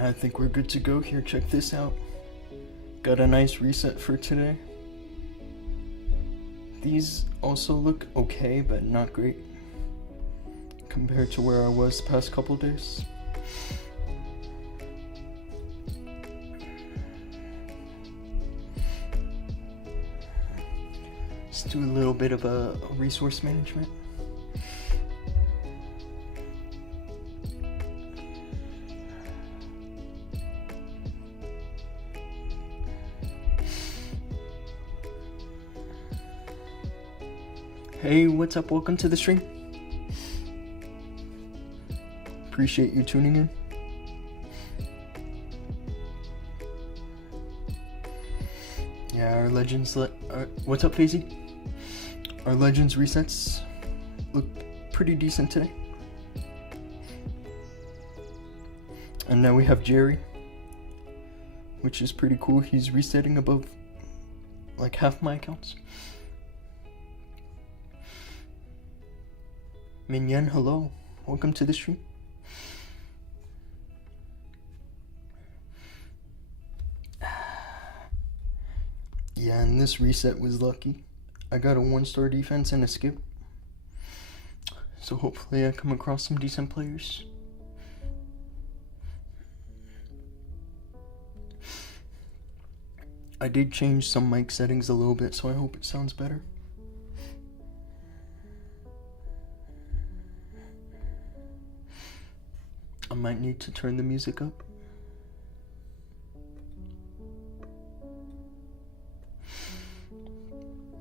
Yeah, I think we're good to go here. Check this out. Got a nice reset for today. These also look okay, but not great compared to where I was the past couple days. Let's do a little bit of a resource management. Hey, what's up? Welcome to the stream. Appreciate you tuning in. Yeah, our Legends... what's up, Faisy? Our Legends resets look pretty decent today. And now we have Jerry, which is pretty cool. He's resetting above like half my accounts. Minyan, hello. Welcome to the stream. Yeah, and this reset was lucky. I got a 1-star defense and a skip. So hopefully I come across some decent players. I did change some mic settings a little bit, so I hope it sounds better. I might need to turn the music up.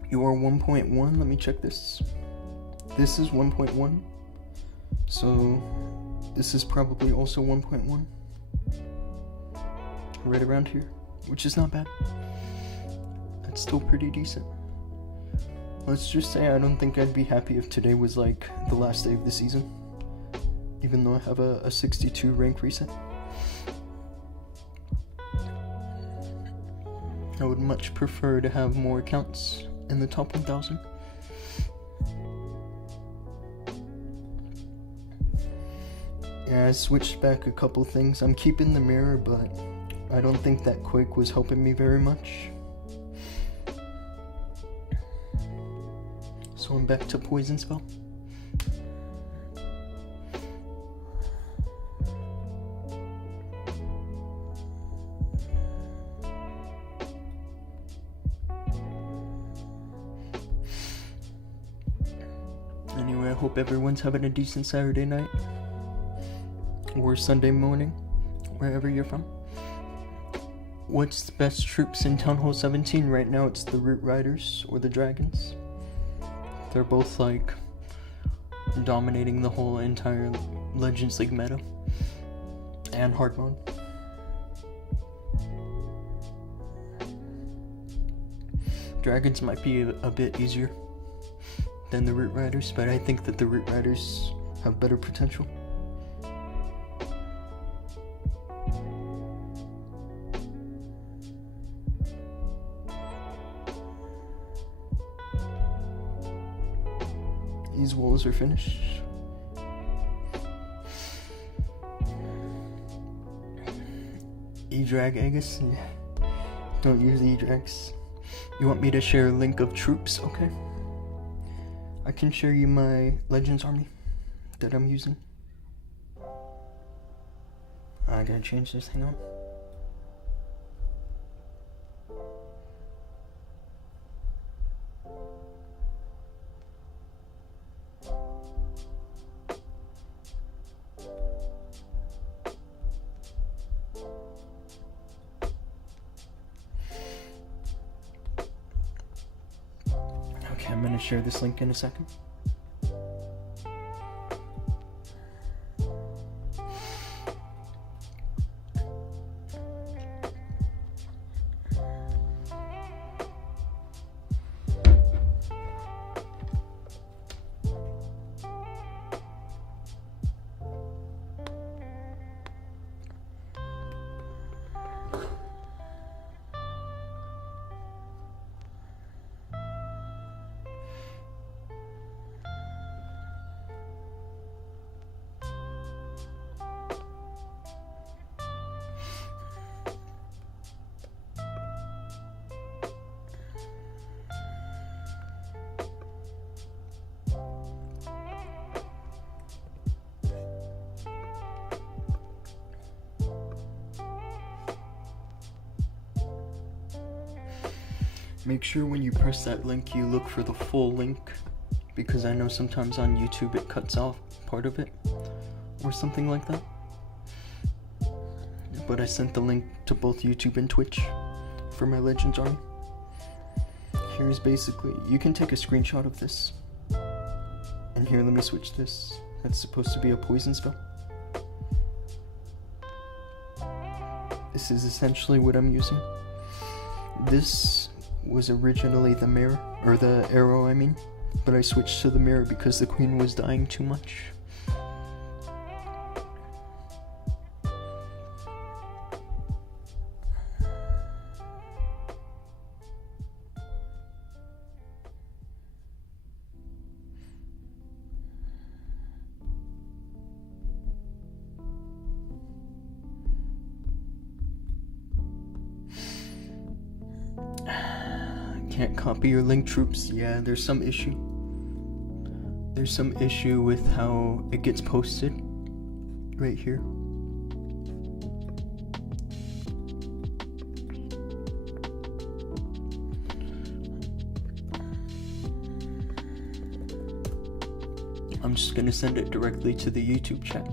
You are 1.1. Let me check this. This is 1.1. So this is probably also 1.1. Right around here, which is not bad. That's still pretty decent. Let's just say I don't think I'd be happy if today was like the last day of the season, even though I have a 62 rank reset. I would much prefer to have more accounts in the top 1,000. Yeah, I switched back a couple things. I'm keeping the mirror, but I don't think that Quake was helping me very much. So I'm back to Poison Spell. Anyway, I hope everyone's having a decent Saturday night or Sunday morning, wherever you're from. What's the best troops in Town Hall 17? Right now it's the Root Riders or the Dragons. They're both like dominating the whole entire Legends League meta and hard mode. Dragons might be a bit easier than the Root Riders, but I think that the Root Riders have better potential. These walls are finished. E-Drag Aegis? Don't use E-Drags. You want me to share a link of troops? Okay. I can share you my Legends army that I'm using. I gotta change this, hang on. Okay, I'm gonna share this link in a second. Make sure when you press that link you look for the full link, because I know sometimes on YouTube it cuts off part of it or something like that. But I sent the link to both YouTube and Twitch for my Legends army. Here's basically, you can take a screenshot of this. And here, let me switch this. That's supposed to be a poison spell. This is essentially what I'm using. This was originally the mirror, or the arrow I mean, but I switched to the mirror because the queen was dying too much. Can't copy your link, troops. Yeah, there's some issue. There's some issue with how it gets posted right here. I'm just gonna send it directly to the YouTube chat.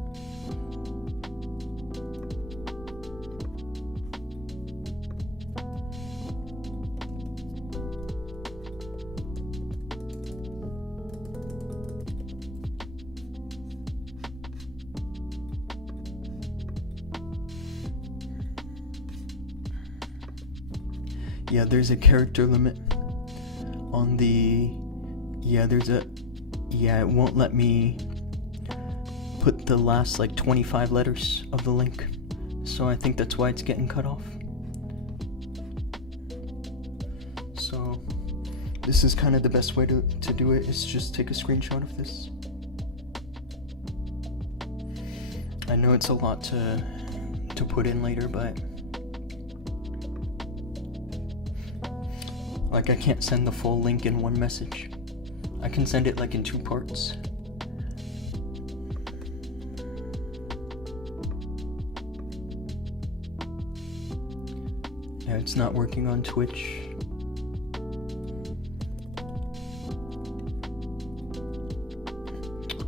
Yeah, there's a character limit on the... it won't let me put the last like 25 letters of the link. So I think that's why it's getting cut off. So this is kind of the best way to do it, is just take a screenshot of this. I know it's a lot to put in later, but like, I can't send the full link in one message. I can send it like in 2 parts. Yeah, it's not working on Twitch.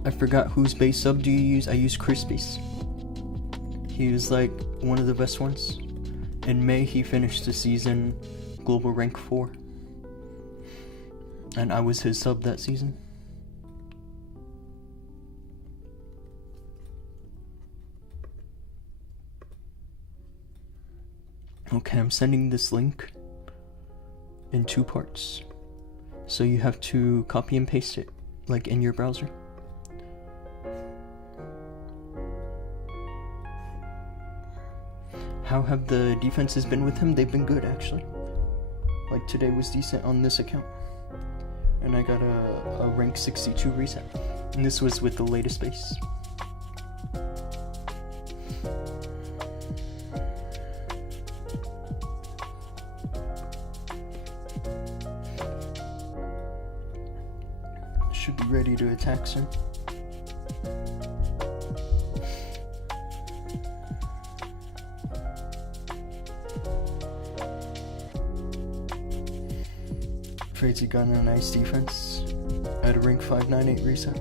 I forgot whose base sub do you use? I use Crispy's. He was like one of the best ones. In May he finished the season global rank 4. And I was his sub that season. Okay, I'm sending this link in 2 parts. So you have to copy and paste it, like in your browser. How have the defenses been with him? They've been good, actually. Like, today was decent on this account. And I got a rank 62 reset. And this was with the latest base. Should be ready to attack soon. Fradesy got a nice defense at a rank 598 reset.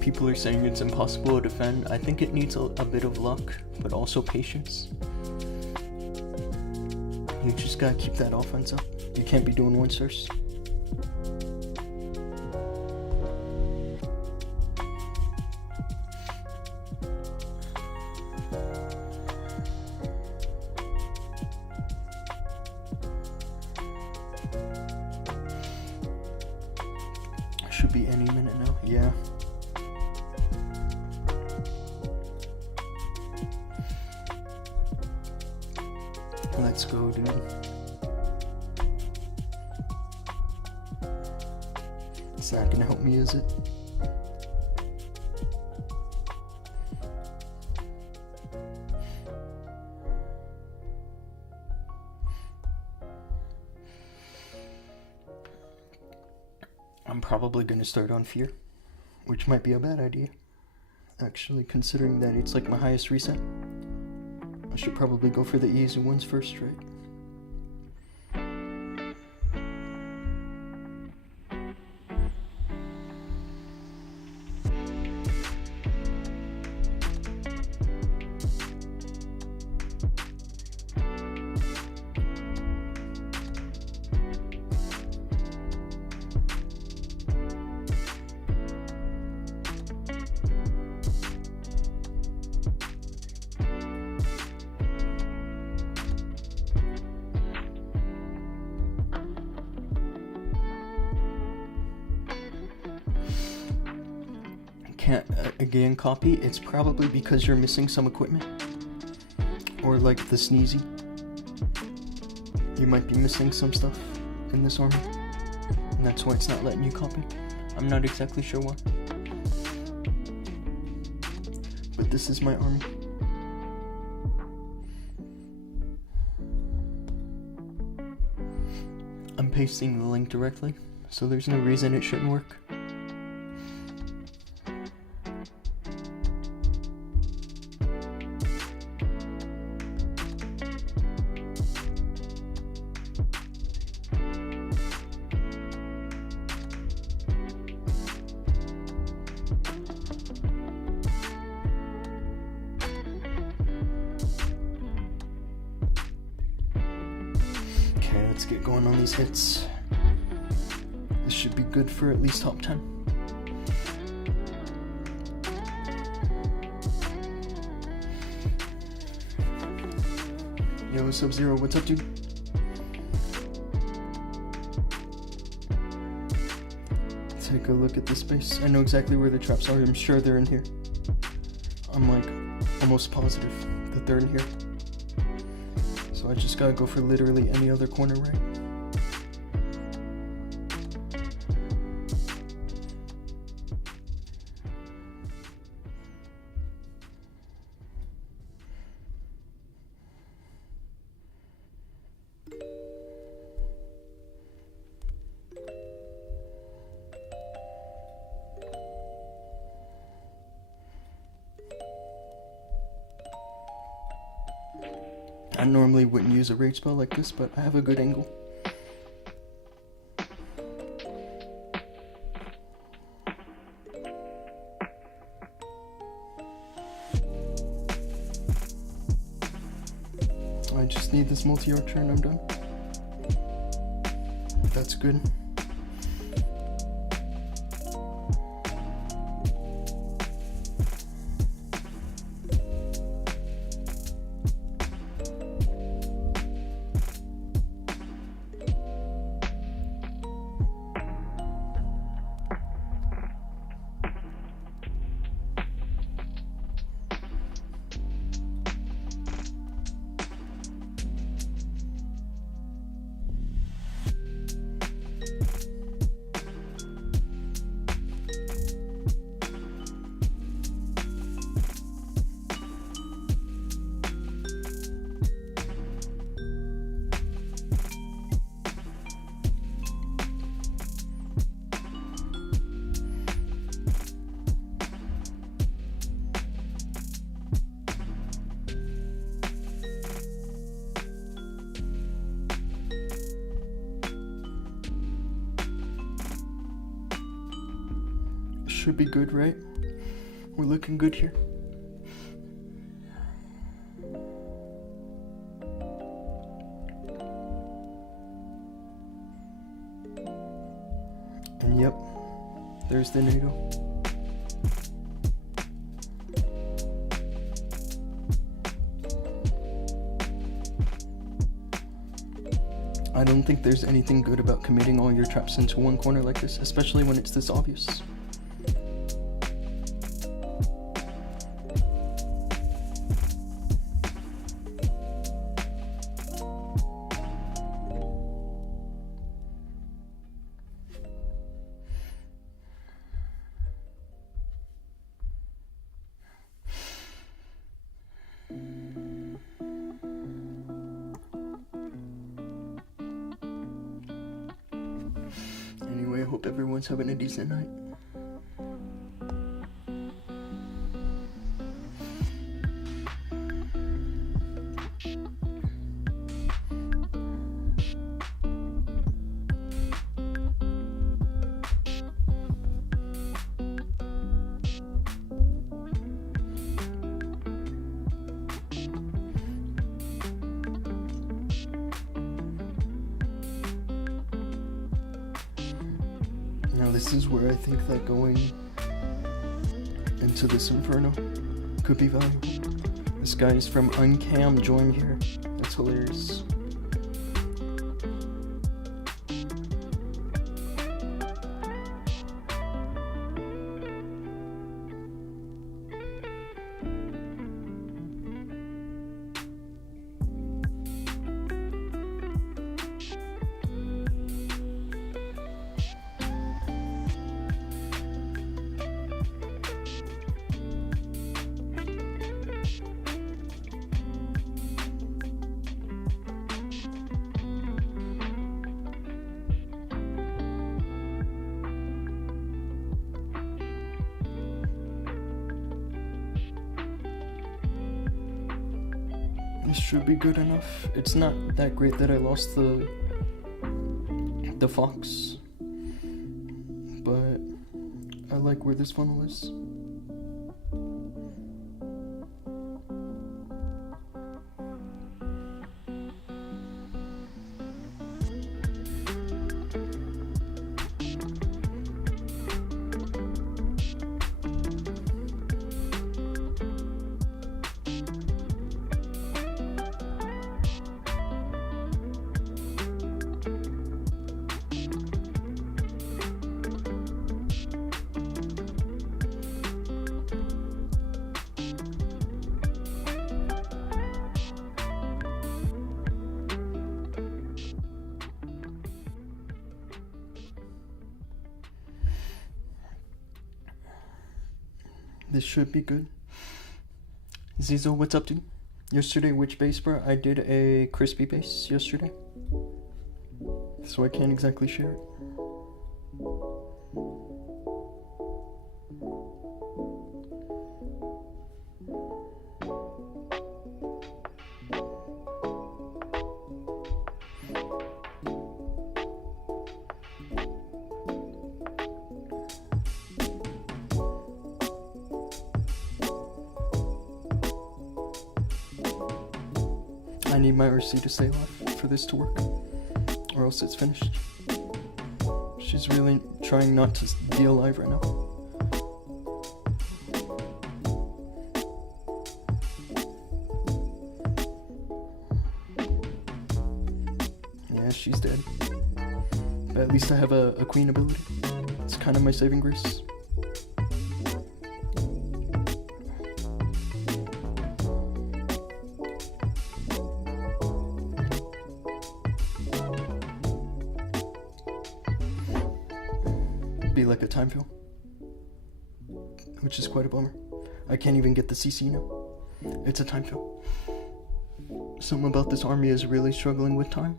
People are saying it's impossible to defend. I think it needs a bit of luck, but also patience. You just gotta keep that offense up. You can't be doing 1-stars. Should be any minute now, yeah. Let's go, dude. It's not gonna help me, is it? I'm probably gonna start on Fear, which might be a bad idea, actually, considering that it's like my highest reset. I should probably go for the easy ones first, right? Can't again copy, it's probably because you're missing some equipment. Or like the sneezy. You might be missing some stuff in this army. And that's why it's not letting you copy. I'm not exactly sure why. But this is my army. I'm pasting the link directly, so there's no reason it shouldn't work. Let's get going on these hits. This should be good for at least top 10. Yo, Sub-Zero, what's up, dude? Take a look at this space. I know exactly where the traps are. I'm sure they're in here. I'm like almost positive that they're in here. So I just gotta go for literally any other corner, right? I normally wouldn't use a rage spell like this, but I have a good angle. I just need this multi-archer and I'm done. That's good. Should be good, right? We're looking good here. And yep, there's the NATO. I don't think there's anything good about committing all your traps into one corner like this, especially when it's this obvious. Anyway, I hope everyone's having a decent night. Now this is where I think that going into this inferno could be valuable. This guy's from Uncam joined here. That's hilarious. This should be good enough. It's not that great that I lost the fox, but I like where this funnel is. This should be good. Zizo, what's up, dude? Yesterday, which bass, bro? I did a crispy bass yesterday, so I can't exactly share it. I need my RC to stay alive for this to work, or else it's finished. She's really trying not to be alive right now. Yeah, she's dead. But at least I have a queen ability. It's kind of my saving grace. Be like a time fill, which is quite a bummer. I can't even get the CC now. It's a time fill. Something about this army is really struggling with time.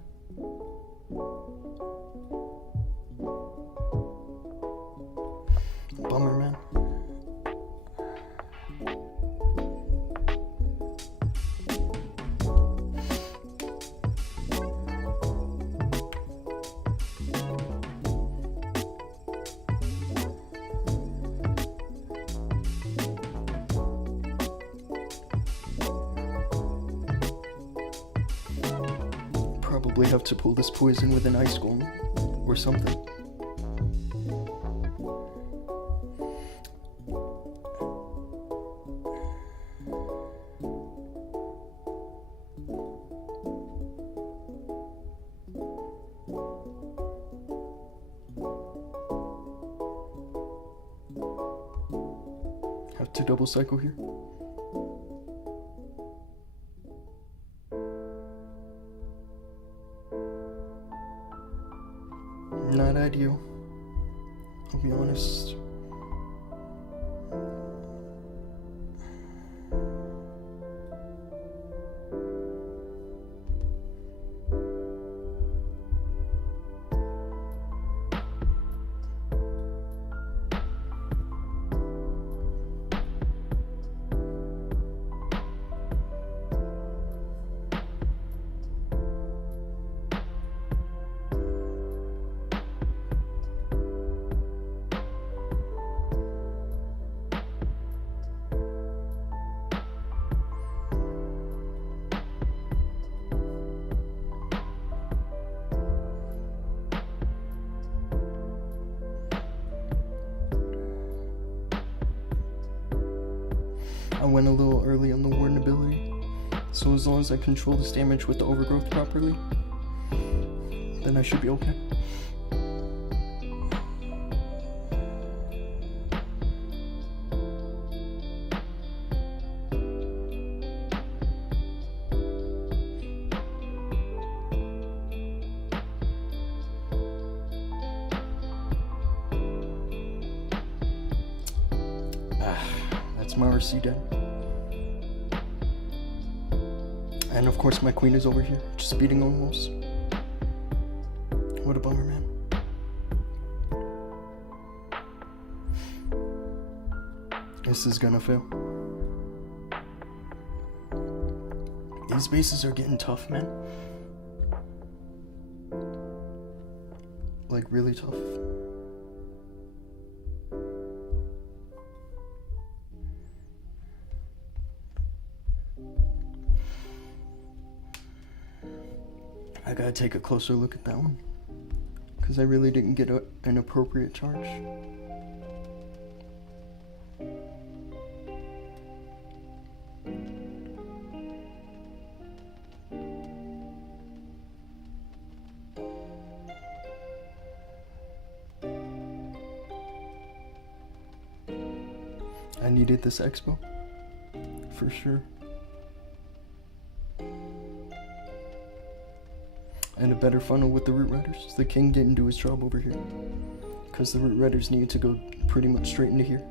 Bummer, man. Probably have to pull this poison with an ice golem or something. Have to double cycle here. Not ideal, I'll be honest. I went a little early on the warden ability, so as long as I control this damage with the overgrowth properly, then I should be okay. That's my RC dead. And of course my queen is over here, just beating on walls. What a bummer, man. This is gonna fail. These bases are getting tough, man. Like, really tough. I gotta take a closer look at that one, because I really didn't get an appropriate charge. I needed this expo, for sure. And a better funnel with the Root Riders. The king didn't do his job over here, because the Root Riders needed to go pretty much straight into here.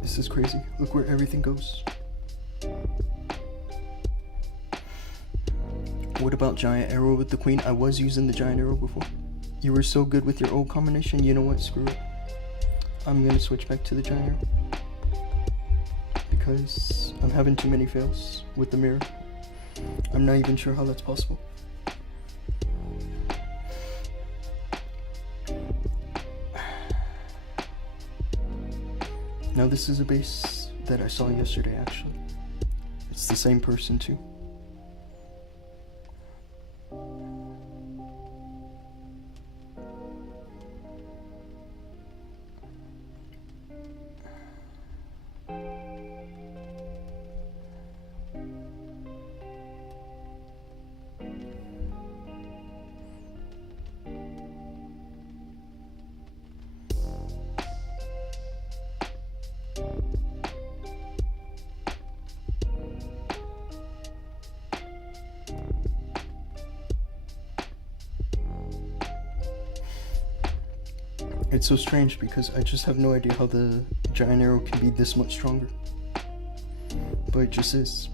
This is crazy. Look where everything goes. What about Giant Arrow with the queen? I was using the Giant Arrow before. You were so good with your old combination, you know what, screw it. I'm gonna switch back to the Giant Arrow, because I'm having too many fails with the mirror. I'm not even sure how that's possible. Now this is a base that I saw yesterday, actually. It's the same person too. It's so strange because I just have no idea how the Giant Arrow can be this much stronger. But it just is.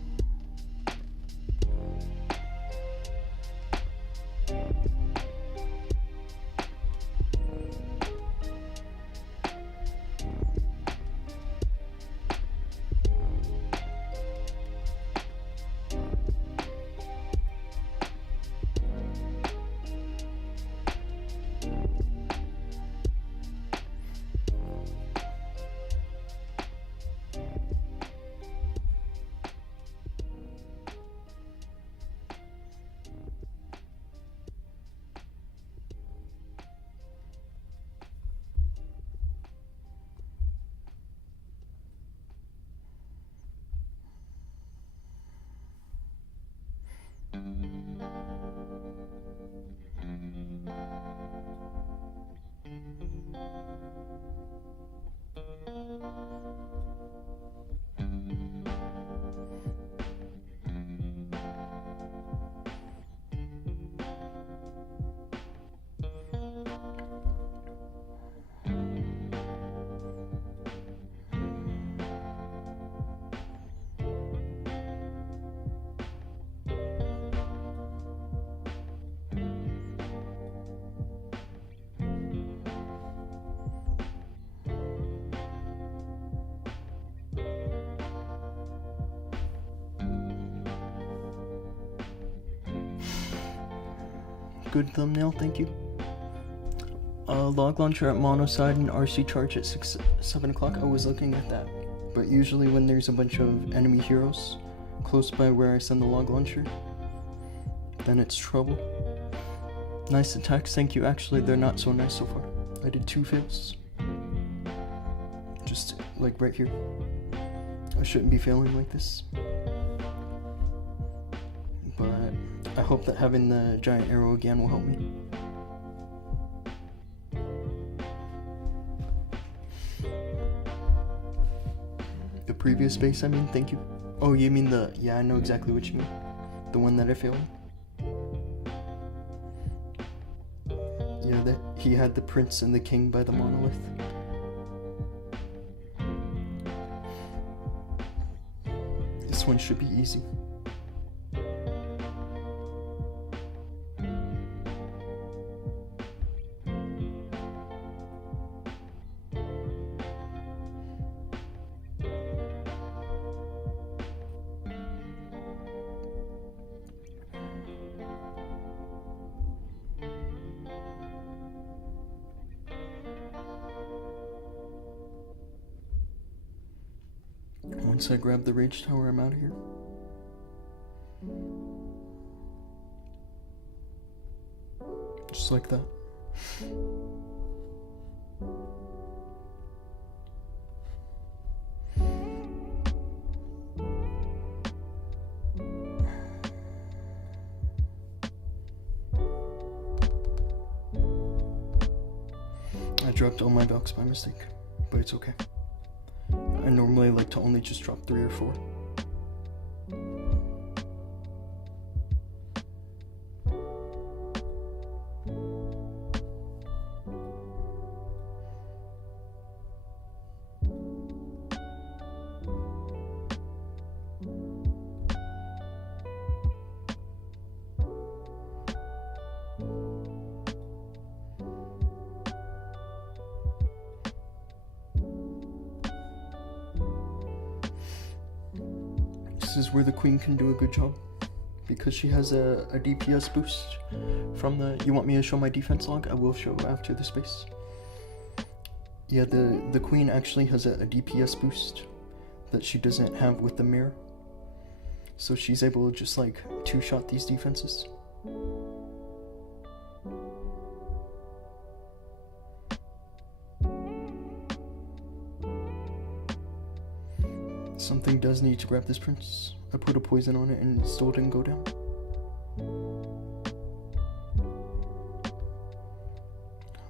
Good thumbnail, thank you. Log launcher at mono side and RC charge at 7 o'clock. I was looking at that, but usually when there's a bunch of enemy heroes, close by where I send the log launcher, then it's trouble. Nice attacks, thank you. Actually, they're not so nice so far. I did 2 fails. Just like right here. I shouldn't be failing like this. But I hope that having the giant arrow again will help me. The previous base, I mean, thank you. Oh, you mean the... Yeah, I know exactly what you mean. The one that I failed. Yeah, that he had the prince and the king by the monolith. This one should be easy. Once I grab the rage tower, I'm out of here. Just like that. I dropped all my Valks by mistake, but it's okay. I normally like to only just drop 3 or 4. This is where the queen can do a good job, because she has a DPS boost from the... You want me to show my defense log? I will show after the space. Yeah, the queen actually has a DPS boost that she doesn't have with the mirror. So she's able to just like 2-shot these defenses. Something does need to grab this prince. I put a poison on it and it still didn't go down.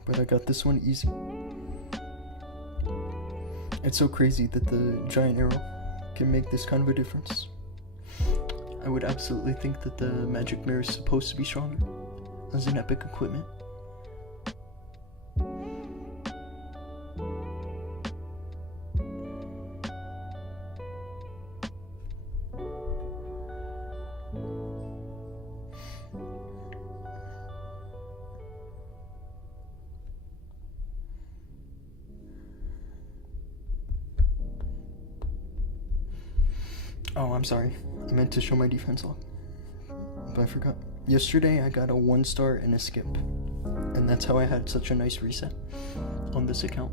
But I got this one easy. It's so crazy that the giant arrow can make this kind of a difference. I would absolutely think that the magic mirror is supposed to be stronger as an epic equipment. Oh, I'm sorry. I meant to show my defense log, but I forgot. Yesterday I got a 1-star and a skip, and that's how I had such a nice reset on this account.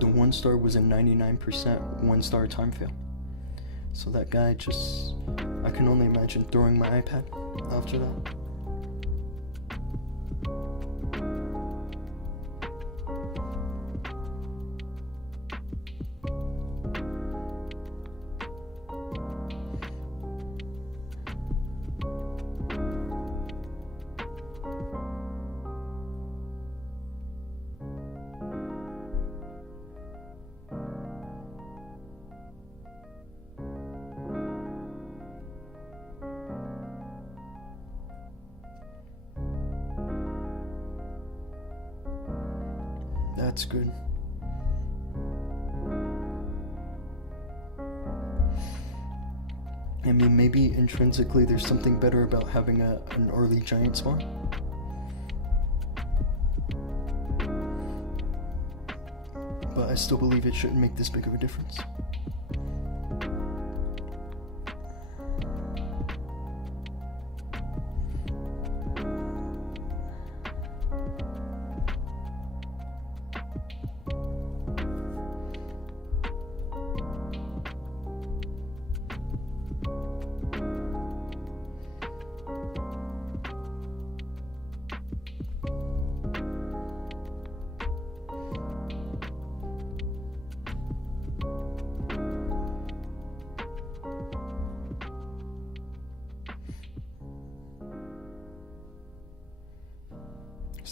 The 1-star was a 99% 1-star time fail. So that guy just... I can only imagine throwing my iPad after that. That's good. I mean, maybe intrinsically there's something better about having an early giant spawn. But I still believe it shouldn't make this big of a difference.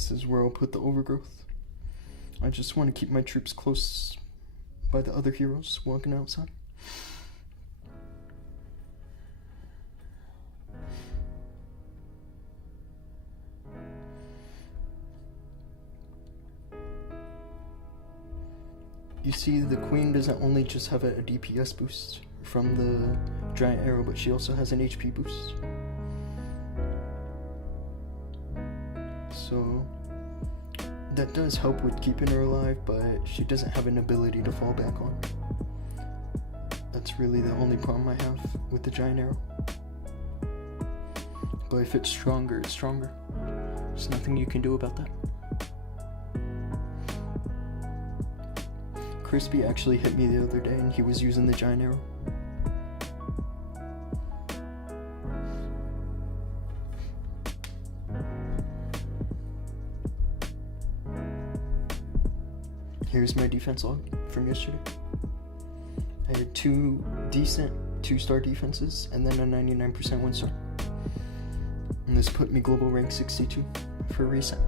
This is where I'll put the overgrowth. I just want to keep my troops close by the other heroes walking outside. You see, the queen doesn't only just have a DPS boost from the giant arrow, but she also has an HP boost. So that does help with keeping her alive, but she doesn't have an ability to fall back on. That's really the only problem I have with the giant arrow. But if it's stronger, it's stronger. There's nothing you can do about that. Crispy actually hit me the other day and he was using the giant arrow. Here's my defense log from yesterday. I had 2 decent 2-star defenses and then a 99% 1-star. And this put me global rank 62 for a reset.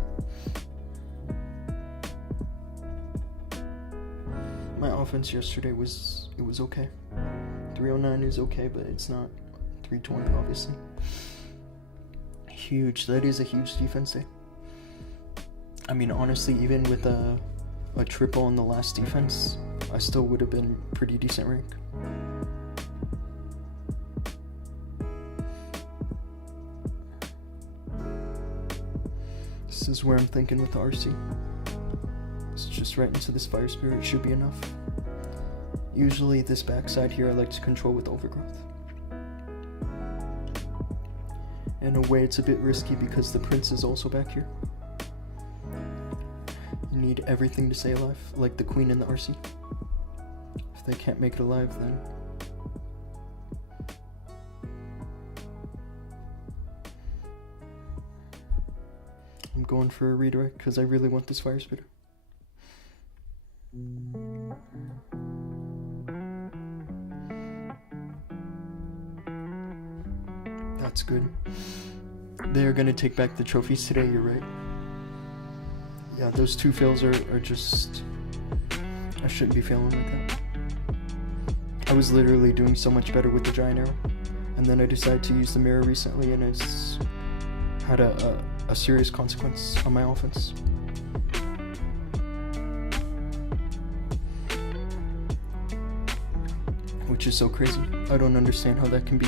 My offense yesterday was okay. 309 is okay, but it's not 320 obviously. Huge. That is a huge defense day. I mean, honestly, even with a triple on the last defense, I still would have been pretty decent rank. This is where I'm thinking with the RC. It's just right into this fire spirit, should be enough. Usually this backside here I like to control with overgrowth. In a way it's a bit risky because the prince is also back here. You need everything to stay alive, like the queen and the RC. If they can't make it alive, then I'm going for a redirect because I really want this fire spitter. That's good. They are gonna take back the trophies today, you're right. Yeah, those 2 fails are just... I shouldn't be failing like that. I was literally doing so much better with the giant arrow, and then I decided to use the mirror recently and it's had a serious consequence on my offense. Which is so crazy. I don't understand how that can be.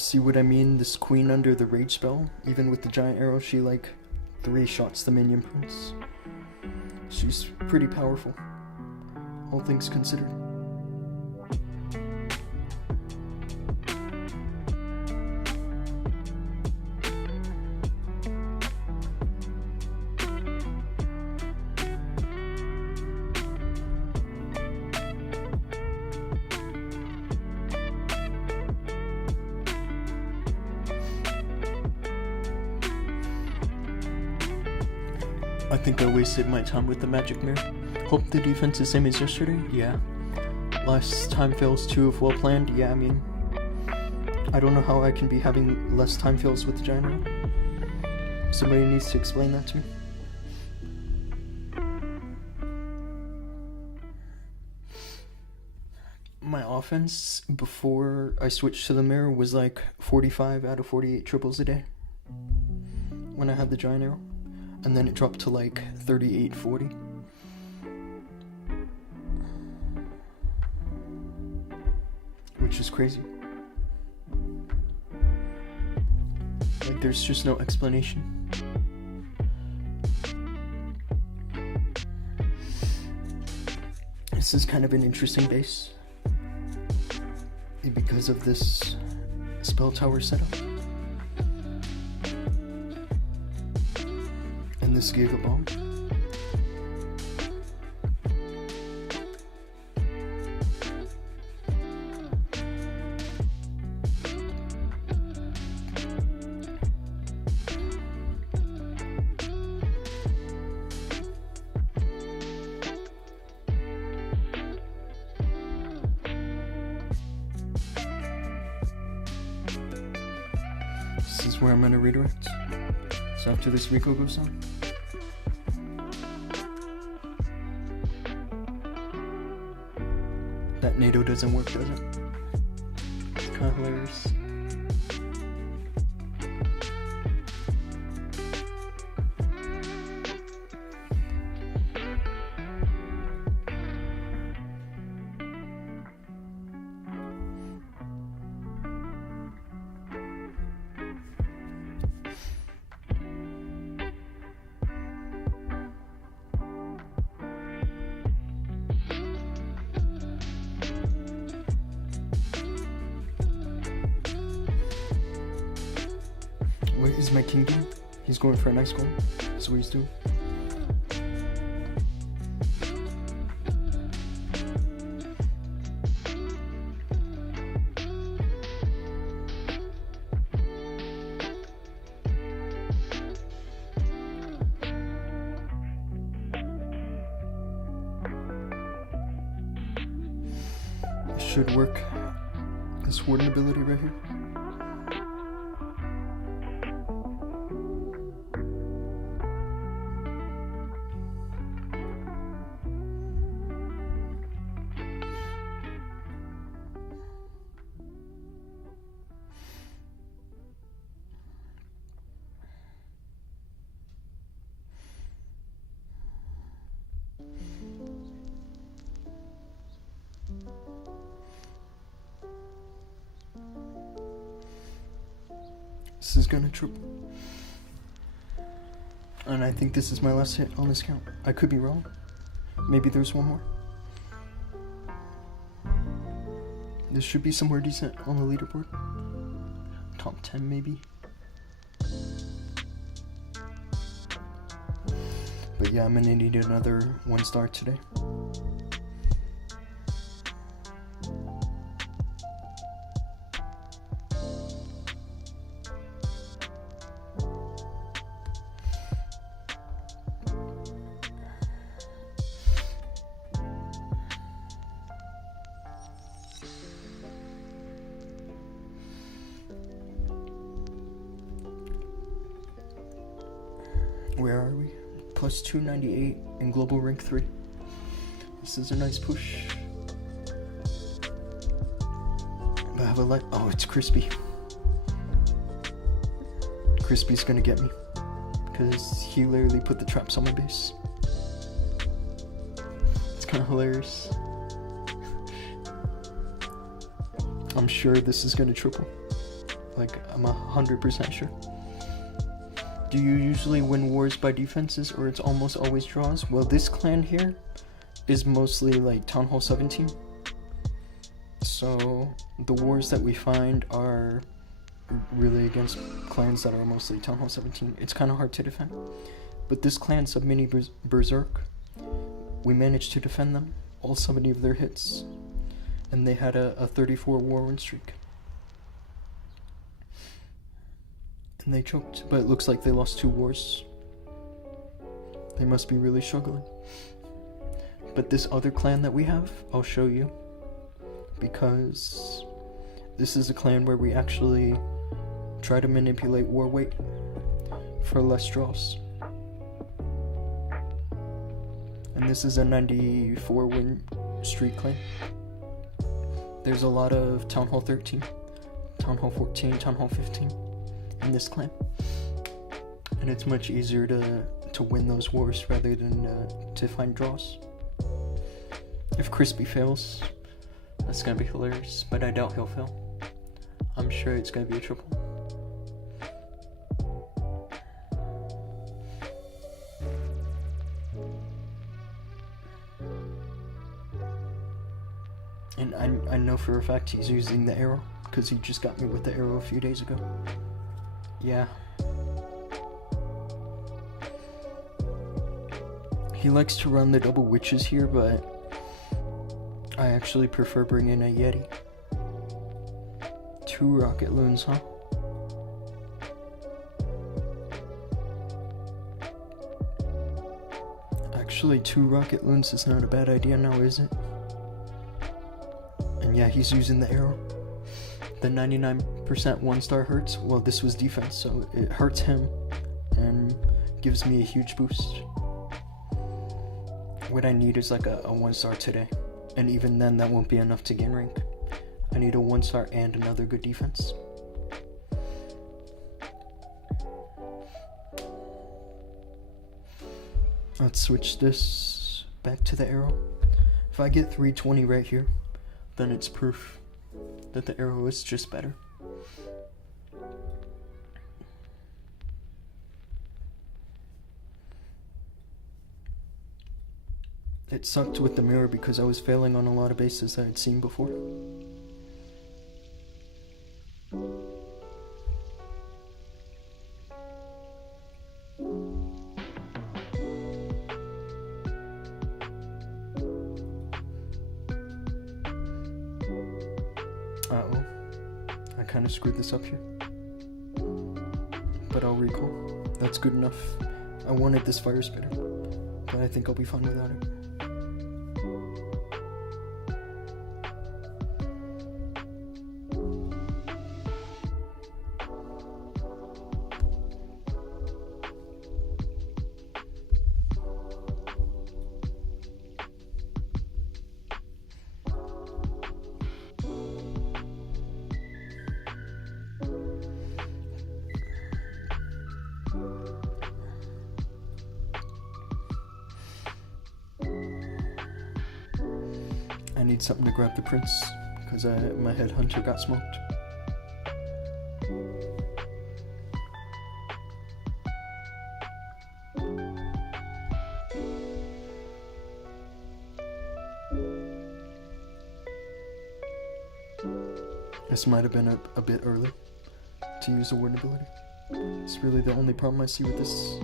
See what I mean? This queen under the rage spell, even with the giant arrow, she like 3 shots the minion prince. She's pretty powerful, all things considered. I think I wasted my time with the magic mirror. Hope the defense is same as yesterday? Yeah. Last time fails 2 if well planned? Yeah, I mean, I don't know how I can be having less time fails with the giant arrow. Somebody needs to explain that to me. My offense before I switched to the mirror was like 45 out of 48 triples a day when I had the giant arrow. And then it dropped to like 38, 40. Which is crazy. Like, there's just no explanation. This is kind of an interesting base because of this spell tower setup and this Giga Bomb. This is where I'm gonna redirect. So after this Rico goes on. That NATO doesn't work, does it? It's kind of hilarious. Where is my king doing? He's going for a nice goal. That's what he's doing. This should work. This warden ability right here. This is gonna triple. And I think this is my last hit on this count. I could be wrong. Maybe there's one more. This should be somewhere decent on the leaderboard. Top 10 maybe. But yeah, I'm gonna need another 1 star today. Where are we? Plus 298 in global rank 3. This is a nice push. But I have a light. Oh, it's Crispy. Crispy's gonna get me because he literally put the traps on my base. It's kind of hilarious. I'm sure this is gonna triple. Like, I'm 100% sure. Do you usually win wars by defenses or it's almost always draws? Well, this clan here is mostly like Town Hall 17. So the wars that we find are really against clans that are mostly Town Hall 17. It's kind of hard to defend. But this clan, Sub-Mini Berserk, we managed to defend them, all 70 of their hits. And they had a 34 war win streak. And they choked, but it looks like they lost 2 wars. They must be really struggling. But this other clan that we have, I'll show you. Because this is a clan where we actually try to manipulate war weight for less draws. And this is a 94 win streak clan. There's a lot of Town Hall 13, Town Hall 14, Town Hall 15 in this clan. And it's much easier to win those wars rather than to find draws. If Crispy fails, that's gonna be hilarious, but I doubt he'll fail. I'm sure it's gonna be a triple. And I know for a fact he's using the arrow, because he just got me with the arrow a few days ago. Yeah. He likes to run the double witches here, but I actually prefer bringing a Yeti. 2 rocket loons, huh? Actually, 2 rocket loons is not a bad idea now, is it? And yeah, he's using the arrow. The 99% 1-star hurts. Well, this was defense, so it hurts him and gives me a huge boost. What I need is like a 1-star today. And even then, that won't be enough to gain rank. I need a 1-star and another good defense. Let's switch this back to the arrow. If I get 320 right here, then it's proof that the arrow is just better. It sucked with the mirror because I was failing on a lot of bases I had seen before. Uh-oh. I kind of screwed this up here. But I'll recall. That's good enough. I wanted this fire spitter, but I think I'll be fine without it. I need something to grab the prince, because my headhunter got smoked. This might have been a bit early to use a ward ability. It's really the only problem I see with this.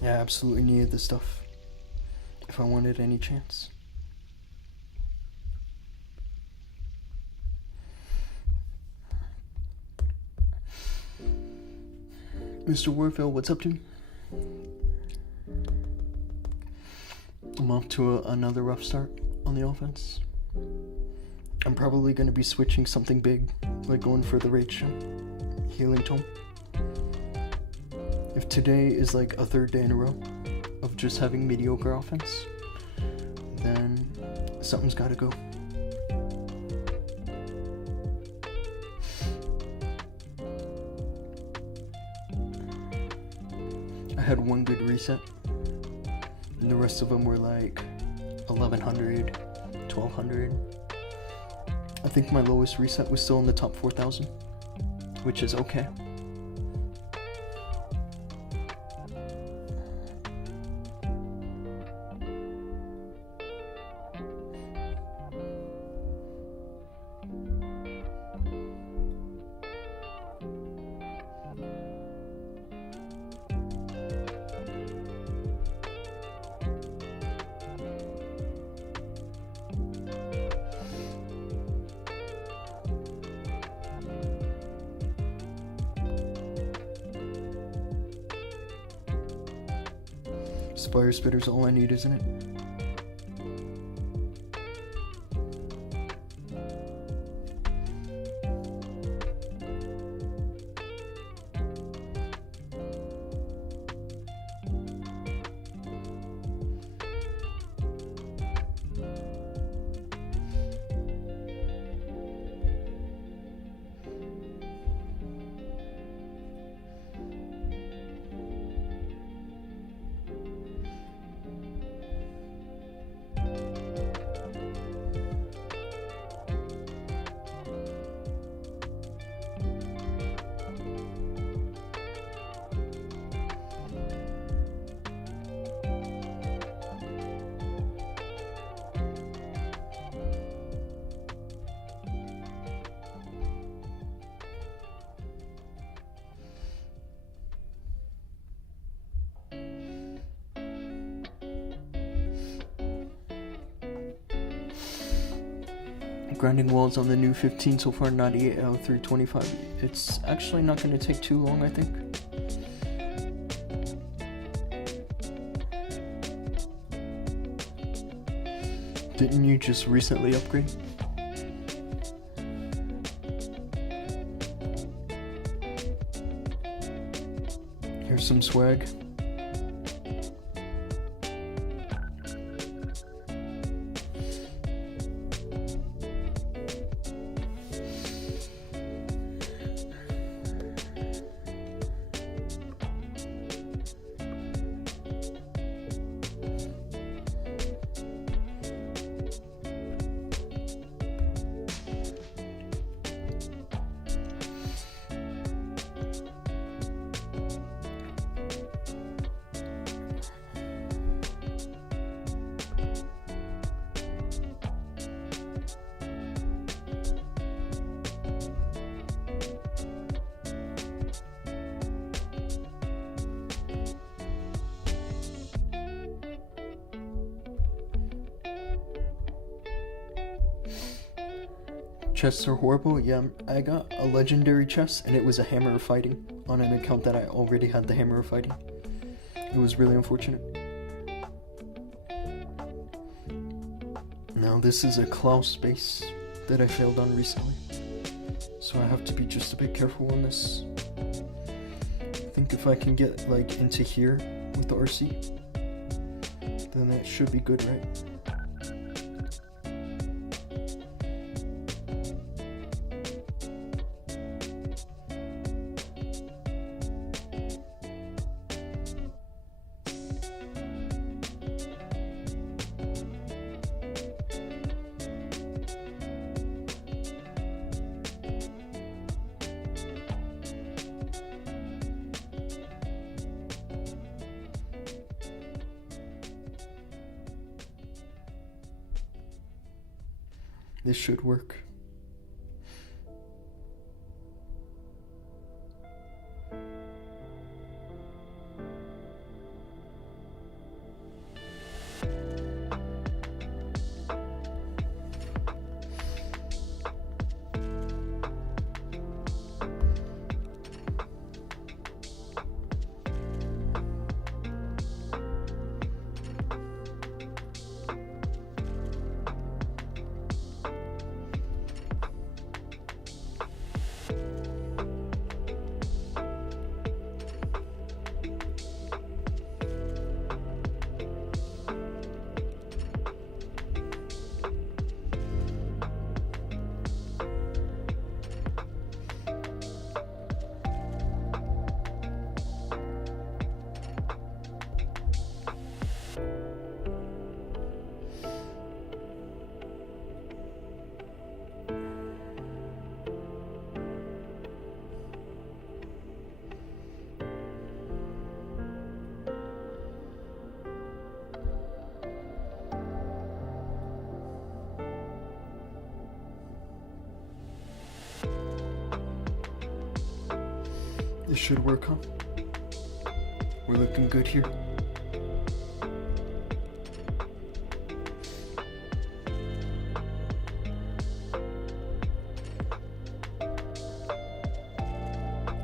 Yeah, I absolutely needed this stuff if I wanted any chance. Mr. Warfield, what's up, dude? I'm off to another rough start on the offense. I'm probably going to be switching something big, like going for the Rage Healing Tome. If today is like a 3rd day in a row of just having mediocre offense, then something's gotta go. I had one good reset, and the rest of them were like 1100, 1200. I think my lowest reset was still in the top 4000, which is okay. Fire Spitter's all I need, isn't it? grinding walls on the new 15 so far, 98 out of 325. It's actually not going to take too long, I think. Didn't you just recently upgrade? Here's some swag. Chests are horrible. Yeah, I got a legendary chest and it was a hammer of fighting on an account that I already had the hammer of fighting. It was really unfortunate. Now this is a Klaus base that I failed on recently, so I have to be just a bit careful on this. I think if I can get like into here with the RC, then that should be good, right? This should work. This should work, huh? We're looking good here.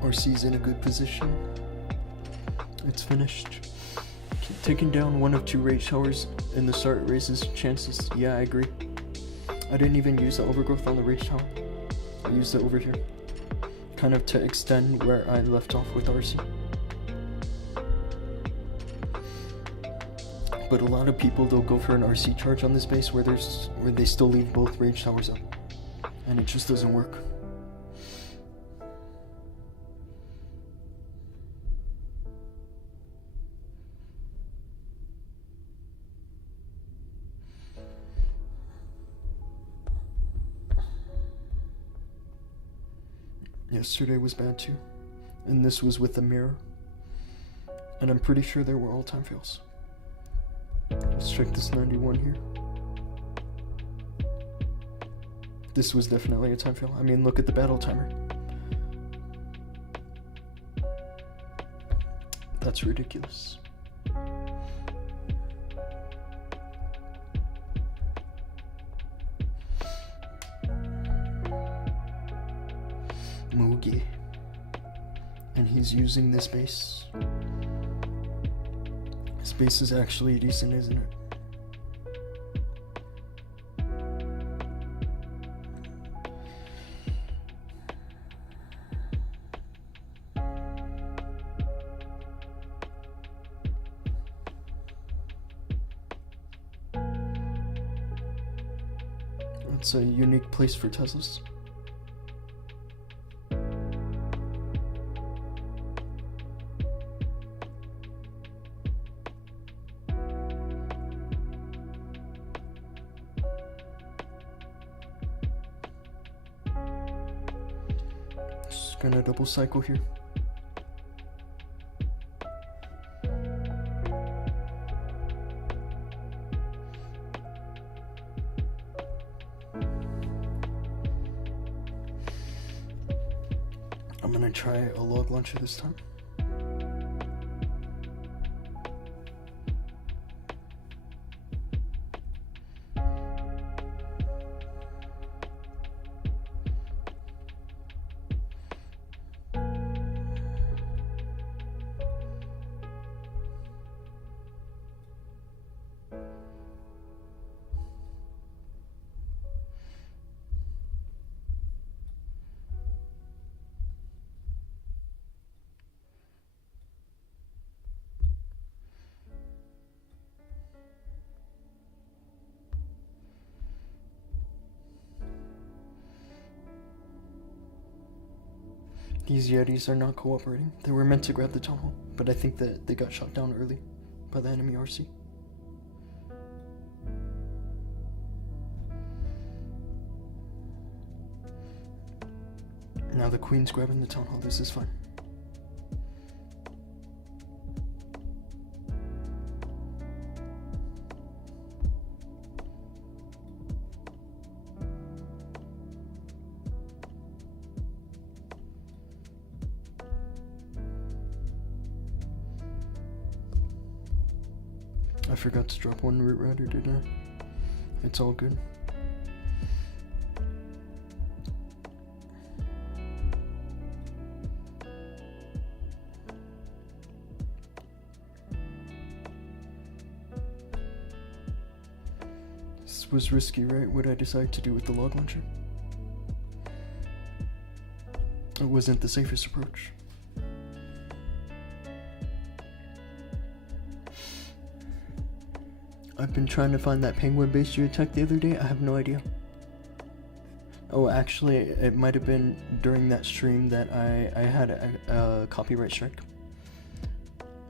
RC's in a good position. It's finished. Taking down one of two rage towers in the start raises chances. Yeah, I agree. I didn't even use the overgrowth on the rage tower. I used it over here, kind of to extend where I left off with RC. But a lot of people, they'll go for an RC charge on this base where they still leave both rage towers up, and it just doesn't work. Yesterday was bad too, and this was with the mirror, and I'm pretty sure they were all time fails. Let's check this 91 here. This was definitely a time fail. I mean, look at the battle timer. That's ridiculous. Mugi. And he's using this base. This base is actually decent, isn't it? It's a unique place for Teslas. Just gonna double cycle here. I'm gonna try a log launcher this time. These Yetis are not cooperating. They were meant to grab the tunnel, but I think that they got shot down early by the enemy RC. Now the Queen's grabbing the town hall. This is fine. I forgot to drop one root rider, didn't I? It's all good. This was risky, right? What I decided to do with the log launcher? It wasn't the safest approach. I've been trying to find that penguin base you attacked the other day. I have no idea. Oh, actually, it might have been during that stream that I had a copyright strike.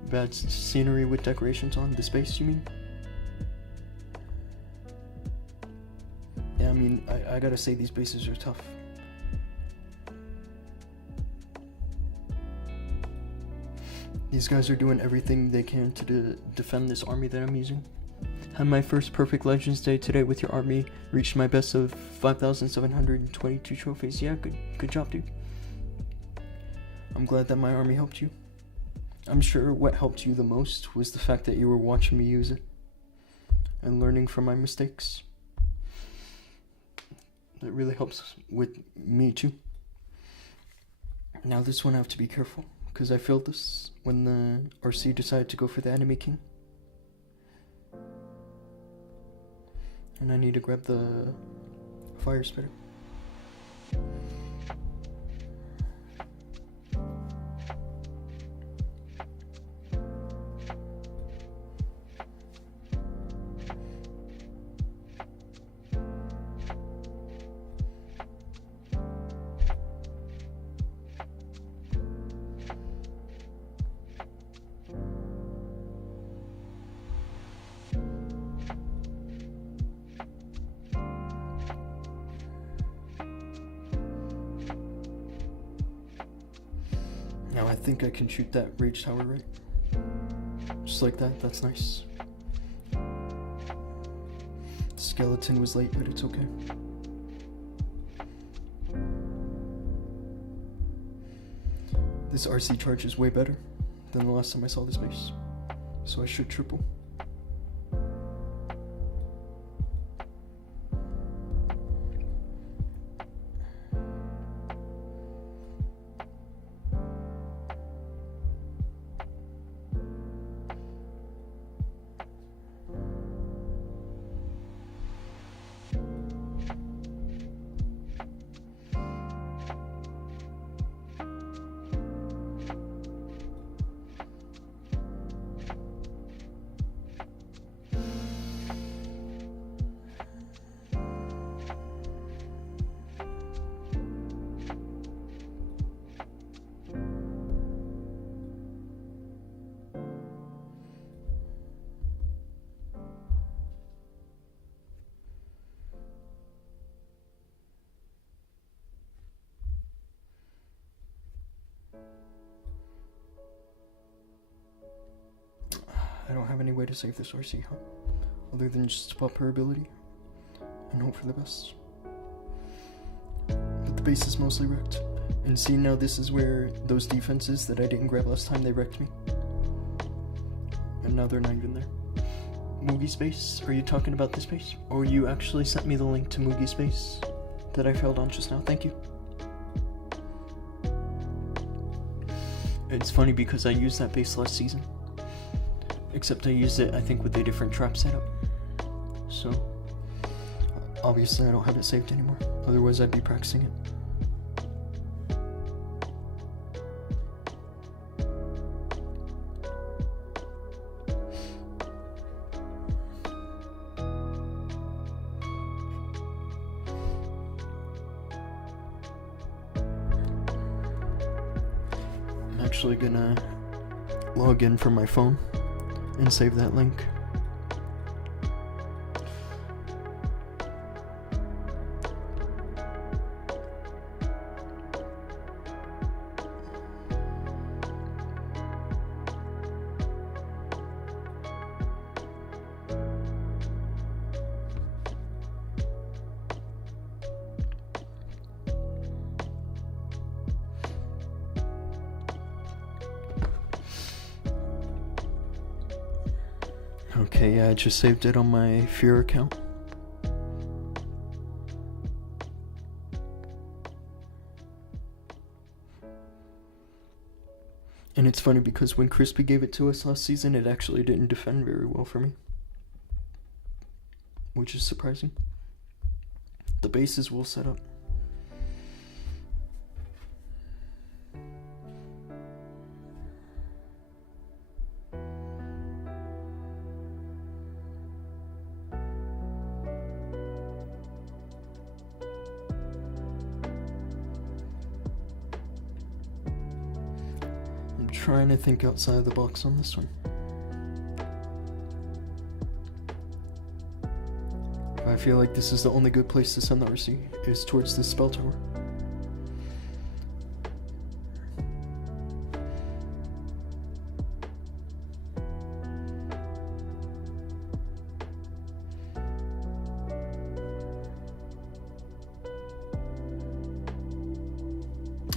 Bad scenery with decorations on the space, you mean? Yeah, I mean, I gotta say these bases are tough. These guys are doing everything they can to defend this army that I'm using. Had my first perfect Legends day today with your army. Reached my best of 5,722 trophies. Yeah, good job, dude. I'm glad that my army helped you. I'm sure what helped you the most was the fact that you were watching me use it and learning from my mistakes. That really helps with me too. Now this one I have to be careful, because I failed this when the RC decided to go for the enemy king. And I need to grab the fire spitter. Now I think I can shoot that rage tower, right? Just like that, that's nice. The skeleton was late, but it's okay. This RC charge is way better than the last time I saw this base, so I should triple. I don't have any way to save this RC, huh? Other than just swap her ability and hope for the best. But the base is mostly wrecked. And see, now this is where those defenses that I didn't grab last time, they wrecked me. And now they're not even there. Mugi's base? Are you talking about this base? Or you actually sent me the link to Mugi's base that I failed on just now? Thank you. It's funny because I used that base last season. Except I used it, I think, with a different trap setup. So, obviously I don't have it saved anymore. Otherwise I'd be practicing it. I'm actually gonna log in from my phone and save that link. Okay, yeah, I just saved it on my Fear account. And it's funny because when Crispy gave it to us last season, it actually didn't defend very well for me. Which is surprising. The base is well set up. Trying to think outside the box on this one. I feel like this is the only good place to send the RC, is towards the spell tower.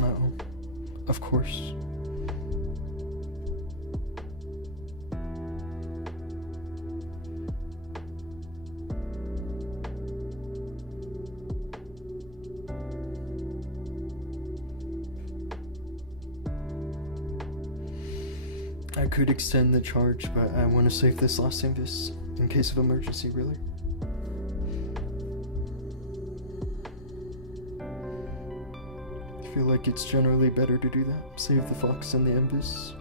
Uh-oh. Of course. I could extend the charge, but I want to save this last invis in case of emergency, really. I feel like it's generally better to do that. Save the fox and the invis.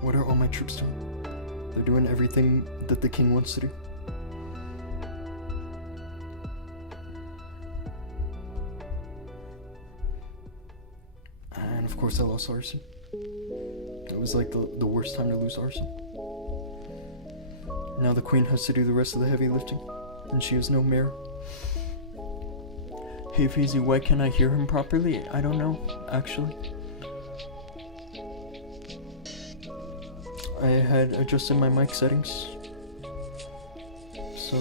What are all my troops doing? They're doing everything that the king wants to do. And of course I lost arson. It was like the worst time to lose arson. Now the queen has to do the rest of the heavy lifting, and she has no mirror. Hey Feezy, why can't I hear him properly? I don't know, actually. I had adjusted my mic settings, so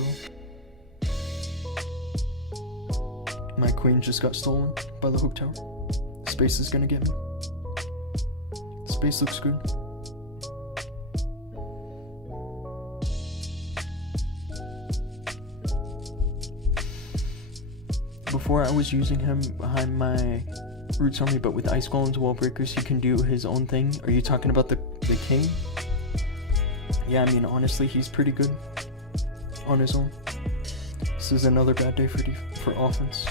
my queen just got stolen by the hook tower. Space is gonna get me. Space looks good. Before I was using him behind my Roots army, but with Ice Golems, Wall Breakers, he can do his own thing. Are you talking about the king? Yeah, I mean, honestly, he's pretty good. on his own. This is another bad day for offense.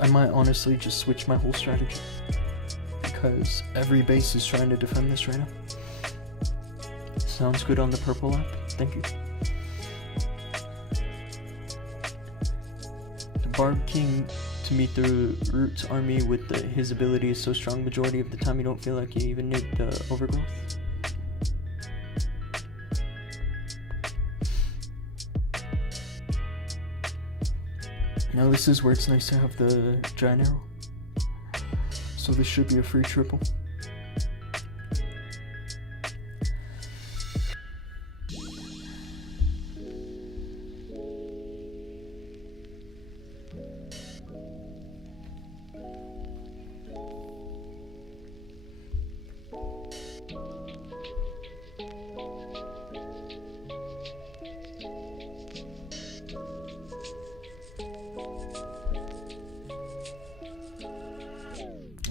I might honestly just switch my whole strategy, because every base is trying to defend this right now. Sounds good on the purple app. Thank you. The Barb King to meet the Roots army with his ability is so strong, majority of the time you don't feel like you even need the overgrowth. Now this is where it's nice to have the giant arrow. So this should be a free triple.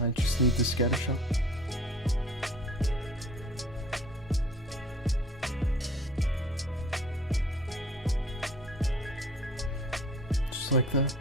I just need the scatter shot. Just like that.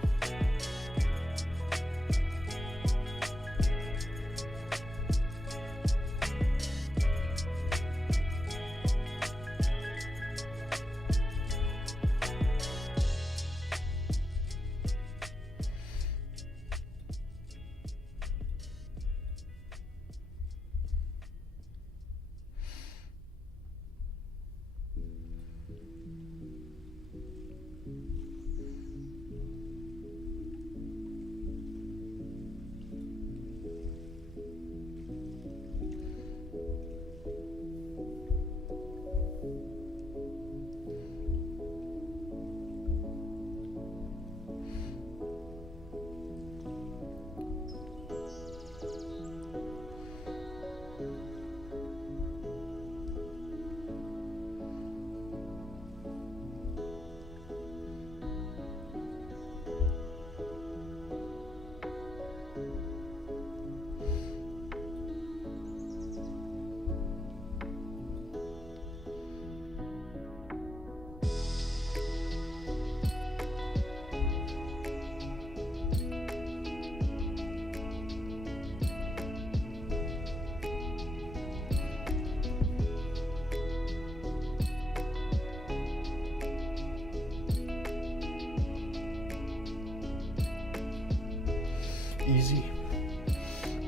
Easy.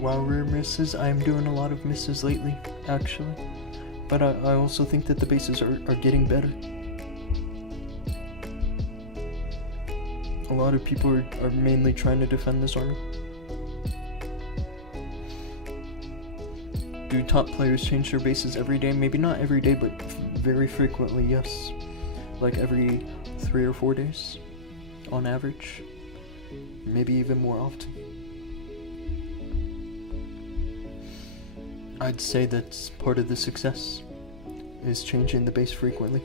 While rare misses, I am doing a lot of misses lately, actually. But I also think that the bases are getting better. A lot of people are mainly trying to defend this army. Do top players change their bases every day? Maybe not every day, but very frequently, yes. Like every 3 or 4 days, on average. Maybe even more often. I'd say that's part of the success, is changing the base frequently.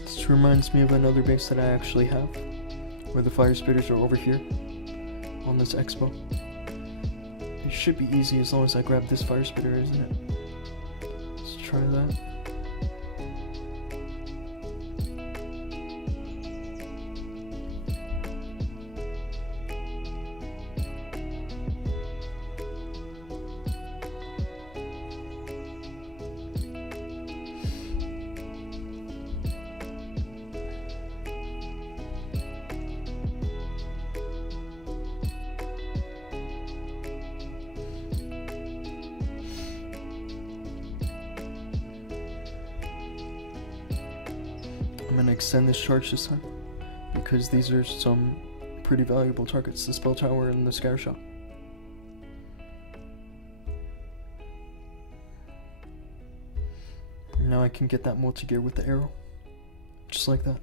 This reminds me of another base that I actually have, where the fire spitters are over here, on this expo. It should be easy as long as I grab this fire spitter, isn't it? Let's try that. I'm gonna extend this charge this time, because these are some pretty valuable targets, the spell tower and the scatter shot. Now I can get that multi-gear with the arrow, just like that,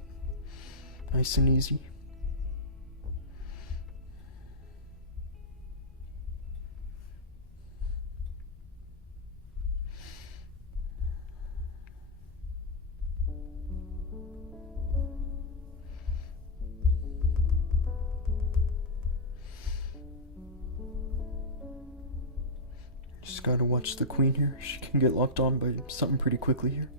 nice and easy. Just gotta watch the queen here. She can get locked on by something pretty quickly here.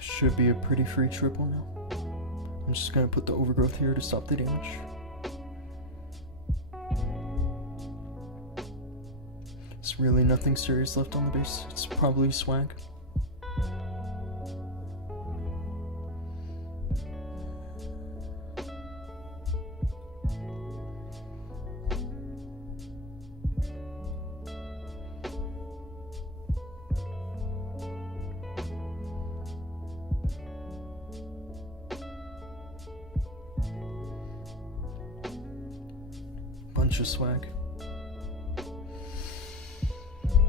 Should be a pretty free triple now. I'm just gonna put the overgrowth here to stop the damage. There's really nothing serious left on the base. It's probably swag. Bunch of swag.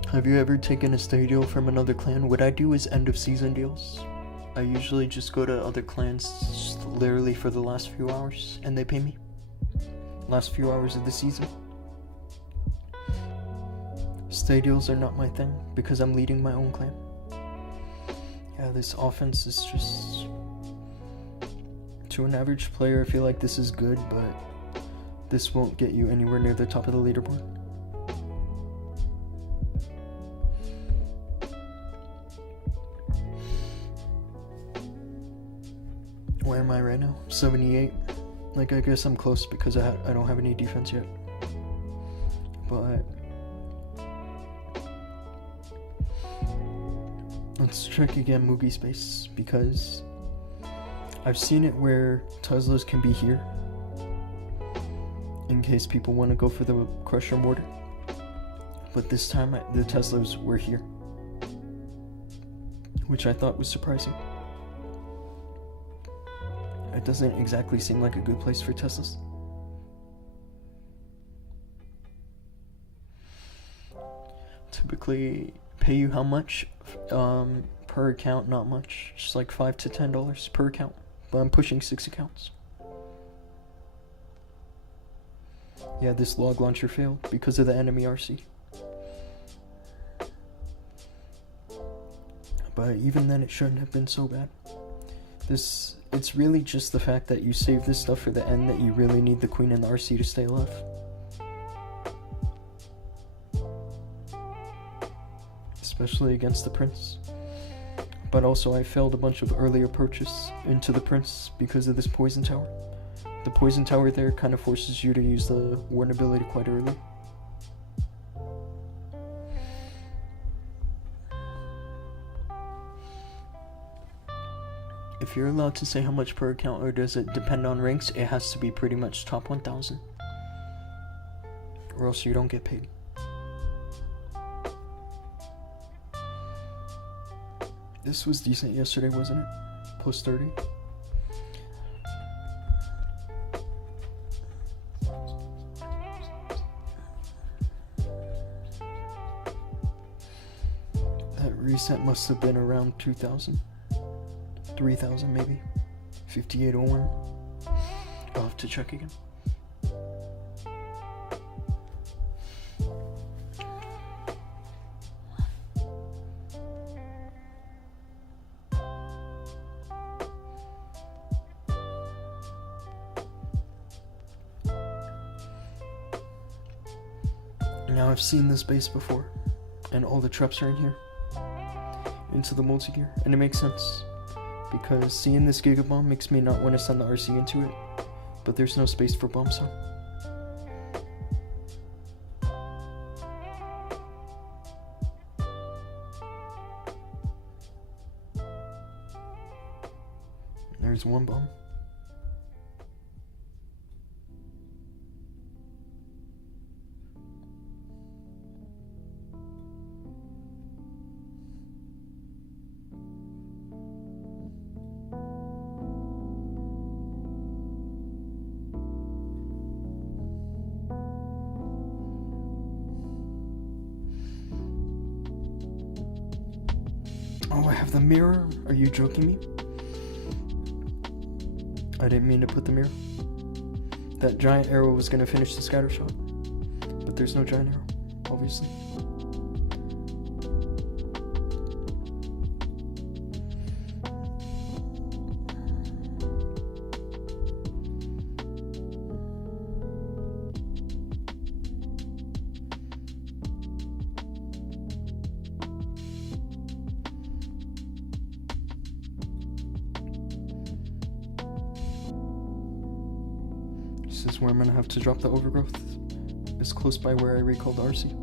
Have you ever taken a stay deal from another clan? What I do is end of season deals. I usually just go to other clans literally for the last few hours and they pay me. Last few hours of the season. Stay deals are not my thing because I'm leading my own clan. Yeah, this offense is just... To an average player, I feel like this is good, but this won't get you anywhere near the top of the leaderboard. Where am I right now? 78. Like, I guess I'm close because I don't have any defense yet. But let's check again Mugi space because I've seen it where Teslas can be here in case people want to go for the Crusher Mortar. But this time the Teslas were here, which I thought was surprising. It doesn't exactly seem like a good place for Teslas. Typically pay you how much? Per account, not much. Just like $5 to $10 per account. But I'm pushing 6 accounts. Yeah, this log launcher failed because of the enemy RC. But even then, it shouldn't have been so bad. It's really just the fact that you save this stuff for the end that you really need the queen and the RC to stay alive. Especially against the prince. But also I failed a bunch of early approaches into the prince because of this poison tower. The poison tower there kind of forces you to use the warn ability quite early. If you're allowed to say how much per account or does it depend on ranks, it has to be pretty much top 1000. Or else you don't get paid. This was decent yesterday, wasn't it? Plus 30. That reset must have been around 2,000. 3,000 maybe. 5801. I'll have to check again. Now I've seen this base before, and all the traps are in here, into the multi-gear, and it makes sense, because seeing this Giga Bomb makes me not want to send the RC into it, but there's no space for bomb zone. There's one bomb. Oh, I have the mirror? Are you joking me? I didn't mean to put the mirror. that giant arrow was gonna finish the scatter shot. But there's no giant arrow, obviously. This is where I'm gonna have to drop the overgrowth. It's close by where I recalled RC.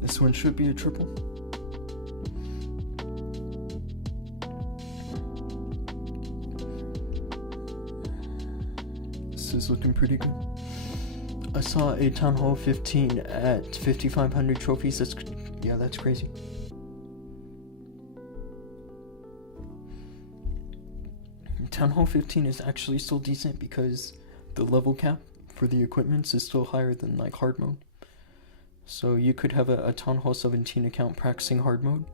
This one should be a triple. This is looking pretty good. I saw a Town Hall 15 at 5,500 trophies. That's crazy. Town Hall 15 is actually still decent because the level cap for the equipments is still higher than like hard mode. So you could have a Town Hall 17 account practicing hard mode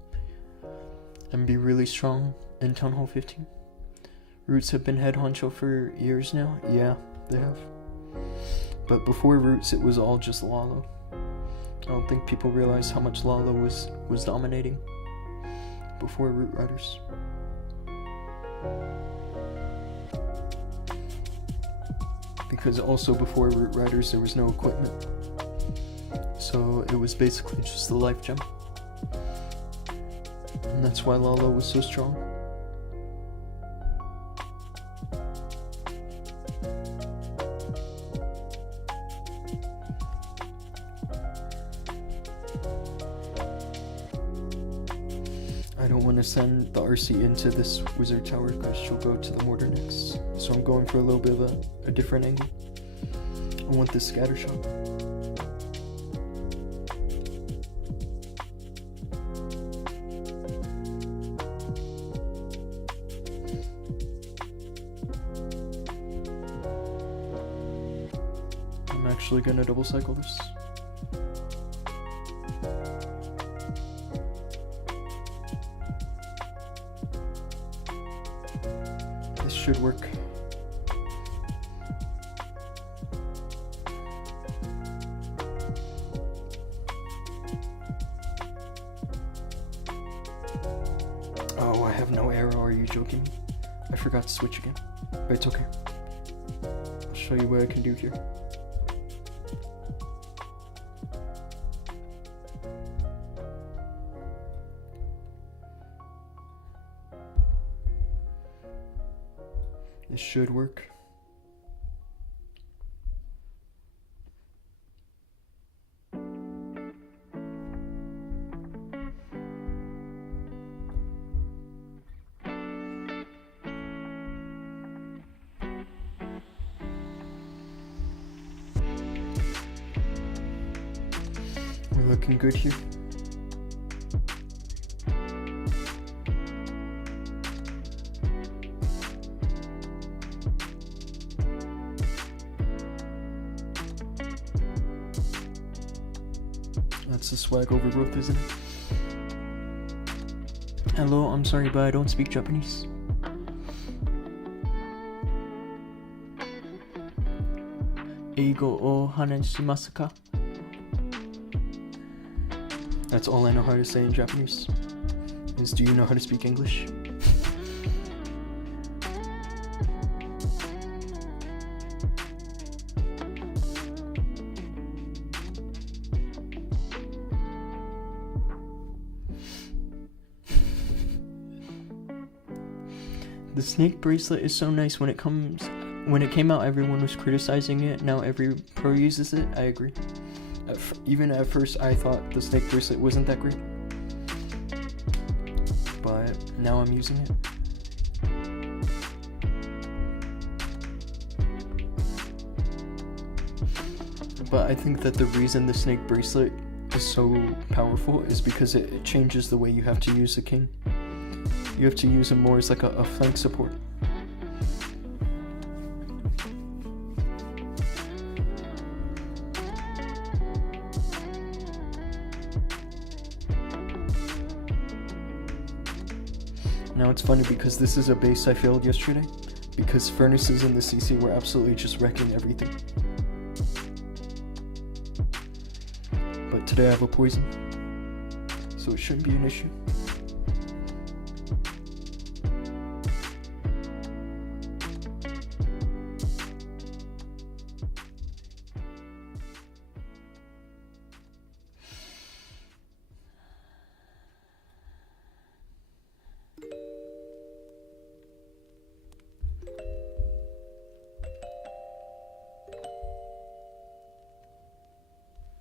and be really strong in Town Hall 15. Roots have been head honcho for years now. Yeah, they have. But before Roots, it was all just Lalo. I don't think people realize how much Lalo was dominating before Root Riders. Because also before Root Riders, there was no equipment. So it was basically just the life gem. And that's why Lalo was so strong. I don't want to send the RC into this wizard tower because she'll go to the mortar next. So I'm going for a little bit of a different angle. I want this scatter shot. I'm actually gonna double cycle this. This should work. Oh, I have no arrow, are you joking me? I forgot to switch again, but it's okay. I'll show you what I can do here. This should work. We're looking good here. That's the swag overgrowth, isn't it? Hello, I'm sorry, but I don't speak Japanese. Eigo o hanashimasu ka? That's all I know how to say in Japanese. Is, do you know how to speak English? The snake bracelet is so nice. When it came out, everyone was criticizing it. Now every pro uses it. I agree. Even at first, I thought the snake bracelet wasn't that great, but now I'm using it. But I think that the reason the snake bracelet is so powerful is because it changes the way you have to use the king. You have to use him more as like a flank support. Now it's funny because this is a base I failed yesterday, because furnaces in the CC were absolutely just wrecking everything. But today I have a poison, so it shouldn't be an issue.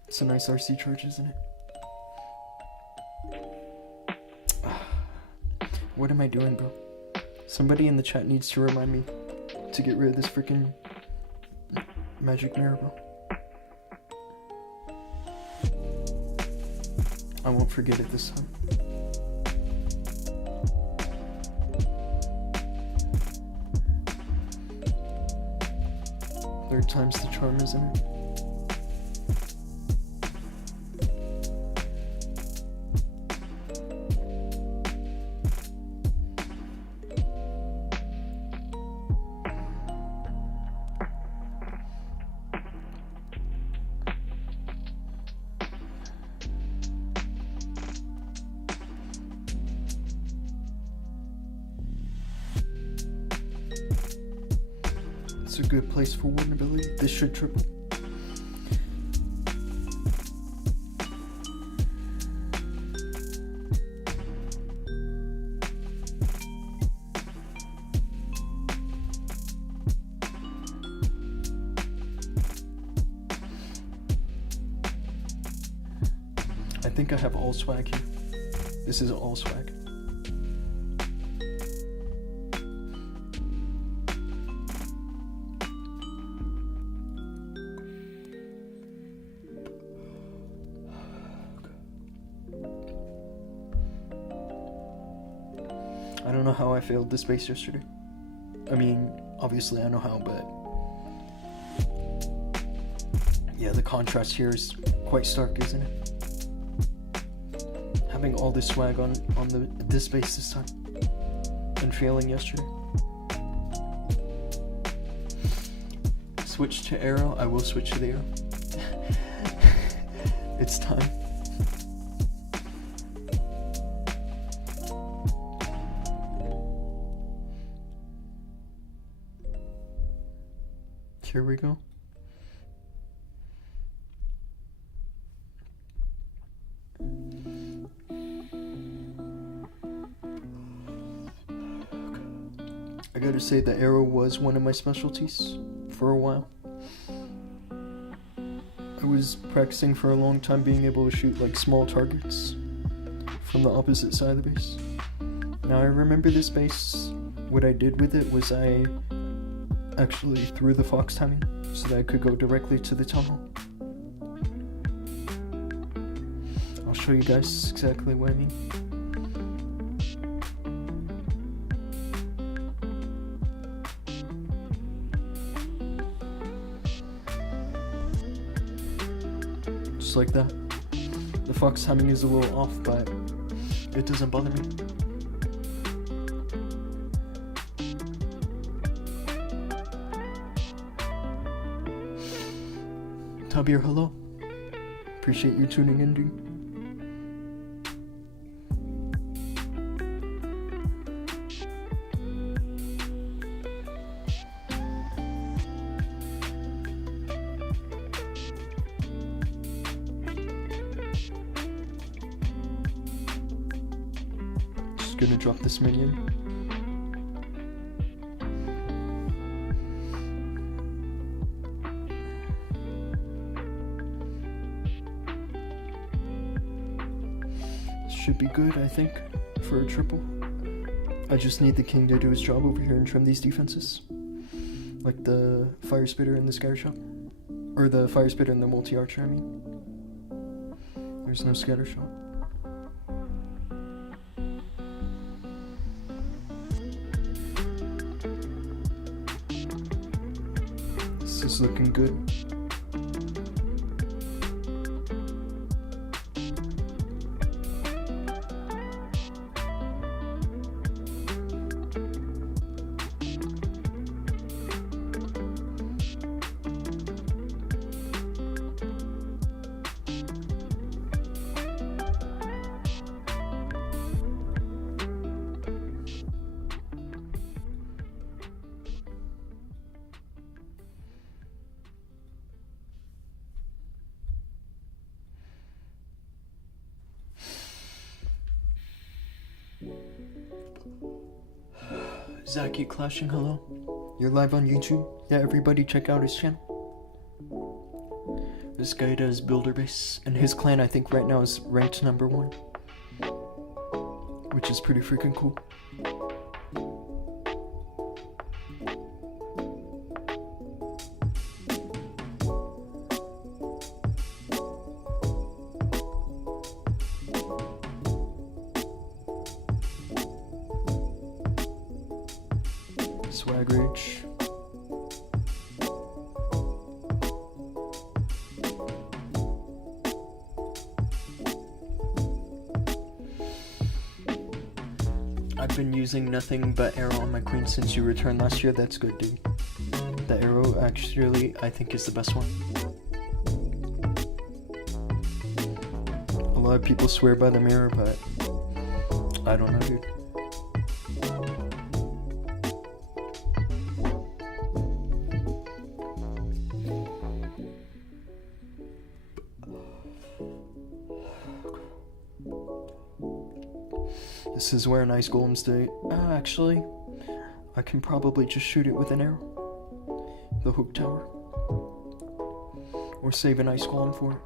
It's a nice RC charge, isn't it? What am I doing, bro? Somebody in the chat needs to remind me to get rid of this freaking magic mirror, bro. I won't forget it this time. Third time's the charm, isn't it? It's a good place for vulnerability. This should triple. I think I have all swag here. This is all swag. I don't know how I failed this base yesterday. I mean, obviously I know how, but yeah, the contrast here is quite stark, isn't it? Having all this swag on this base this time and failing yesterday. Switch to arrow. I will switch to the arrow. It's time. Here we go. I gotta say, the arrow was one of my specialties for a while. I was practicing for a long time being able to shoot like small targets from the opposite side of the base. Now I remember this base, what I did with it was I actually threw the fox timing so that I could go directly to the tunnel. I'll show you guys exactly what I mean. Just like that. The fox timing is a little off, but it doesn't bother me. Tabir, hello. Appreciate you tuning in, dude. Just gonna drop this minion. Should be good, I think, for a triple. I just need the king to do his job over here and trim these defenses. Like the fire spitter and the scatter shot. Or the fire spitter and the multi-archer, I mean. There's no scatter shot. This is looking good. Zaki Clashing, hello. You're live on YouTube? Yeah, everybody check out his channel. This guy does builder base, and his clan I think right now is ranked #1. Which is pretty freaking cool. Swag Rage. I've been using nothing but arrow on my queen since you returned last year. That's good, dude. The arrow actually I think is the best one. A lot of people swear by the mirror, but I don't know, dude. This is where an ice golem stay. Actually, I can probably just shoot it with an arrow. The hook tower. Or save an ice golem for it.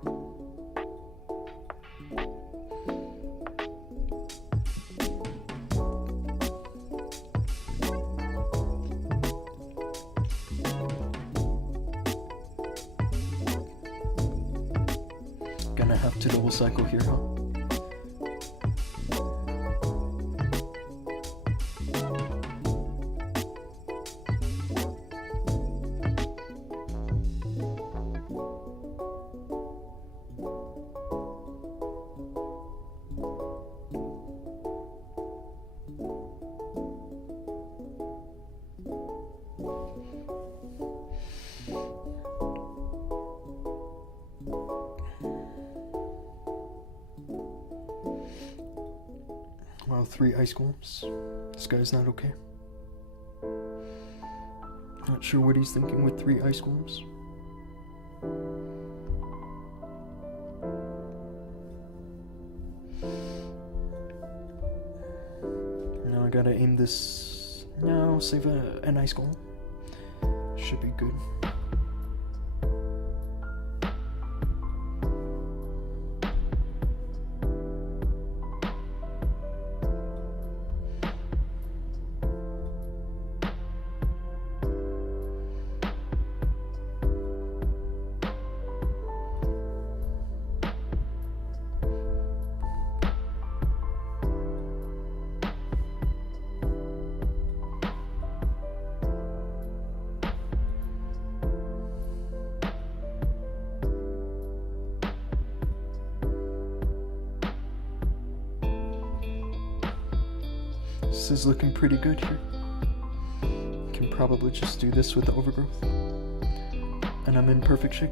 Gonna have to double cycle here, huh? Wow, 3 ice golems. This guy's not okay. Not sure what he's thinking with 3 ice golems. Now I gotta aim this. No, save an ice golem. Should be good. This is looking pretty good here. Can probably just do this with the overgrowth. And I'm in perfect shape.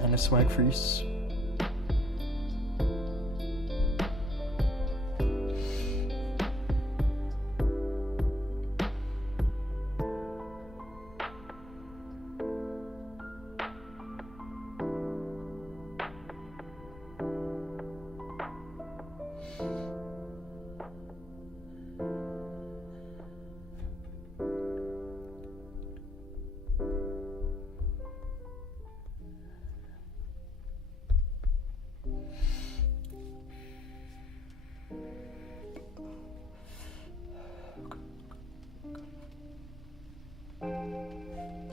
And a swag freeze.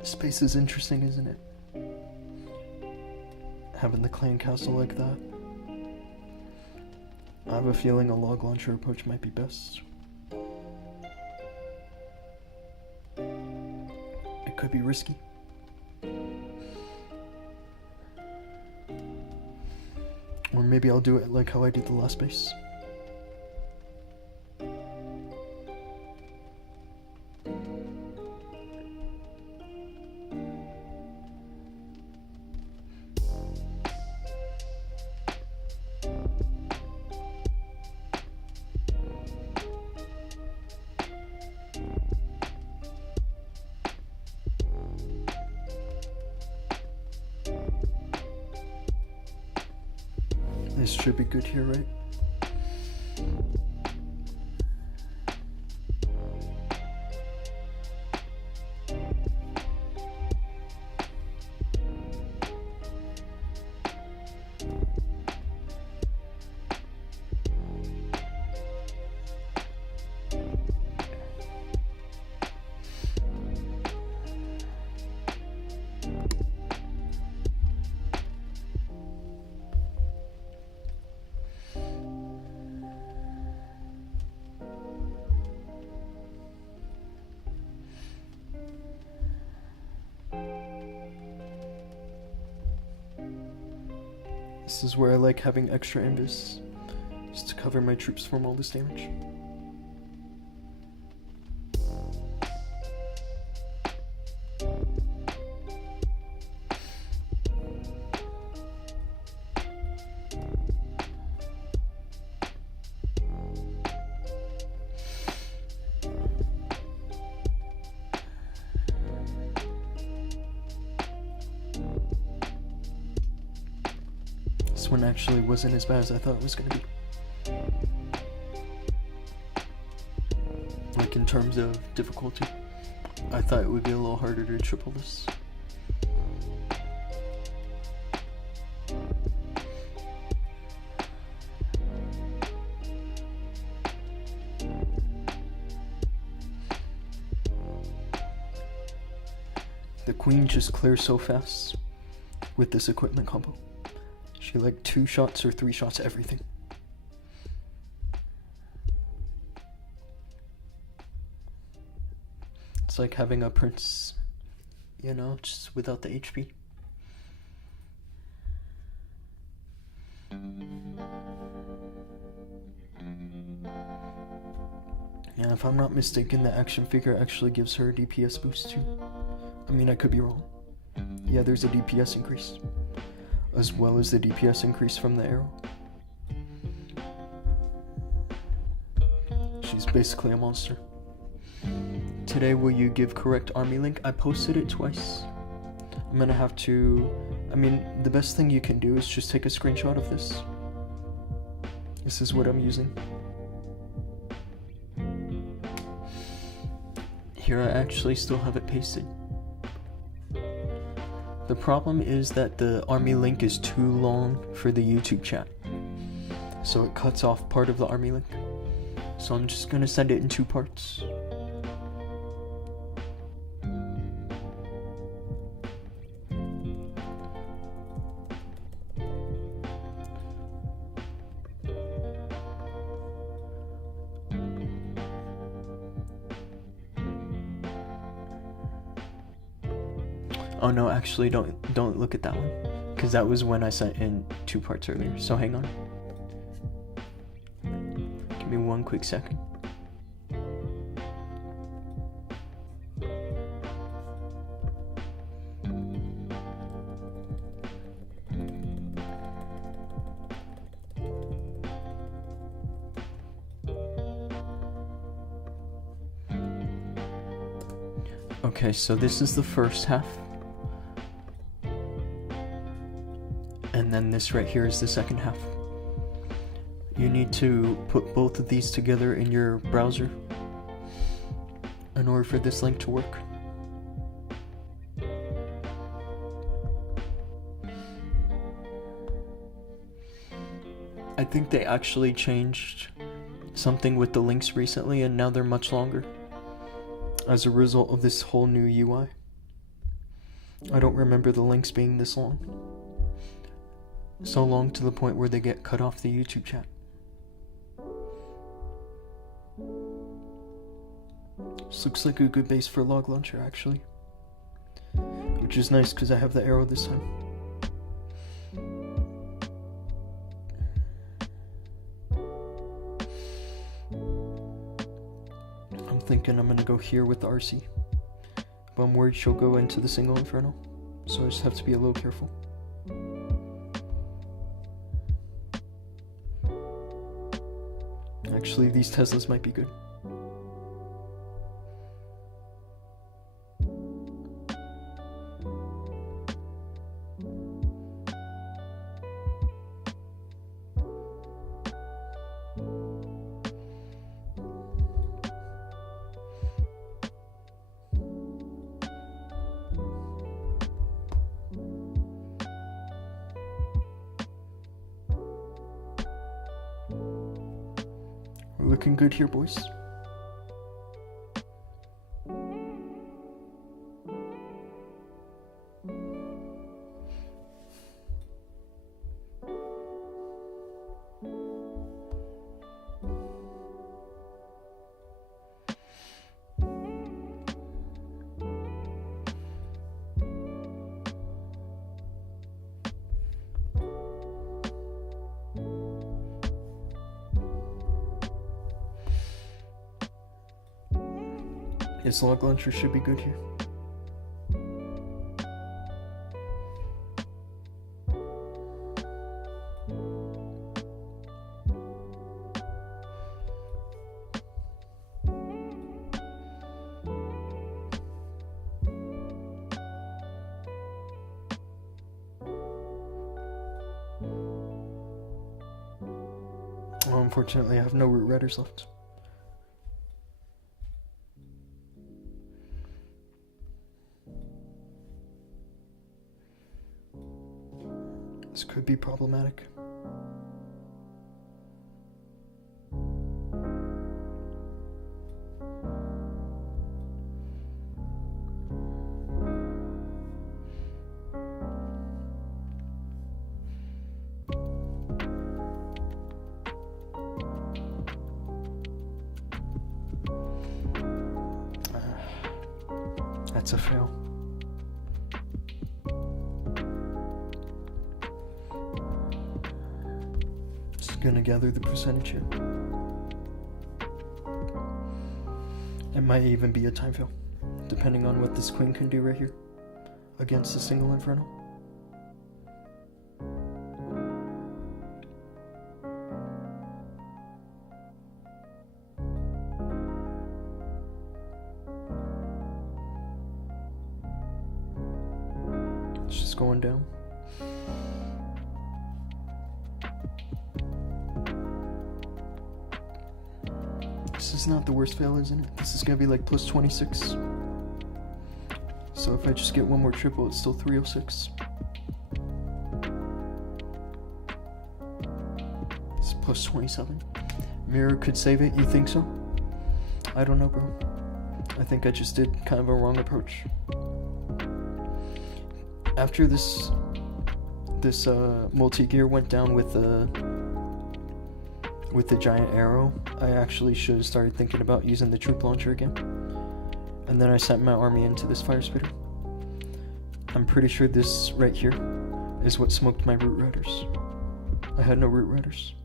Space is interesting, isn't it? Having the clan castle like that. I have a feeling a log launcher approach might be best. It could be risky. Or maybe I'll do it like how I did the last base. This should be good here, right? This is where I like having extra invis, just to cover my troops from all this damage. This one actually wasn't as bad as I thought it was gonna be. Like in terms of difficulty, I thought it would be a little harder to triple this. The queen just clears so fast with this equipment combo. She like 2 shots or 3 shots everything. It's like having a prince, you know, just without the HP. Yeah, if I'm not mistaken, the action figure actually gives her a DPS boost too. I mean, I could be wrong. Yeah, there's a DPS increase, as well as the DPS increase from the arrow. She's basically a monster. Today, will you give correct army link? I posted it twice. I'm gonna have to... I mean, the best thing you can do is just take a screenshot of this. This is what I'm using. Here, I actually still have it pasted. The problem is that the army link is too long for the YouTube chat, so it cuts off part of the army link. So I'm just gonna send it in 2 parts. Oh no, actually don't look at that one, because that was when I sent in 2 parts earlier, so hang on. Give me 1 quick second. Okay, so this is the first half. And then this right here is the second half. You need to put both of these together in your browser in order for this link to work. I think they actually changed something with the links recently, and now they're much longer as a result of this whole new UI. I don't remember the links being this long. So long to the point where they get cut off the YouTube chat. This looks like a good base for log launcher, actually. Which is nice because I have the arrow this time. I'm thinking I'm gonna go here with the RC. But I'm worried she'll go into the single inferno. So I just have to be a little careful. Actually, these Teslas might be good. We're looking good here, boys. This log launcher should be good here. Well, unfortunately, I have no root riders left. This could be problematic. That's a fail. Gonna gather the percentage here. It might even be a time fail, depending on what this queen can do right here against the single inferno. It's just going down. This is not the worst fail, isn't it? This is gonna be like plus 26. So if I just get one more triple, it's still 306. It's plus 27. Mirror could save it, you think so? I don't know, bro. I think I just did kind of a wrong approach. After this multi-gear went down with the giant arrow, I actually should have started thinking about using the troop launcher again. And then I sent my army into this fire spitter. I'm pretty sure this right here is what smoked my root riders. I had no root riders.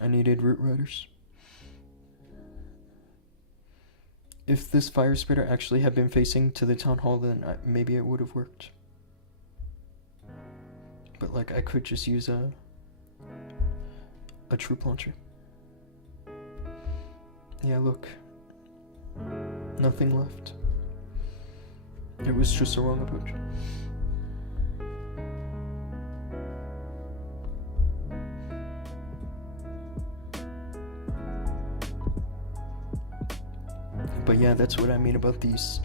I needed root riders. If this fire spitter actually had been facing to the town hall, then maybe it would have worked. But like, I could just use a troop launcher. Yeah, look. Nothing left. It was just a wrong approach. But yeah, that's what I mean about these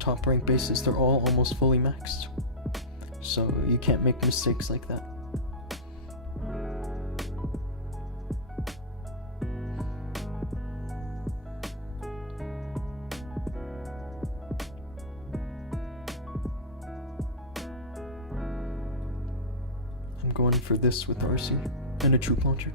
top rank bases. They're all almost fully maxed. So you can't make mistakes like that. going for this with RC and a troop launcher.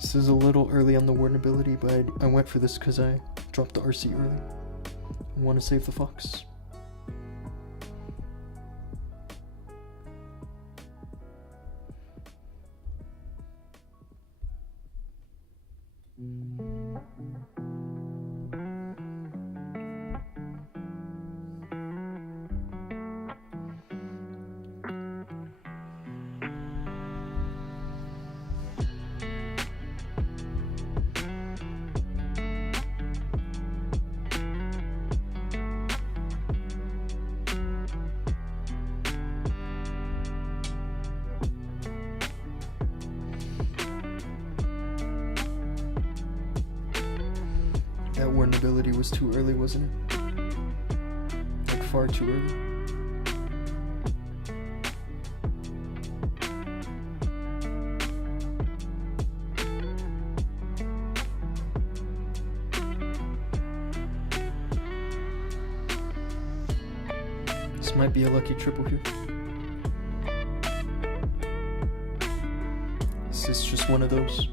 This is a little early on the warden ability, but I went for this because I dropped the RC early. I want to save the fox. That warden ability was too early, wasn't it? Like far too early. This might be a lucky triple here. This is just one of those.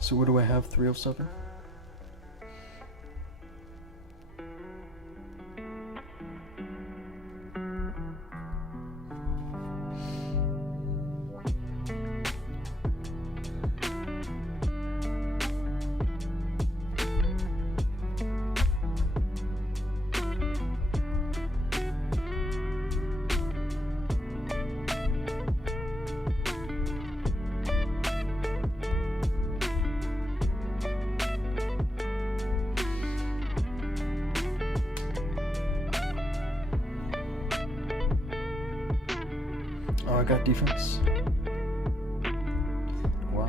So what do I have? 307? Oh, I got defense. Wow.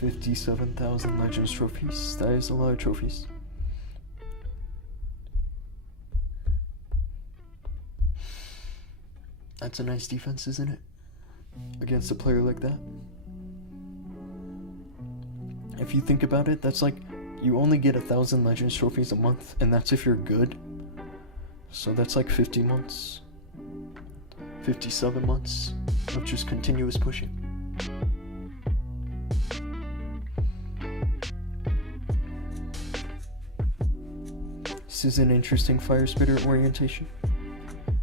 $57,000 Legends trophies. That is a lot of trophies. That's a nice defense, isn't it? Against a player like that. If you think about it, that's like you only get 1,000 Legends trophies a month, and that's if you're good. So that's like 50 months. 57 months of just continuous pushing. This is an interesting fire spitter orientation.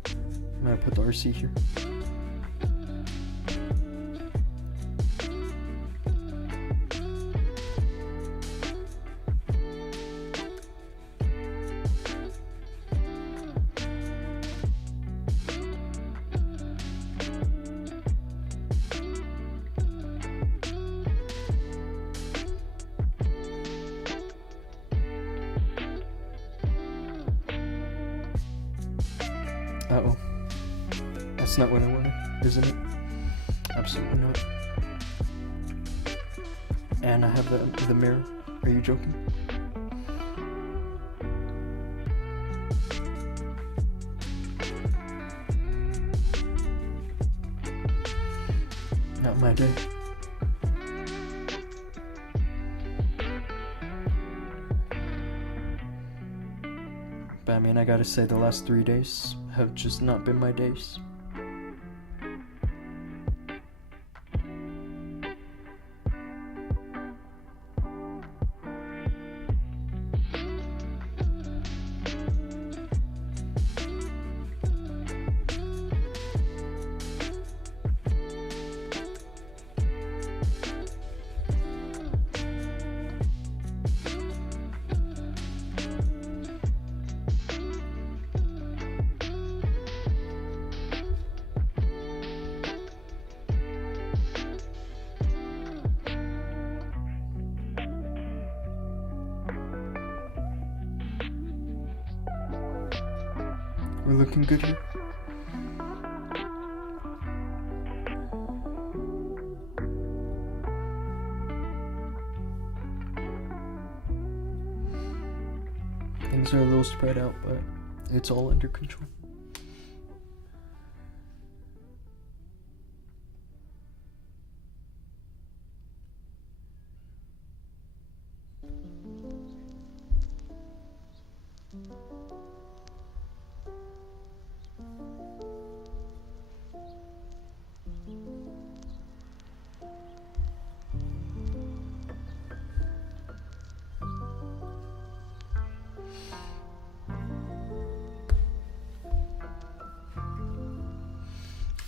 I'm gonna put the RC here. Uh-oh. That's not what I wanted, isn't it? Absolutely not. And I have the mirror. Are you joking? Not my day. And I gotta say, the last 3 days have just not been my days. We're looking good here. Things are a little spread out, but it's all under control.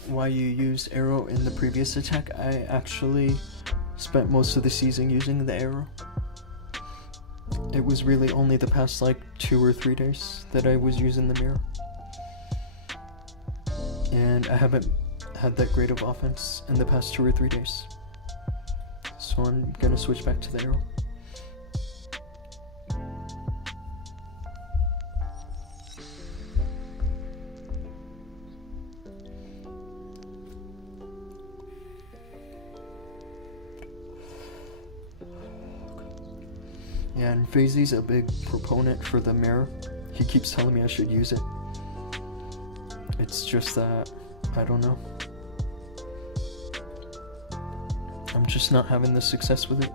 Why you used arrow in the previous attack? I actually spent most of the season using the arrow. It was really only the past like 2 or 3 days that I was using the mirror. And I haven't had that great of offense in the past 2 or 3 days. So I'm gonna switch back to the arrow. Yeah, and Fazy's a big proponent for the mirror. He keeps telling me I should use it. It's just that, I don't know. I'm just not having the success with it.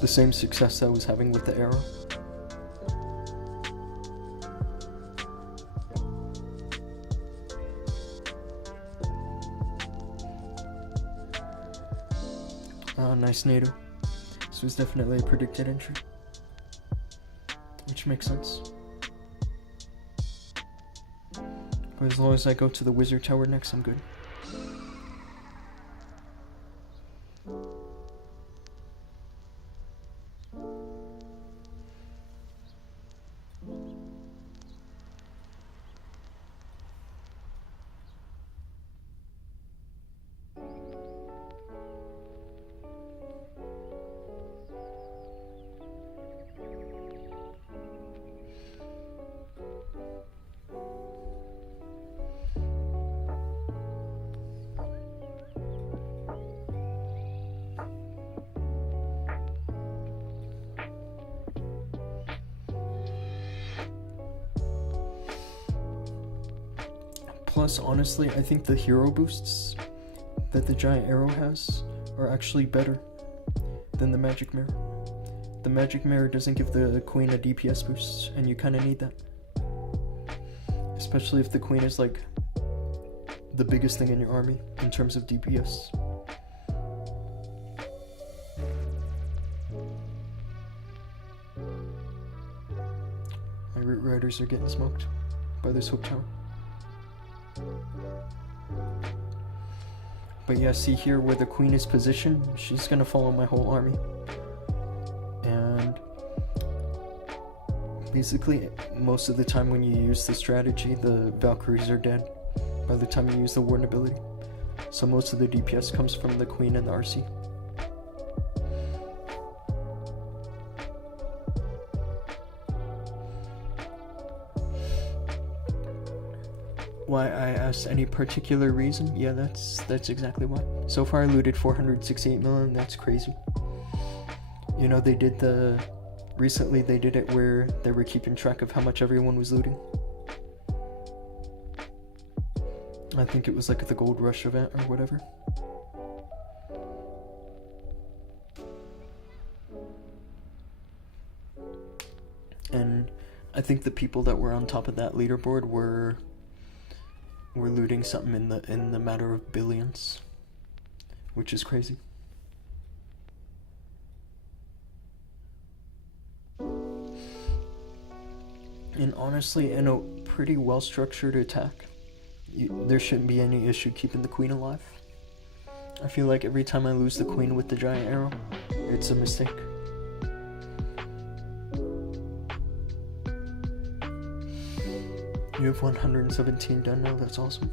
The same success I was having with the arrow. Nice NATO. This was definitely a predicted entry. Which makes sense. But as long as I go to the wizard tower next, I'm good. Plus, honestly, I think the hero boosts that the giant arrow has are actually better than the magic mirror. The magic mirror doesn't give the queen a DPS boost, and you kind of need that. Especially if the queen is like the biggest thing in your army in terms of DPS. My root riders are getting smoked by this hook tower. But yeah, see here where the queen is positioned, she's gonna follow my whole army. And basically, most of the time when you use the strategy, the Valkyries are dead by the time you use the Warden ability. So most of the DPS comes from the queen and the RC. Why I asked any particular reason? Yeah, that's exactly why. So far I looted 468 million, that's crazy. You know, recently they did it where they were keeping track of how much everyone was looting. I think it was like the Gold Rush event or whatever. And I think think the people that were on top of that leaderboard were looting something in the matter of billions, which is crazy. And honestly, in a pretty well-structured attack, there shouldn't be any issue keeping the queen alive. I feel like every time I lose the queen with the giant arrow, it's a mistake. You have 117 done now, that's awesome.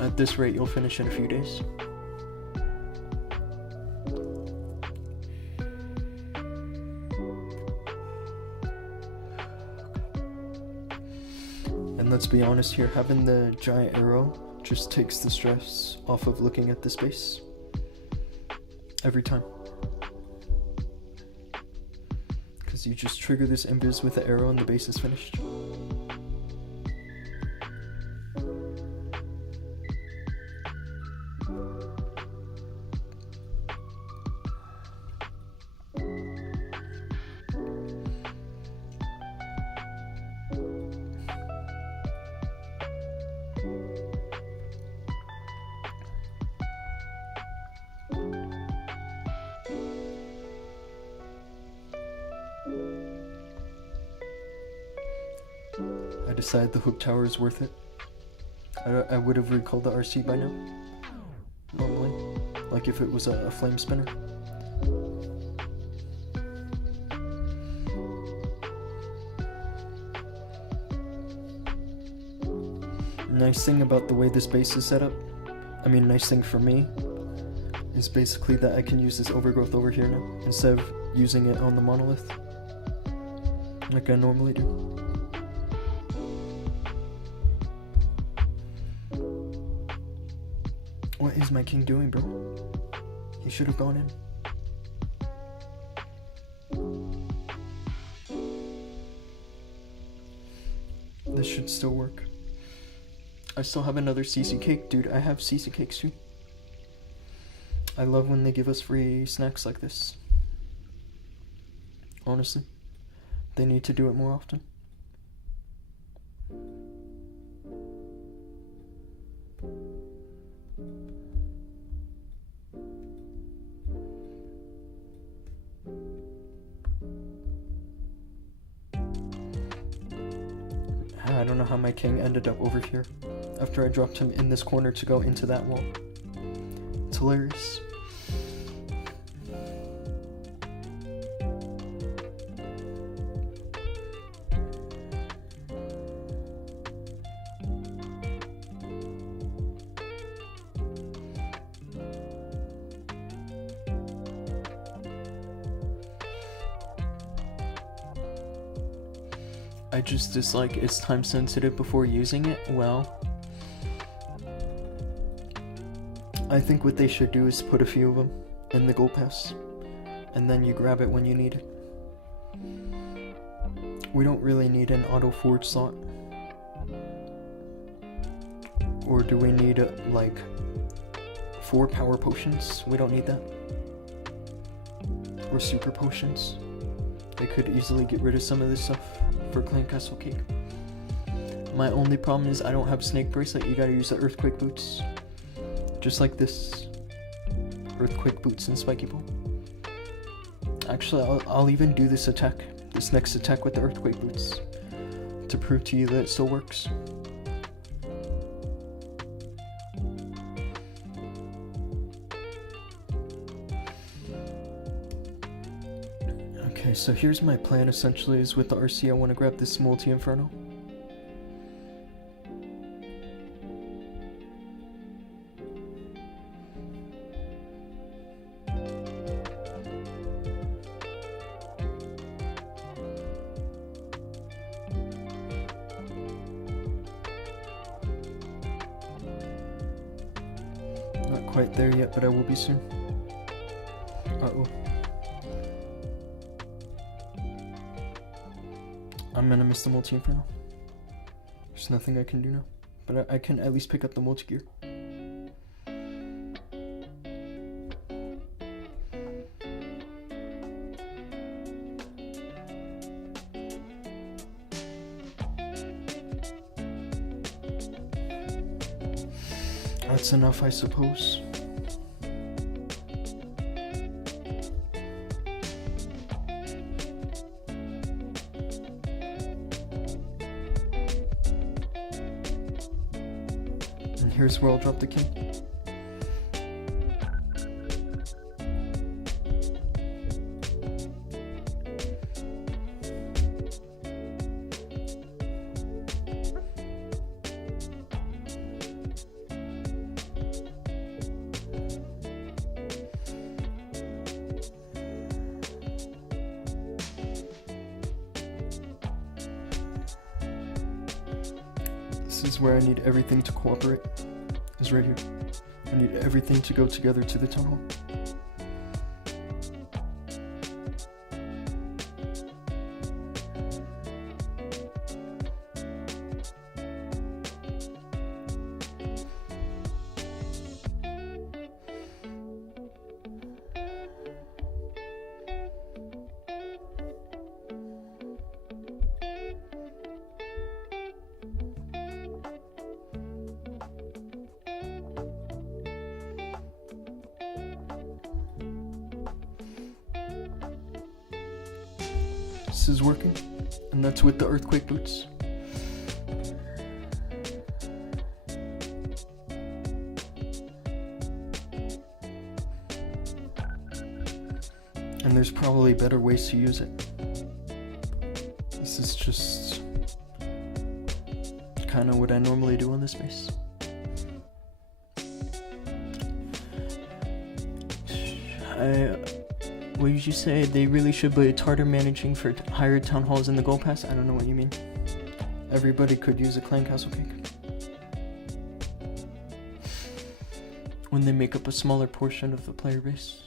At this rate, you'll finish in a few days. And let's be honest here, having the giant arrow just takes the stress off of looking at the space. Every time. Because you just trigger this invis with the arrow and the base is finished. I decided the hook tower is worth it. I would have recalled the RC by now. Normally. Like if it was a flame spinner. Nice thing about the way this base is set up, I mean nice thing for me, is basically that I can use this overgrowth over here now, instead of using it on the monolith. Like I normally do. What is my king doing, bro? He should have gone in. This should still work. I still have another CC cake. Dude, I have CC cakes too. I love when they give us free snacks like this. Honestly. They need to do it more often. I don't know how my king ended up over here after I dropped him in this corner to go into that wall. It's hilarious. I just dislike it's time sensitive before using it. Well, I think what they should do is put a few of them in the gold pass, and then you grab it when you need it. We don't really need an auto forge slot. Or do we need like 4 power potions? We don't need that. Or super potions. They could easily get rid of some of this stuff for Clan Castle Cake. My only problem is I don't have Snake Bracelet. You gotta use the Earthquake Boots. Just like this. Earthquake Boots and Spiky Ball. Actually, I'll even do this attack. This next attack with the Earthquake Boots. To prove to you that it still works. Okay, so here's my plan essentially is with the RC I want to grab this multi-inferno. Not quite there yet, but I will be soon. Uh-oh. I'm gonna miss the multi-inferno. There's nothing I can do now. But I can at least pick up the multi-gear. That's enough, I suppose. And here's where I'll drop the king. This is where I need everything to cooperate, is right here. I need everything to go together to the town hall. This is working, and that's with the earthquake boots. And there's probably better ways to use it. This is just kind of what I normally do on this base. What did you say? They really should be harder managing for higher town halls in the gold pass? I don't know what you mean. Everybody could use a clan castle cake. When they make up a smaller portion of the player base.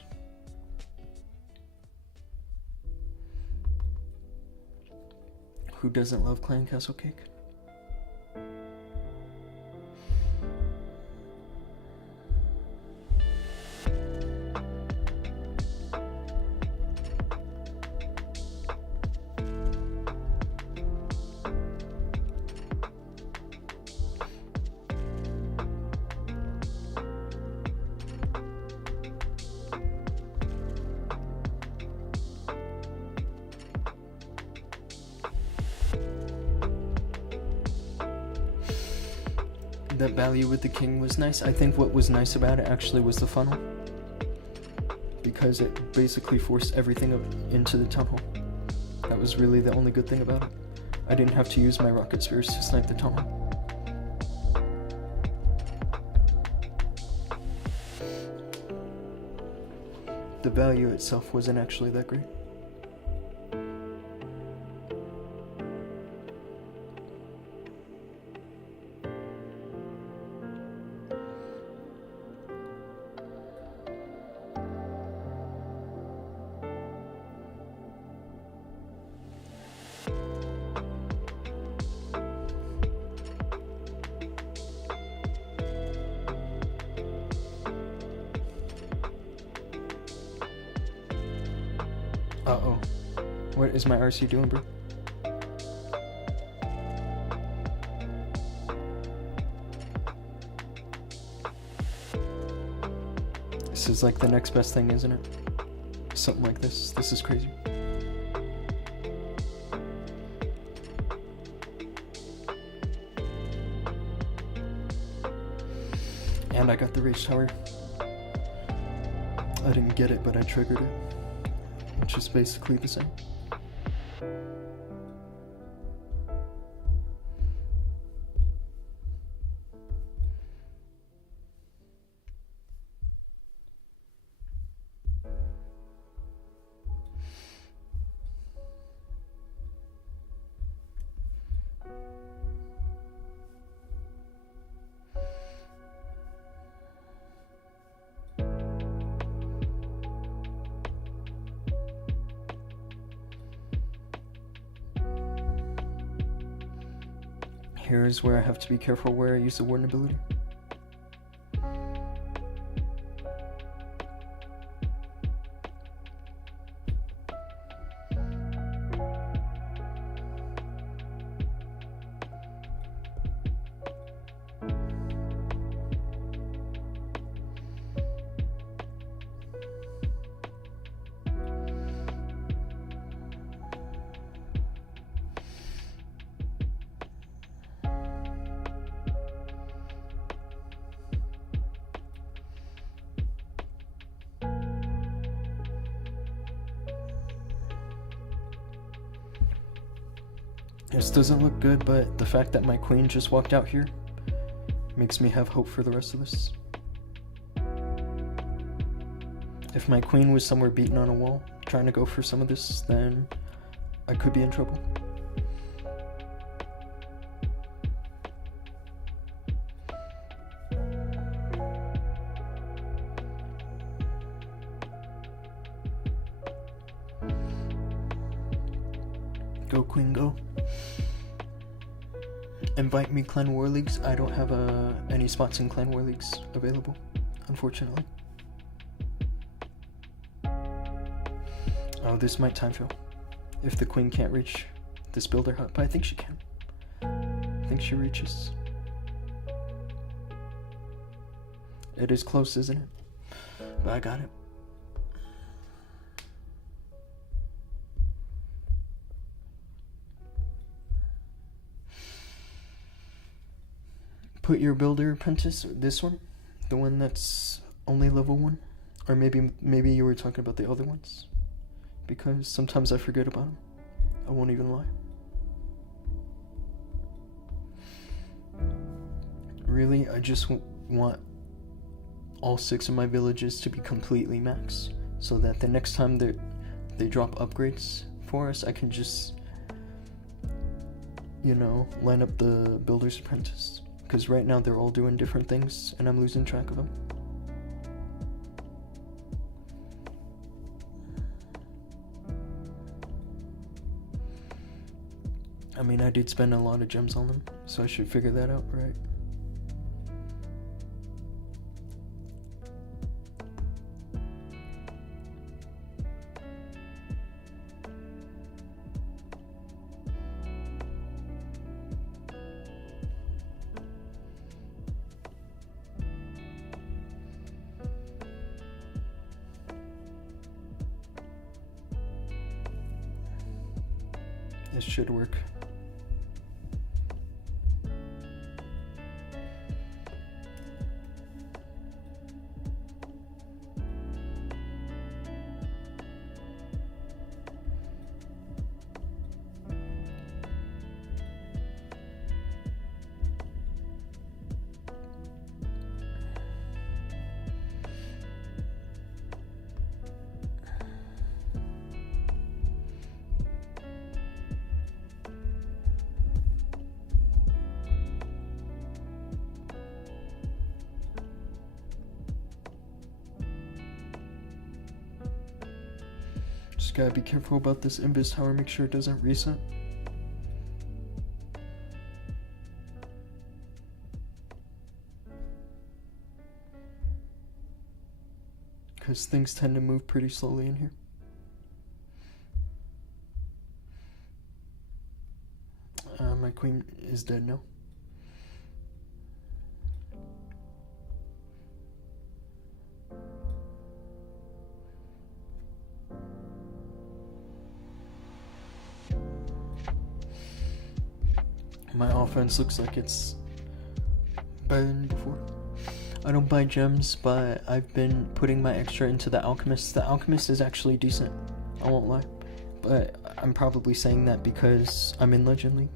Who doesn't love clan castle cake? That value with the king was nice. I think what was nice about it actually was the funnel, because it basically forced everything up into the town hall. That was really the only good thing about it. I didn't have to use my rocket spears to snipe the town hall. The value itself wasn't actually that great. Uh-oh. What is my RC doing, bro? This is like the next best thing, isn't it? Something like this. This is crazy. And I got the rage tower. I didn't get it, but I triggered it. Which is basically the same. Here's where I have to be careful where I use the warden ability. This doesn't look good, but the fact that my queen just walked out here makes me have hope for the rest of this. If my queen was somewhere beaten on a wall, trying to go for some of this, then I could be in trouble. Go, queen, go. Invite me clan war leagues. I don't have any spots in clan war leagues available, unfortunately. Oh, this might time fill. If the queen can't reach this builder hut, but I think she can. I think she reaches. It is close, isn't it? But I got it. Put your builder apprentice, this one, the one that's only level 1, or maybe you were talking about the other ones, because sometimes I forget about them. I won't even lie. Really, I just want all 6 of my villages to be completely max, so that the next time they drop upgrades for us, I can just, you know, line up the builder's apprentice. Because right now they're all doing different things and I'm losing track of them. I mean, I did spend a lot of gems on them, so I should figure that out, right? This should work. Just gotta be careful about this Invis tower, make sure it doesn't reset. Because things tend to move pretty slowly in here. My queen is dead now. My offense looks like it's better than before. I don't buy gems, but I've been putting my extra into the Alchemist. The Alchemist is actually decent, I won't lie. But I'm probably saying that because I'm in Legend League.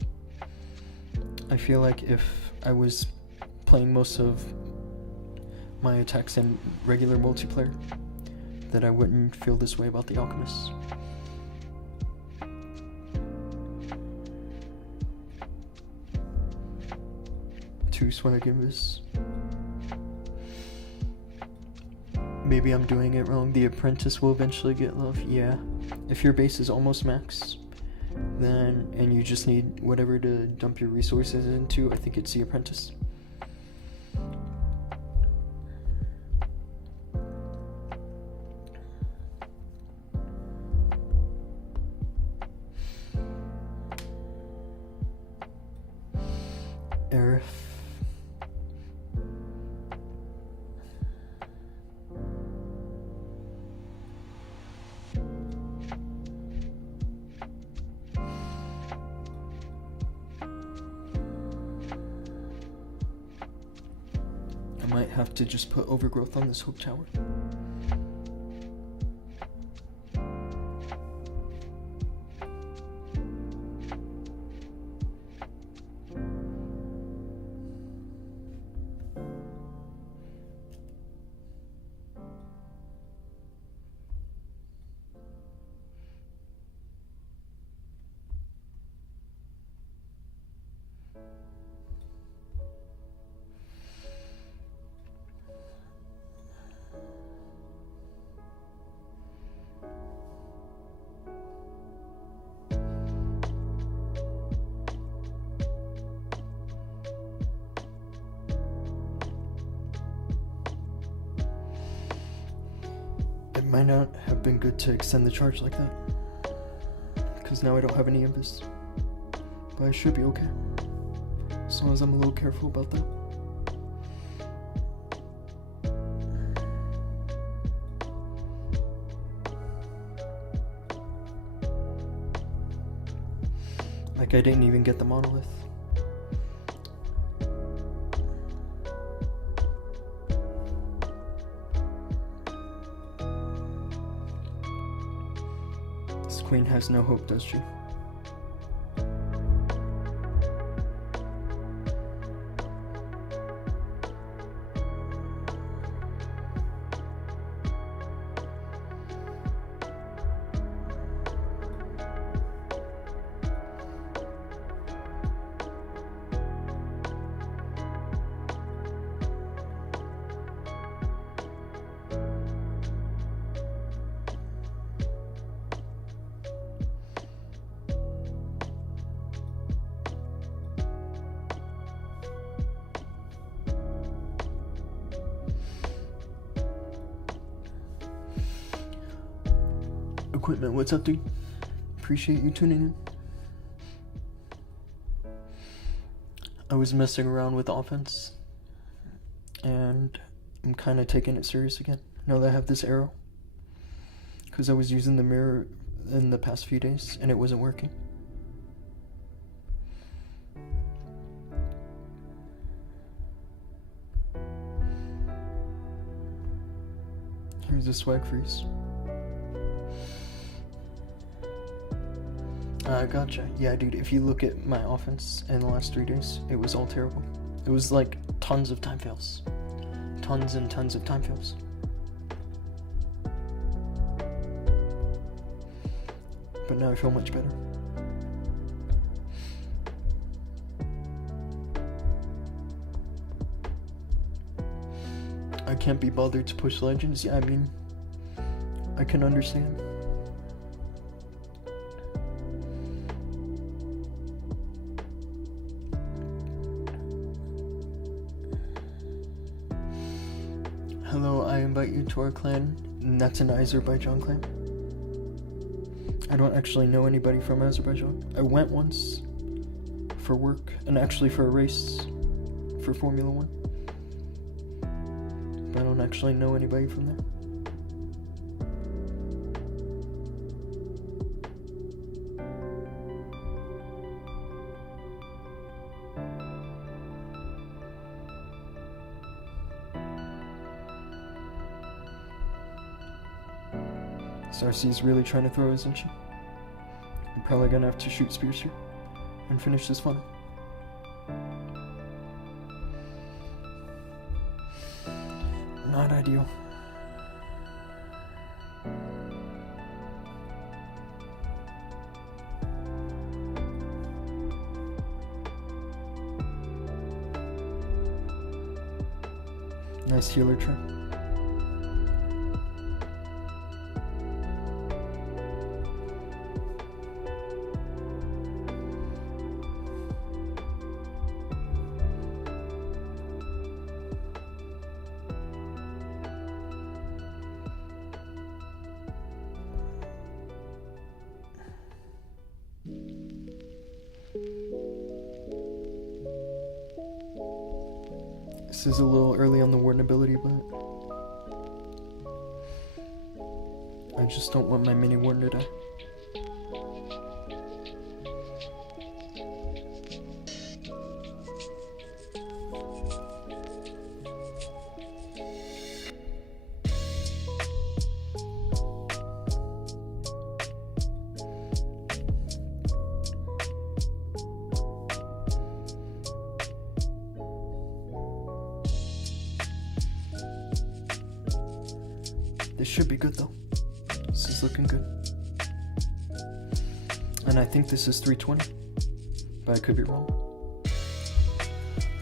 I feel like if I was playing most of my attacks in regular multiplayer, that I wouldn't feel this way about the Alchemist. Two swag Invis. Maybe I'm doing it wrong. The apprentice will eventually get love. Yeah. If your base is almost max, then and you just need whatever to dump your resources into, I think it's the apprentice. Arif. I might have to just put overgrowth on this hook tower. It might not have been good to extend the charge like that, because now I don't have any invis. But I should be okay, as long as I'm a little careful about that. Like, I didn't even get the monolith. This queen has no hope, does she? Equipment, what's up, dude? Appreciate you tuning in. I was messing around with offense, and I'm kind of taking it serious again now that I have this arrow, because I was using the mirror in the past few days and it wasn't working. Here's a swag freeze. Gotcha. Yeah, dude, if you look at my offense in the last 3 days, it was all terrible. It was like tons of time fails. Tons and tons of time fails. But now I feel much better. I can't be bothered to push legends. Yeah, I mean, I can understand. Hello, I invite you to our clan, and that's an Azerbaijan clan. I don't actually know anybody from Azerbaijan. I went once for work, and actually for a race for Formula 1. But I don't actually know anybody from there. Sarcy's really trying to throw, isn't she? I'm probably gonna have to shoot spears here and finish this funnel. Not ideal. Nice healer trap. This is a little early on the warden ability, but I just don't want my mini warden to die. This should be good though. This is looking good. And I think this is 320, but I could be wrong.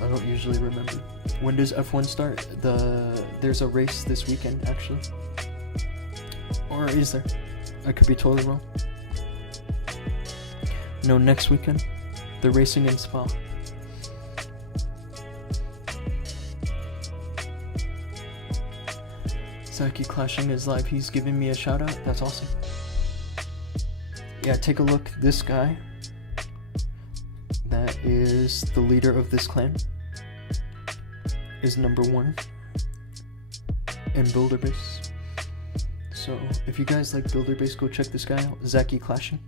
I don't usually remember. When does F1 start? There's a race this weekend, actually. Or is there? I could be totally wrong. No, next weekend. They're racing in Spa. Zaki Clashing is live. He's giving me a shout out. That's awesome. Yeah, take a look. This guy, that is the leader of this clan, is number 1 in Builder Base. So if you guys like Builder Base, go check this guy out. Zaki Clashing.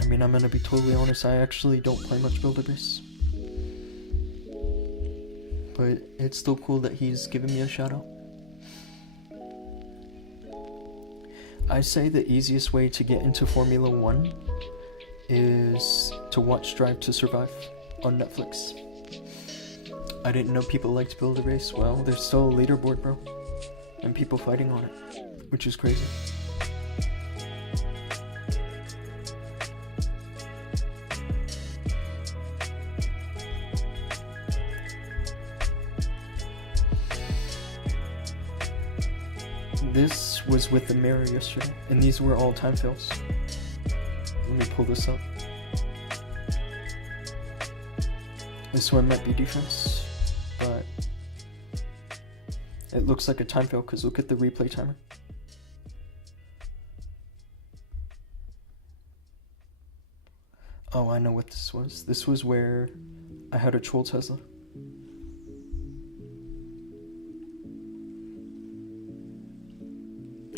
I mean, I'm gonna be totally honest, I actually don't play much Builder Base. But it's still cool that he's giving me a shout out. I say the easiest way to get into Formula 1 is to watch Drive to Survive on Netflix. I didn't know people liked Builder Base. Well, there's still a leaderboard, bro. And people fighting on it, which is crazy. This was with the mirror yesterday, and these were all time fails. Let me pull this up. This one might be defense, but it looks like a time fail because look at the replay timer. Oh, I know what this was. This was where I had a troll Tesla.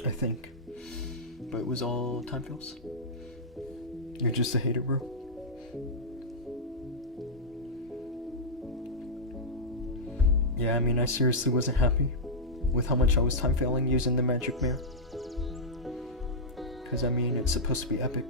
I think. But it was all time fails. You're just a hater, bro. Yeah, I mean, I seriously wasn't happy with how much I was time failing using the magic mirror. Because, I mean, it's supposed to be epic.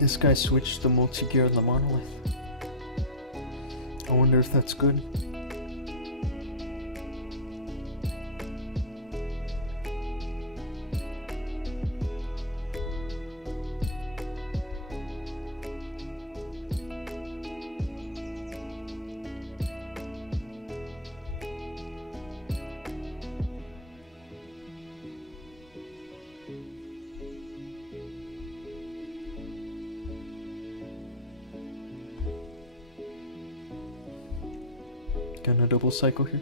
This guy switched the multi-gear on the monolith. I wonder if that's good. Gonna double cycle here.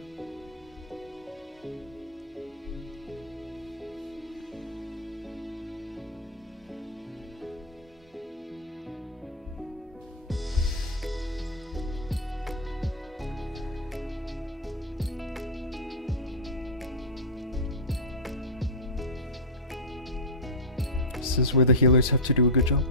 This is where the healers have to do a good job.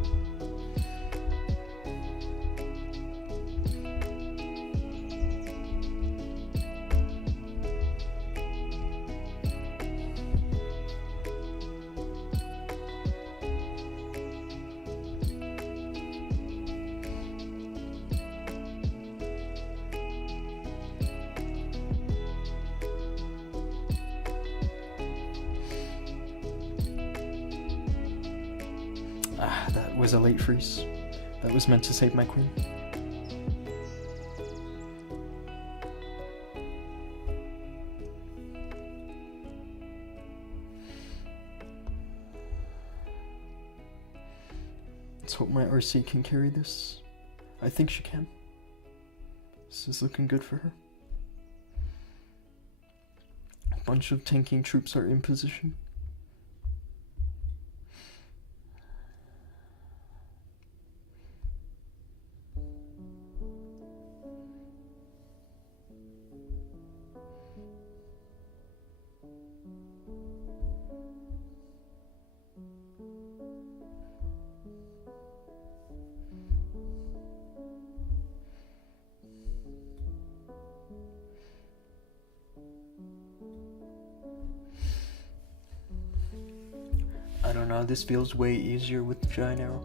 Ah, that was a late freeze. That was meant to save my queen. Let's hope my RC can carry this. I think she can. This is looking good for her. A bunch of tanking troops are in position. I don't know, this feels way easier with the giant arrow.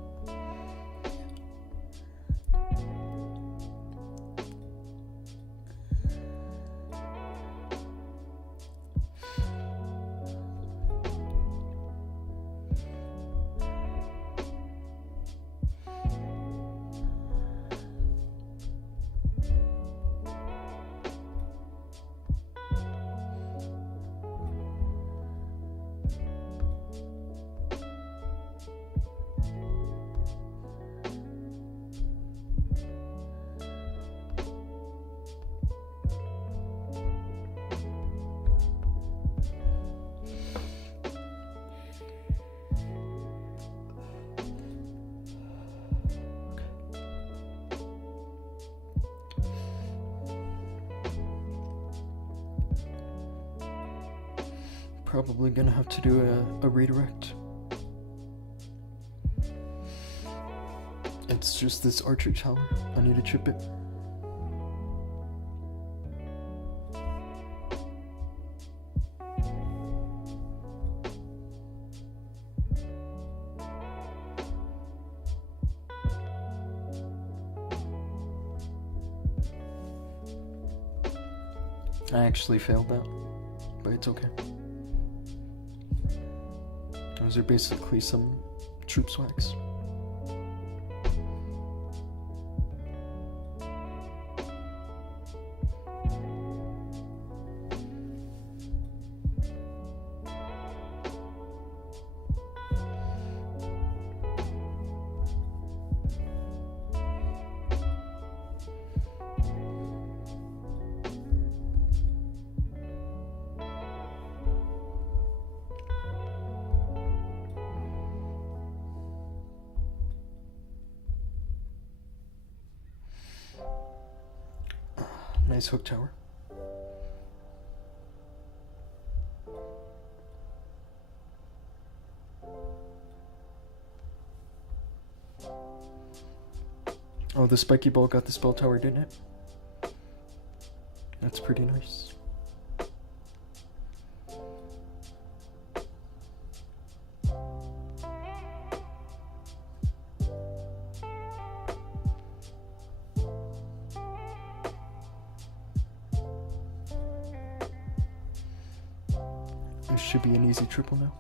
Probably gonna have to do a redirect. It's just this archer tower. I need to chip it. I actually failed that, but it's okay. Those are basically some troop swags. Nice hook tower. Oh, the spiky ball got the spell tower, didn't it? That's pretty nice. This should be an easy triple now.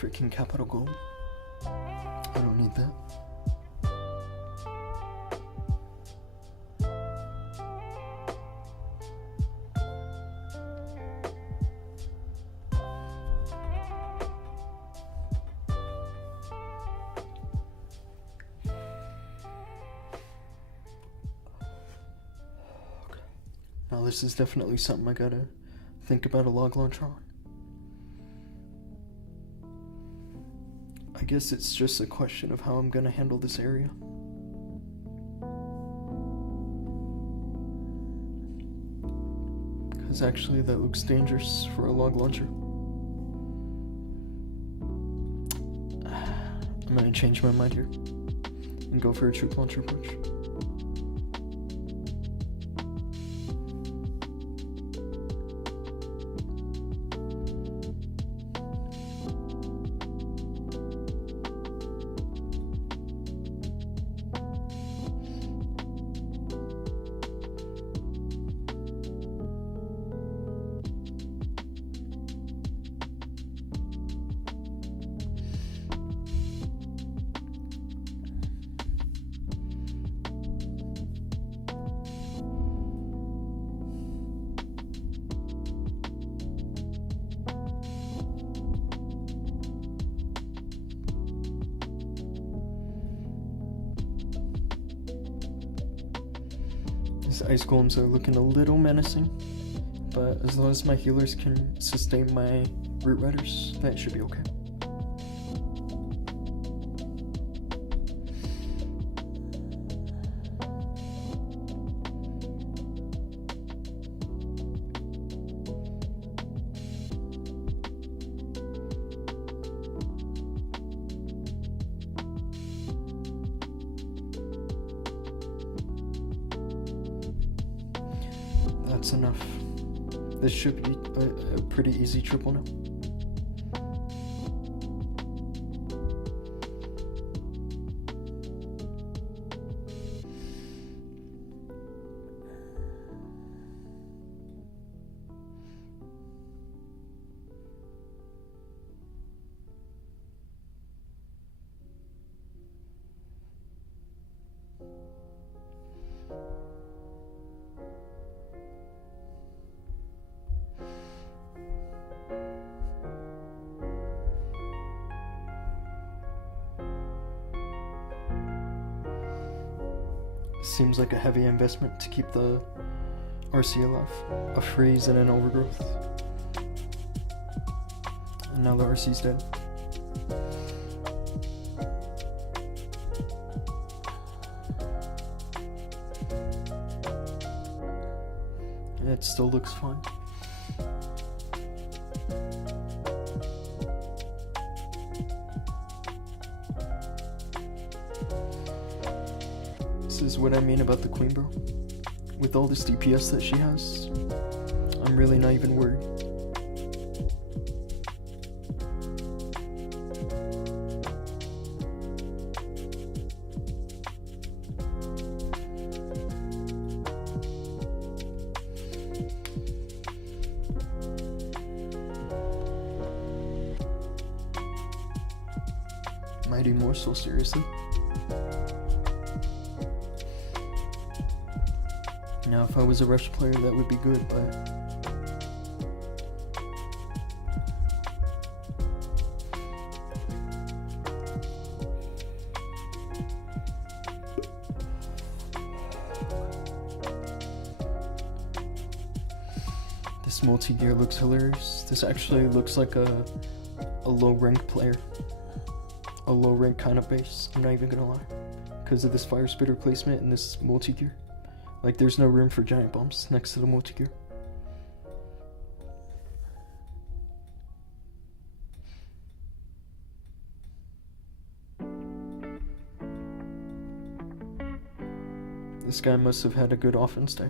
Freaking capital gold. I don't need that. Now this is definitely something I gotta think about a log launcher on. I guess it's just a question of how I'm gonna handle this area. Because actually that looks dangerous for a log launcher. I'm gonna change my mind here and go for a troop launcher approach. These ice golems are looking a little menacing, but as long as my healers can sustain my root riders, that should be okay. That's enough. This should be a pretty easy triple now. Seems like a heavy investment to keep the RC alive. A freeze and an overgrowth. And now the RC's dead. It still looks fine. This is what I mean about the queen, bro. With all this DPS that she has, I'm really not even worried. Mighty Morsel, seriously? Now, if I was a rush player, that would be good, but... This multi-gear looks hilarious. This actually looks like a low-rank player. A low-rank kind of base, I'm not even gonna lie. Because of this fire spitter placement and this multi-gear. Like, there's no room for giant bombs next to the multi-gear. This guy must have had a good offense day.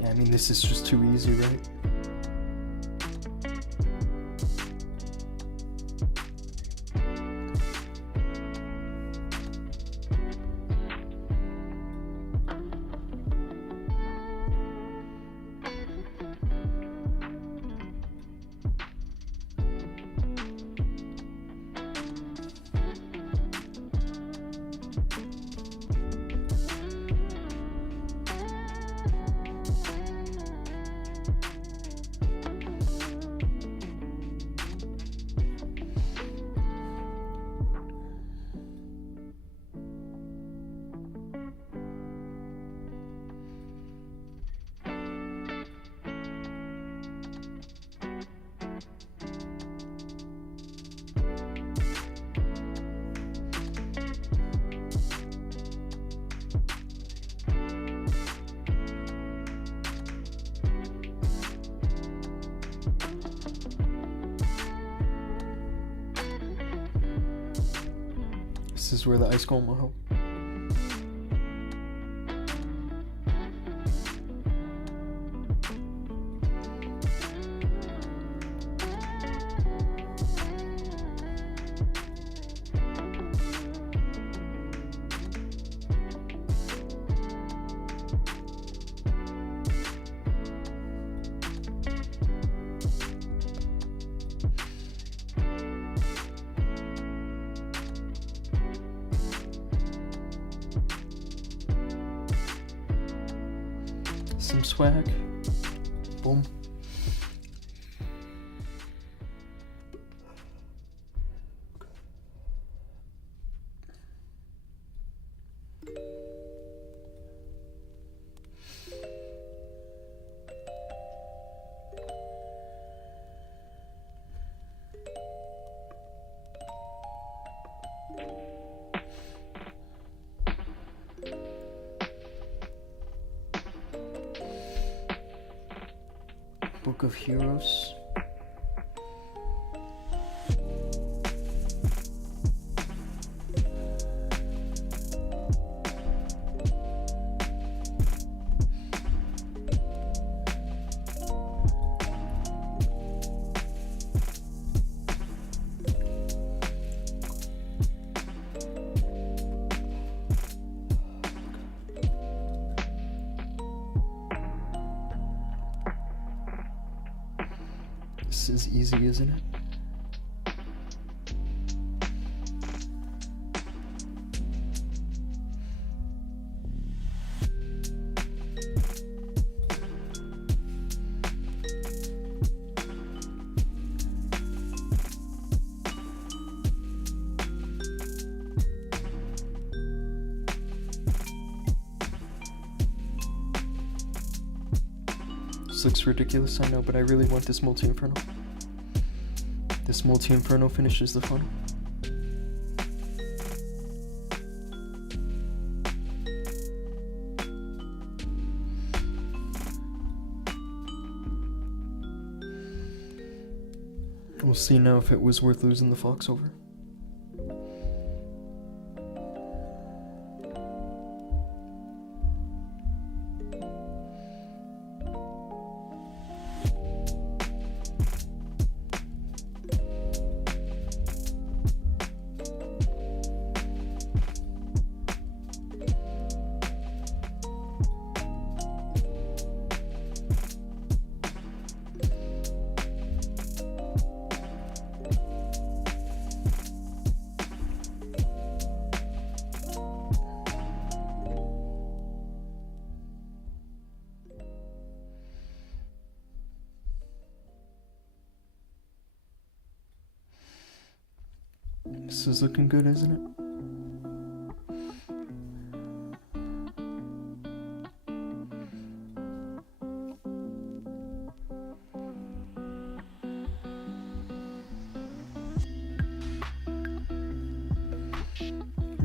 I mean, this is just too easy, right? This is where the ice golem will help. some swag. Boom. Book of Heroes. This is easy, isn't it? This looks ridiculous, I know, but I really want this multi-inferno. This multi-inferno finishes the funnel. We'll see now if it was worth losing the Fox over. This is looking good, isn't it?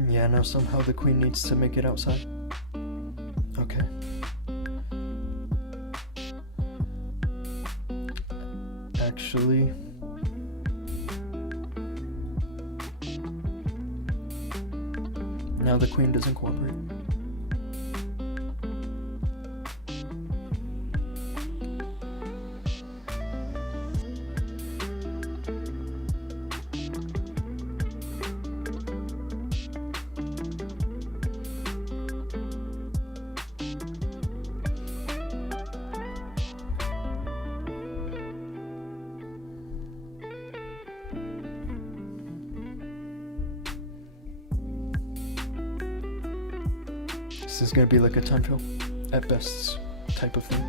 Yeah, now somehow the queen needs to make it outside. Okay. Actually... now the queen doesn't cooperate. This is gonna be like a time fill, at best, type of thing.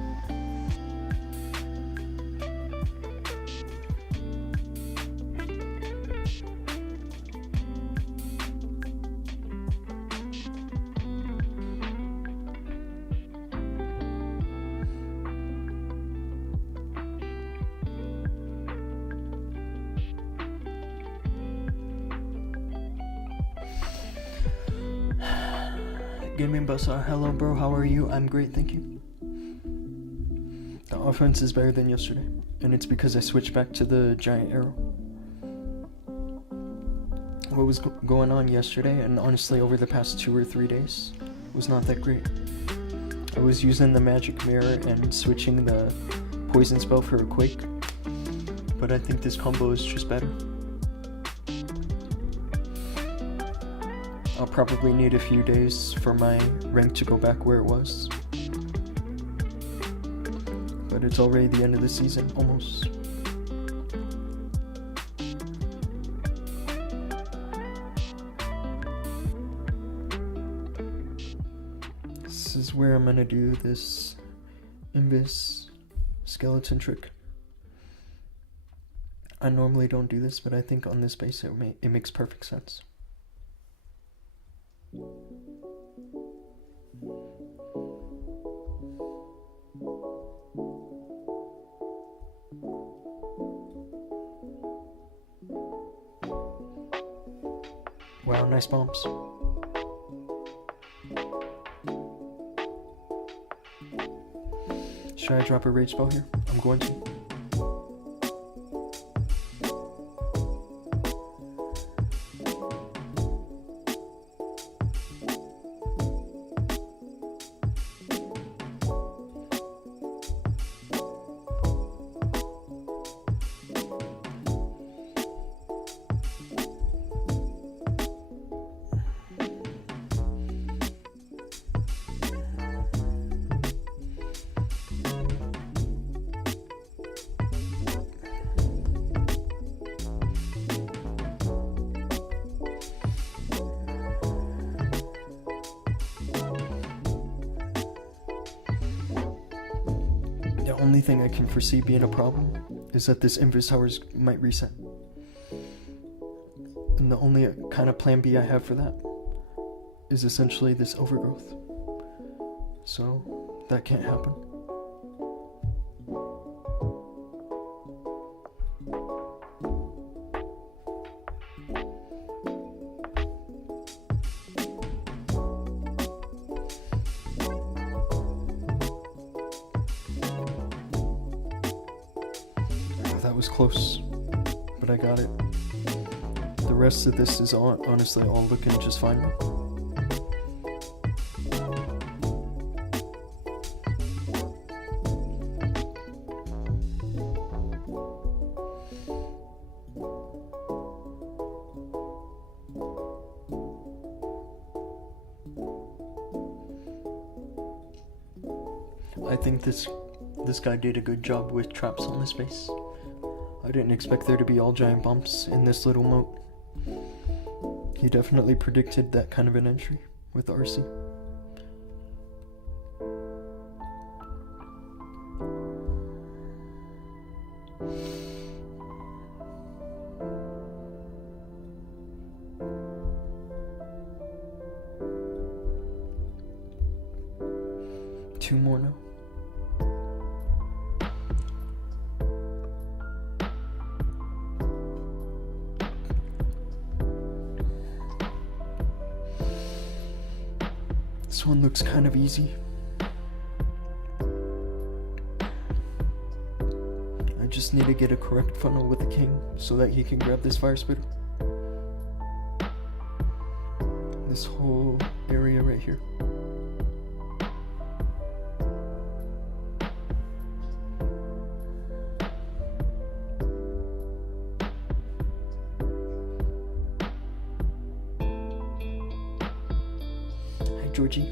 Gaming Bussa, hello bro, how are you? I'm great, thank you. The offense is better than yesterday, and it's because I switched back to the giant arrow. What was going on yesterday, and honestly over the past 2 or 3 days, was not that great. I was using the magic mirror and switching the poison spell for a quake, but I think this combo is just better. I'll probably need a few days for my rank to go back where it was. But it's already the end of the season, almost. This is where I'm gonna do this invis skeleton trick. I normally don't do this, but I think on this base it makes perfect sense. Wow, nice bombs. Should I drop a rage spell here? I'm going to. The only thing I can foresee being a problem is that this invis towers might reset. And the only kind of plan B I have for that is essentially this overgrowth. So that can't happen. That was close, but I got it. The rest of this is honestly all looking just fine now. I think this guy did a good job with traps on this base. I didn't expect there to be all giant bumps in this little moat. He definitely predicted that kind of an entry with RC. Two more now. This one looks kind of easy. I just need to get a correct funnel with the king so that he can grab this fire spitter. This whole area right here. Georgie.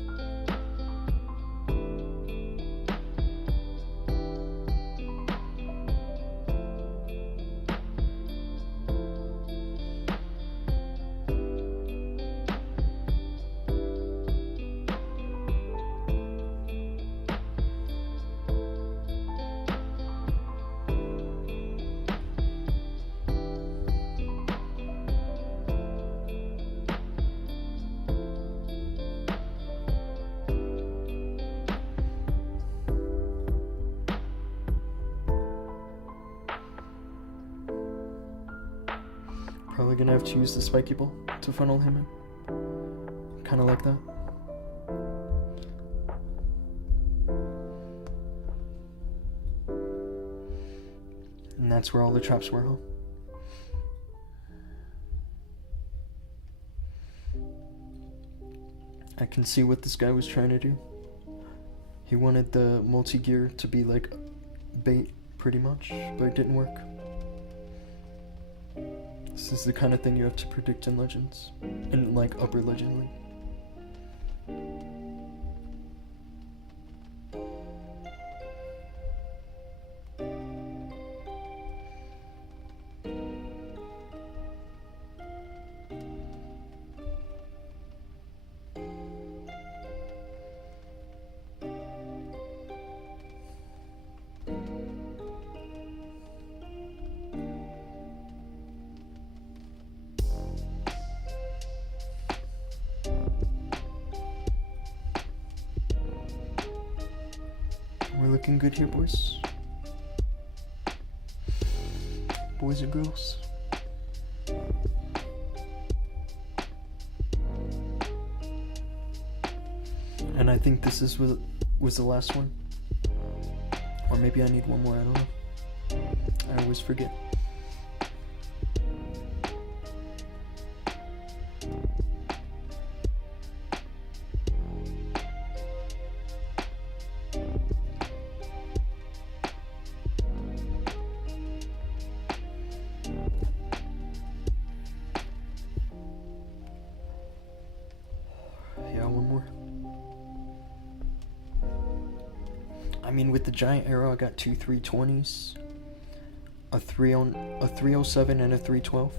Probably gonna have to use the spiky ball to funnel him in. Kinda like that. And that's where all the traps were, huh? I can see what this guy was trying to do. He wanted the multi-gear to be like bait, pretty much, but it didn't work. This is the kind of thing you have to predict in Legends, in like upper Legend League. looking good here, boys? Boys and girls? And I think this was the last one. Or maybe I need one more, I don't know. I always forget. Yeah, one more. I mean, with the giant arrow, I got two 320s, a 307, and a 312.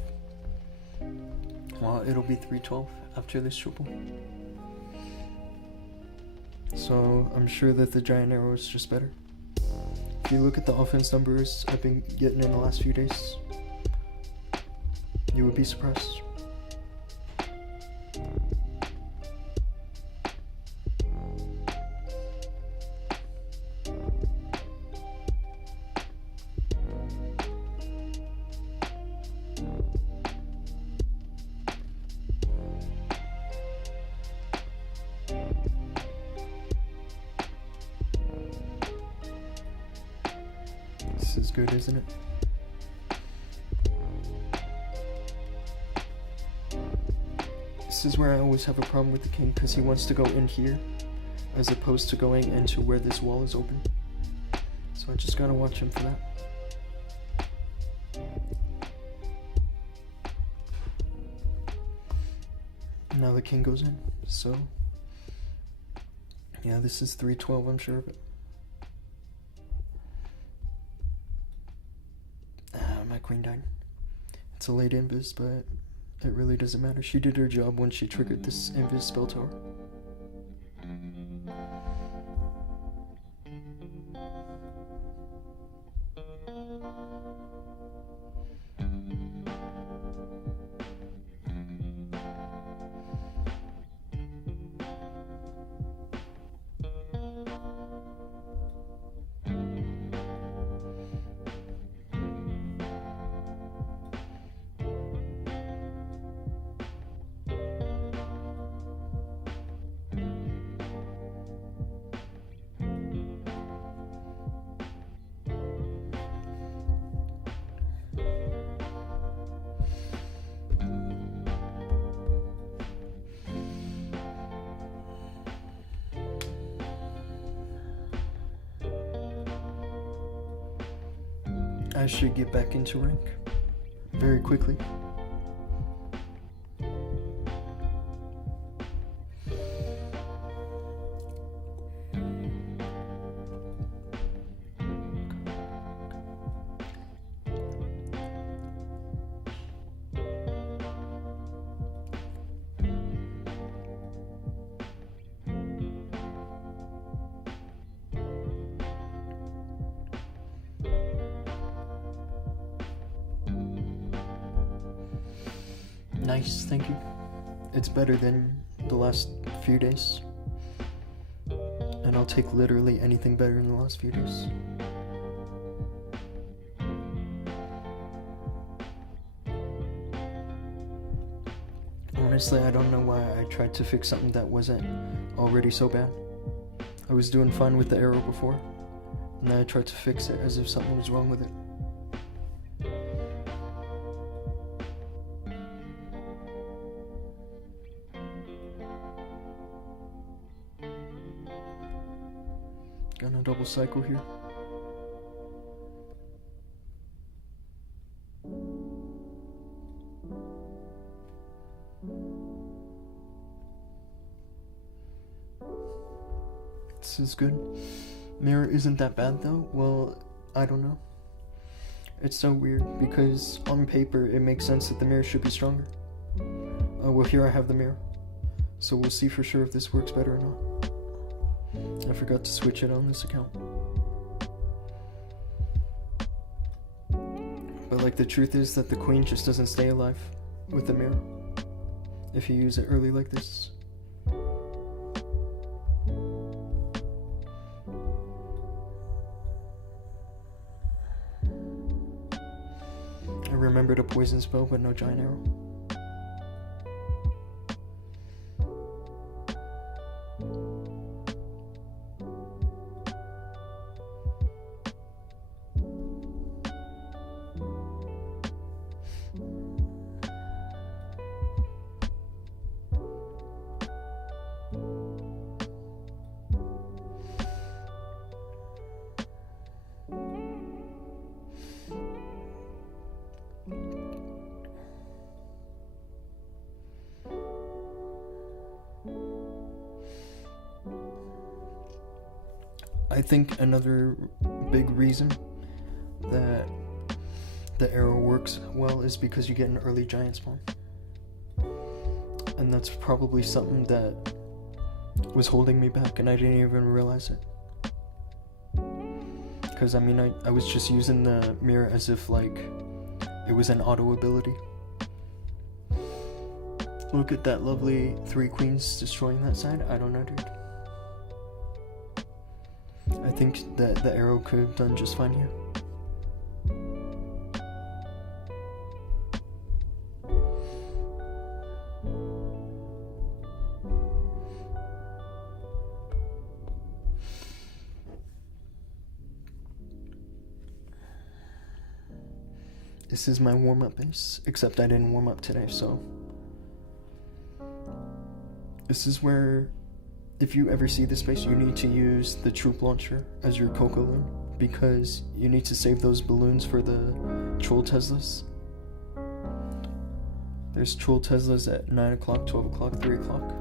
Well, it'll be 312 after this triple. So I'm sure that the giant arrow is just better. If you look at the offense numbers I've been getting in the last few days, you would be surprised. This is good, isn't it? This is where I always have a problem with the king, because he wants to go in here as opposed to going into where this wall is open. So I just gotta watch him for that. Now the king goes in, so yeah, this is 312, I'm sure of it. My queen died. It's a late invis, but it really doesn't matter. She did her job when she triggered this invis spell tower. I should get back into rank very quickly. Nice, thank you. It's better than the last few days. And I'll take literally anything better in the last few days. Honestly, I don't know why I tried to fix something that wasn't already so bad. I was doing fine with the arrow before, and then I tried to fix it as if something was wrong with it. Gonna double cycle here. This is good. Mirror isn't that bad though. Well, I don't know. It's so weird because on paper it makes sense that the mirror should be stronger. Well, here I have the mirror, so we'll see for sure if this works better or not. I forgot to switch it on this account. But like the truth is that the queen just doesn't stay alive with the mirror if you use it early like this. remembered a poison spell, but no giant arrow. I think another big reason that the arrow works well is because you get an early giant spawn. And that's probably something that was holding me back and I didn't even realize it. Because I mean, I was just using the mirror as if like it was an auto ability. Look at that lovely 3 queens destroying that side. I don't know, dude. I think that the arrow could have done just fine here. This is my warm-up base, except I didn't warm up today, so this is where, if you ever see this space, you need to use the troop launcher as your cocoa loon, because you need to save those balloons for the troll Teslas. There's troll Teslas at 9 o'clock, 12 o'clock, 3 o'clock.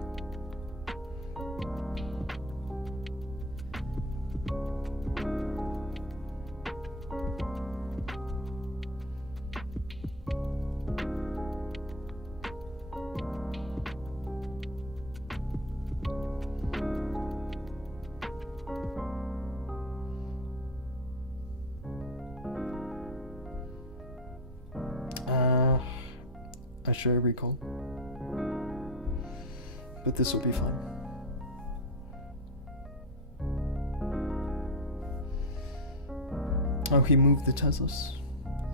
I should have recalled, but this will be fine. Oh, he moved the Teslas,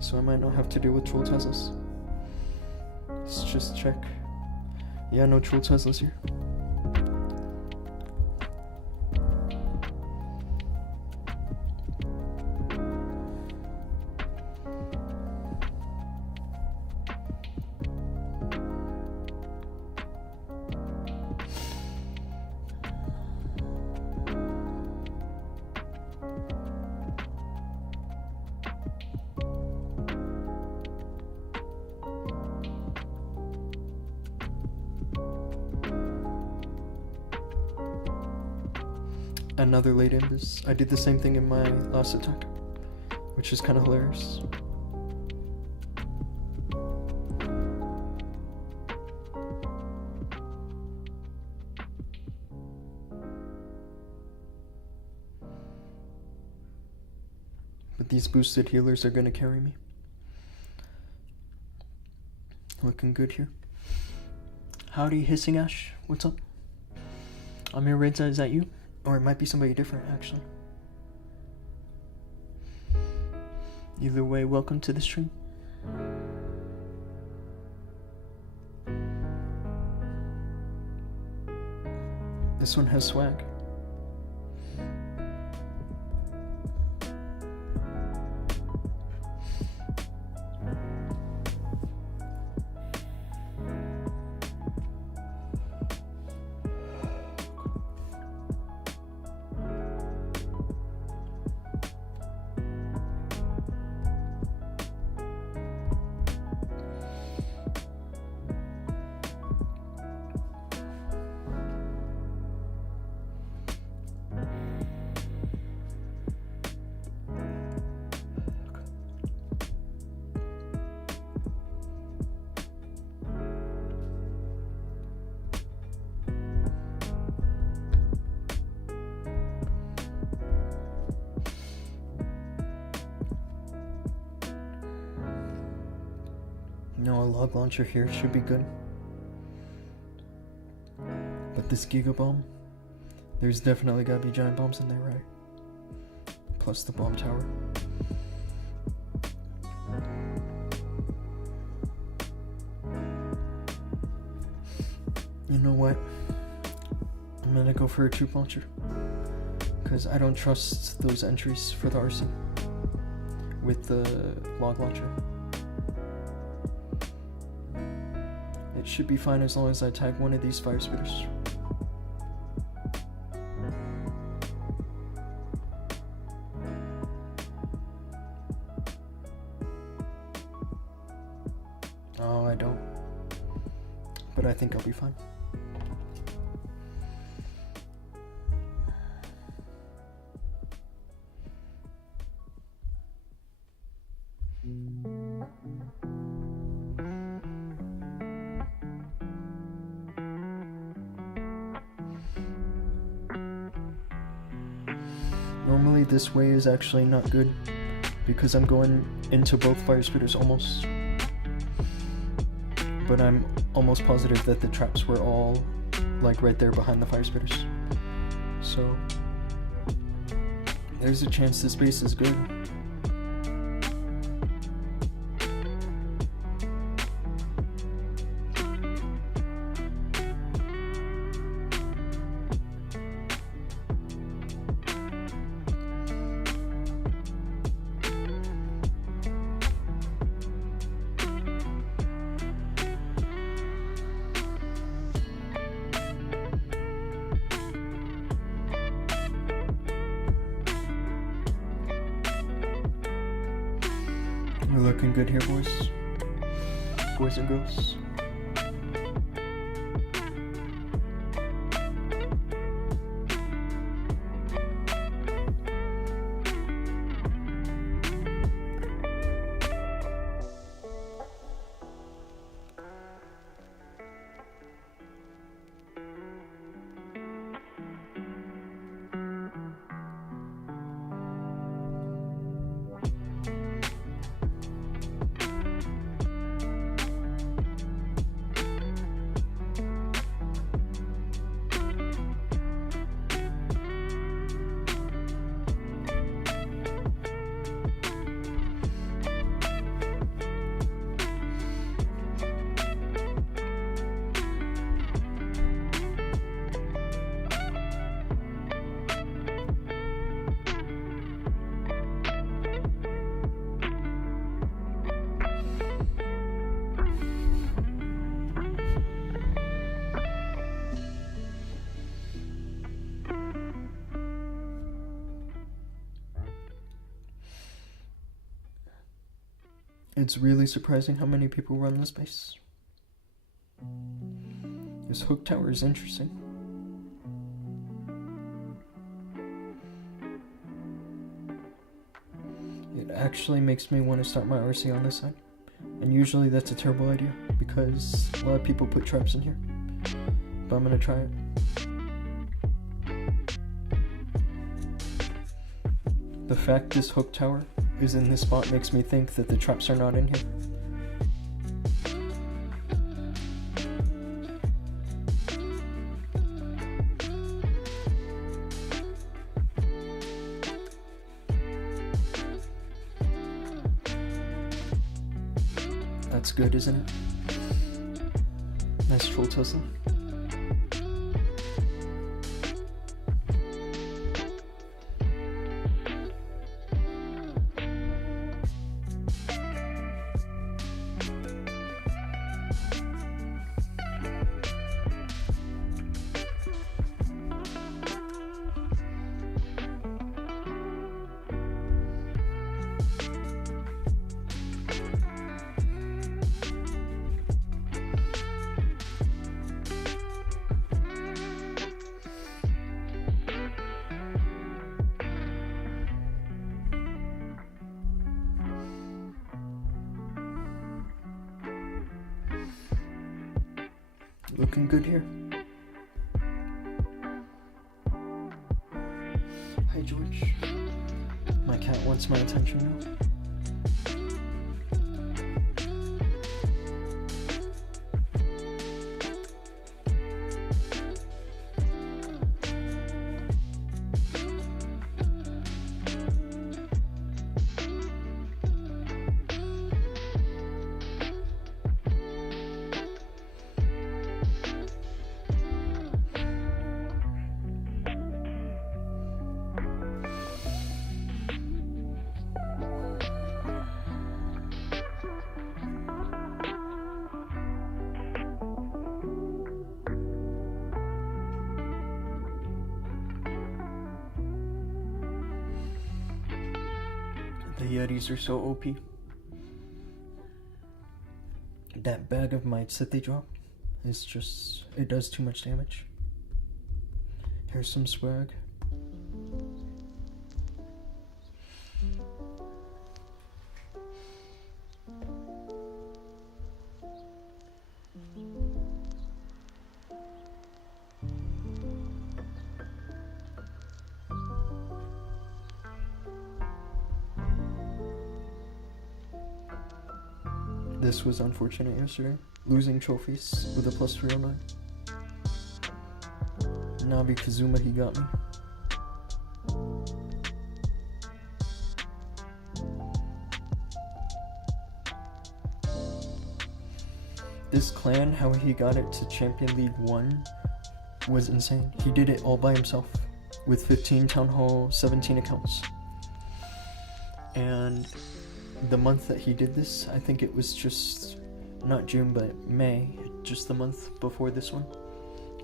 so I might not have to deal with troll Teslas. Let's just check. Yeah, no troll Teslas here. Another late Imbus. I did the same thing in my last attack, which is kind of hilarious. But these boosted healers are gonna carry me. Looking good here. Howdy, Hissing Ash. What's up? I'm here, Redza. Is that you? Or it might be somebody different, actually. Either way, welcome to the stream. This one has swag. No, a log launcher here should be good. But this Giga Bomb, there's definitely gotta be giant bombs in there, right? Plus the bomb tower. You know what? I'm gonna go for a tube launcher. Because I don't trust those entries for the RC with the log launcher. It should be fine as long as I tag one of these fire spitters. Oh, I don't. But I think I'll be fine. Normally this way is actually not good because I'm going into both fire spitters almost. But I'm almost positive that the traps were all like right there behind the fire spitters. So there's a chance this base is good. We're looking good here, boys. Boys and girls. It's really surprising how many people run this base. This hook tower is interesting. It actually makes me want to start my RC on this side. And usually that's a terrible idea because a lot of people put traps in here. But I'm gonna try it. The fact this hook tower is in this spot makes me think that the traps are not in here. That's good, isn't it? Nice troll Tesla. Looking good here. Hi, George. My cat wants my attention now. Yetis are so OP. That bag of mites that they drop is just, it does too much damage. Here's some swag. This was unfortunate yesterday, losing trophies with a plus 309. Nabi Kazuma, he got me. This clan, how he got it to Champion League 1 was insane. He did it all by himself with 15 Town Hall 17 accounts. And the month that he did this, I think it was just not June but May, just the month before this one,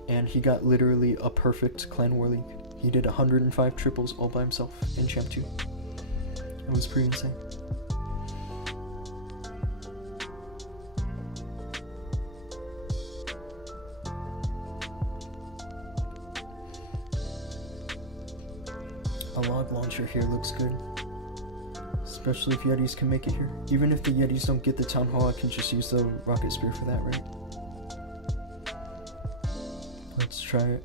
and he got literally a perfect clan war league. He did 105 triples all by himself in Champ 2. It was pretty insane. A log launcher here looks good. Especially if Yetis can make it here. Even if the Yetis don't get the Town Hall, I can just use the Rocket Spear for that, right? Let's try it.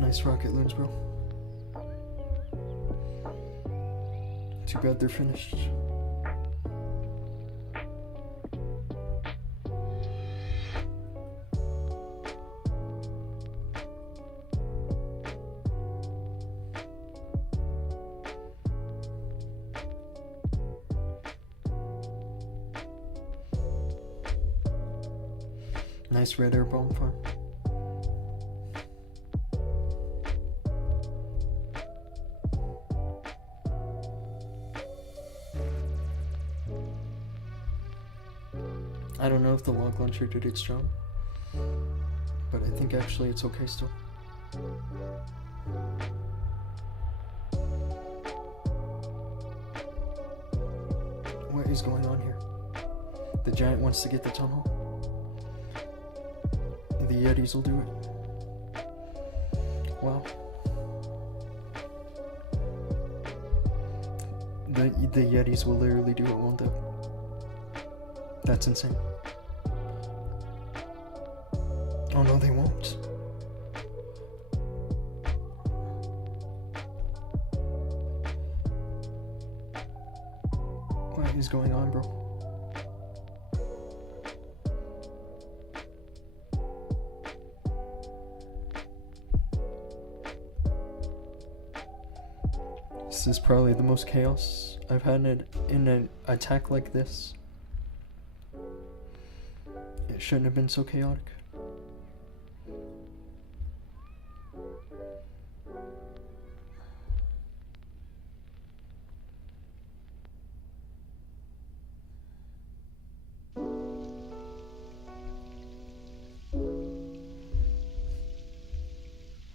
Nice rocket loons, bro. Too bad they're finished. Nice red air bomb farm. I don't know if the log launcher did its job, but I think actually it's okay still. What is going on here? The giant wants to get the tunnel. The Yetis will do it. Wow. The Yetis will literally do it, won't they? That's insane. Oh no, they won't. What is going on, bro? This is probably the most chaos I've had in an attack like this. It shouldn't have been so chaotic.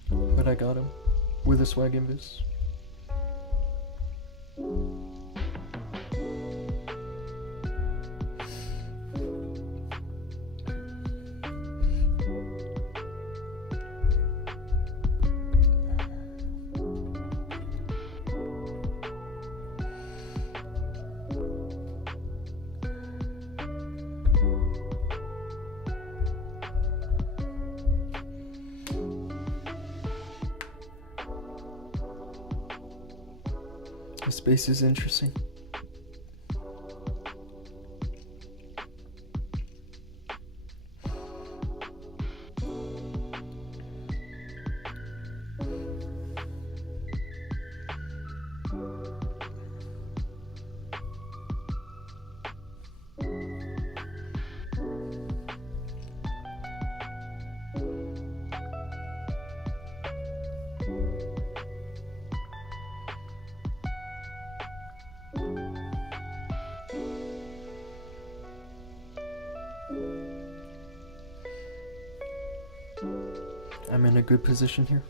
But I got him with a swag invis. The space is interesting. I'm in a good position here.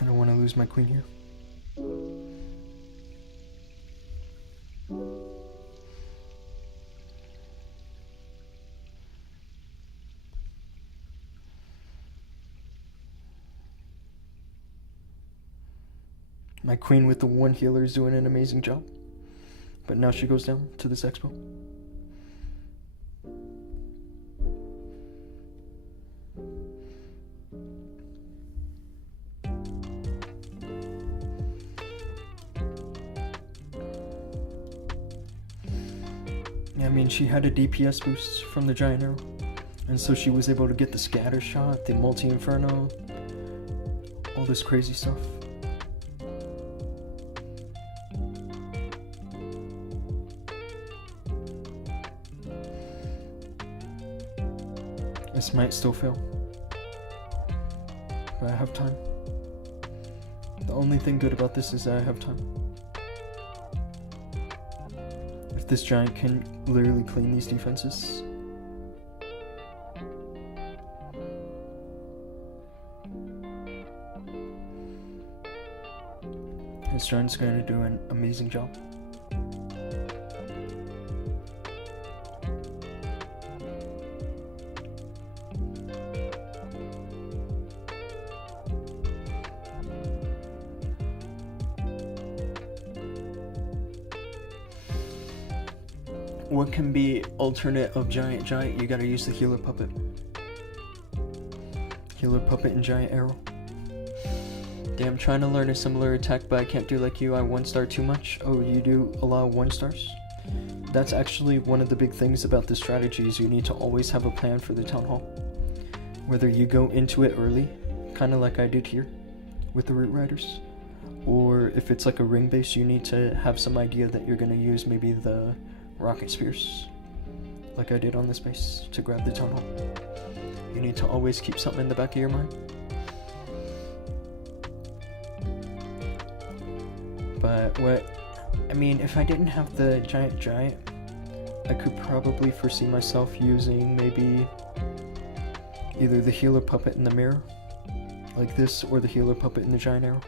I don't want to lose my queen here. My queen with the one healer is doing an amazing job. But now she goes down to this expo. I mean, she had a DPS boost from the giant arrow, and so she was able to get the scatter shot, the multi-inferno, all this crazy stuff. This might still fail, but I have time. The only thing good about this is that I have time. If this giant can literally clean these defenses, this giant's going to do an amazing job. What can be alternate of giant? You gotta use the healer puppet. Healer puppet and giant arrow. Damn, I'm trying to learn a similar attack, but I can't do like you. I 1-star too much. Oh, you do allow 1-stars? That's actually one of the big things about this strategy is you need to always have a plan for the town hall. Whether you go into it early, kind of like I did here with the root riders, or if it's like a ring base, you need to have some idea that you're gonna use maybe the rocket spears, like I did on this base, to grab the town hall. You need to always keep something in the back of your mind. But if I didn't have the giant, I could probably foresee myself using maybe either the healer puppet in the mirror, like this, or the healer puppet in the giant arrow.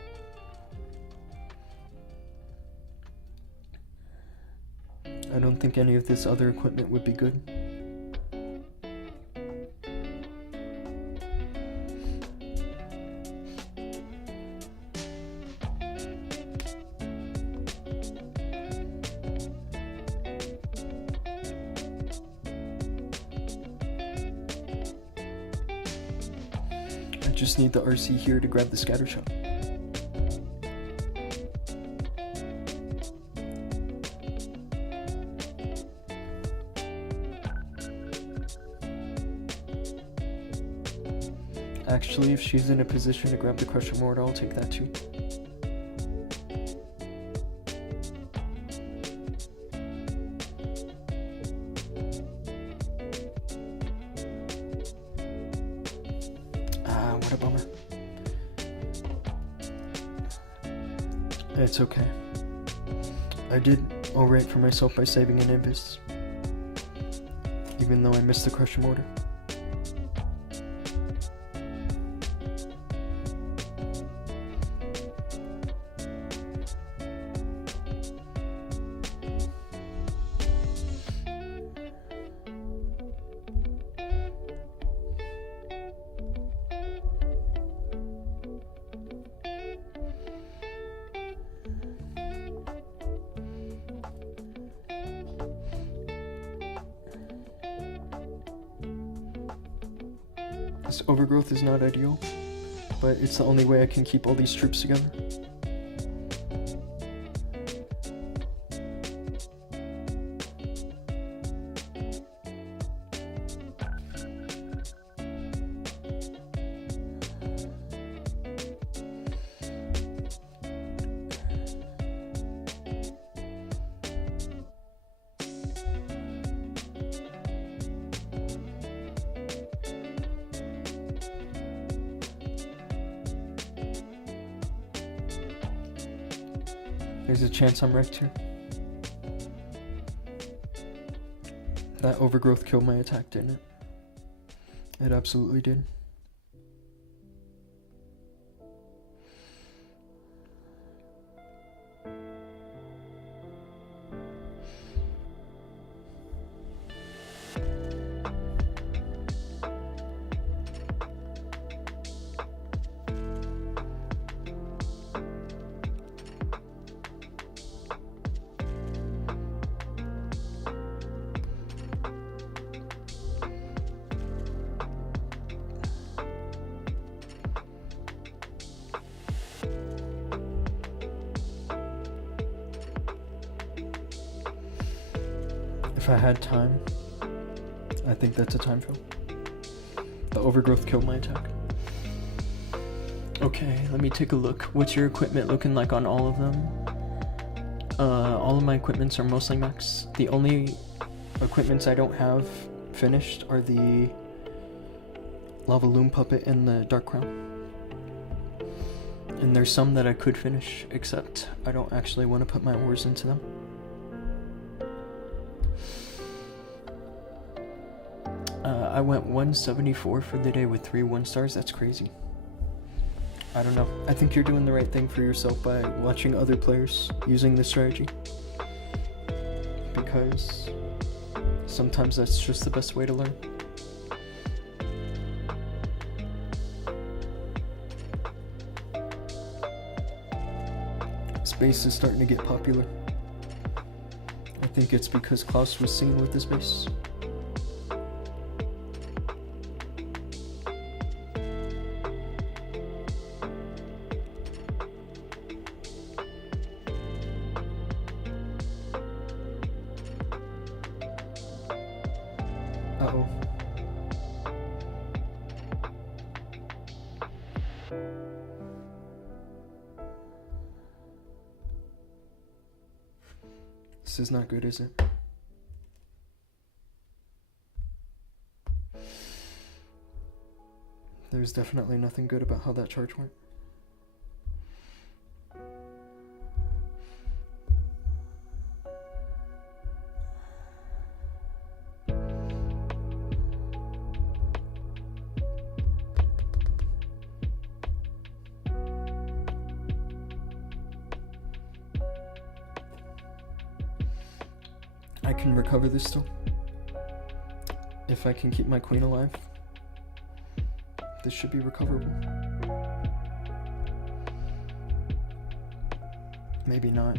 I don't think any of this other equipment would be good. I just need the RC here to grab the scatter shot. Actually, if she's in a position to grab the Crusher Mortar, I'll take that too. What a bummer. It's okay. I did alright for myself by saving an Invis, even though I missed the Crusher Mortar. This overgrowth is not ideal, but it's the only way I can keep all these troops together. There's a chance I'm wrecked here. That overgrowth killed my attack, didn't it? It absolutely did. If I had time, I think that's a time fill. The overgrowth killed my attack. Okay, let me take a look. What's your equipment looking like on all of them? All of my equipments are mostly max. The only equipments I don't have finished are the lava loom puppet and the dark crown. And there's some that I could finish, except I don't actually want to put my ores into them. I went 174 for the day with 3 1-stars. That's crazy. I don't know. I think you're doing the right thing for yourself by watching other players using this strategy. Because sometimes that's just the best way to learn. Space is starting to get popular. I think it's because Klaus was seen with this base. Uh-oh. This is not good, is it? There's definitely nothing good about how that charge went. I can recover this still. If I can keep my queen alive, this should be recoverable. Maybe not.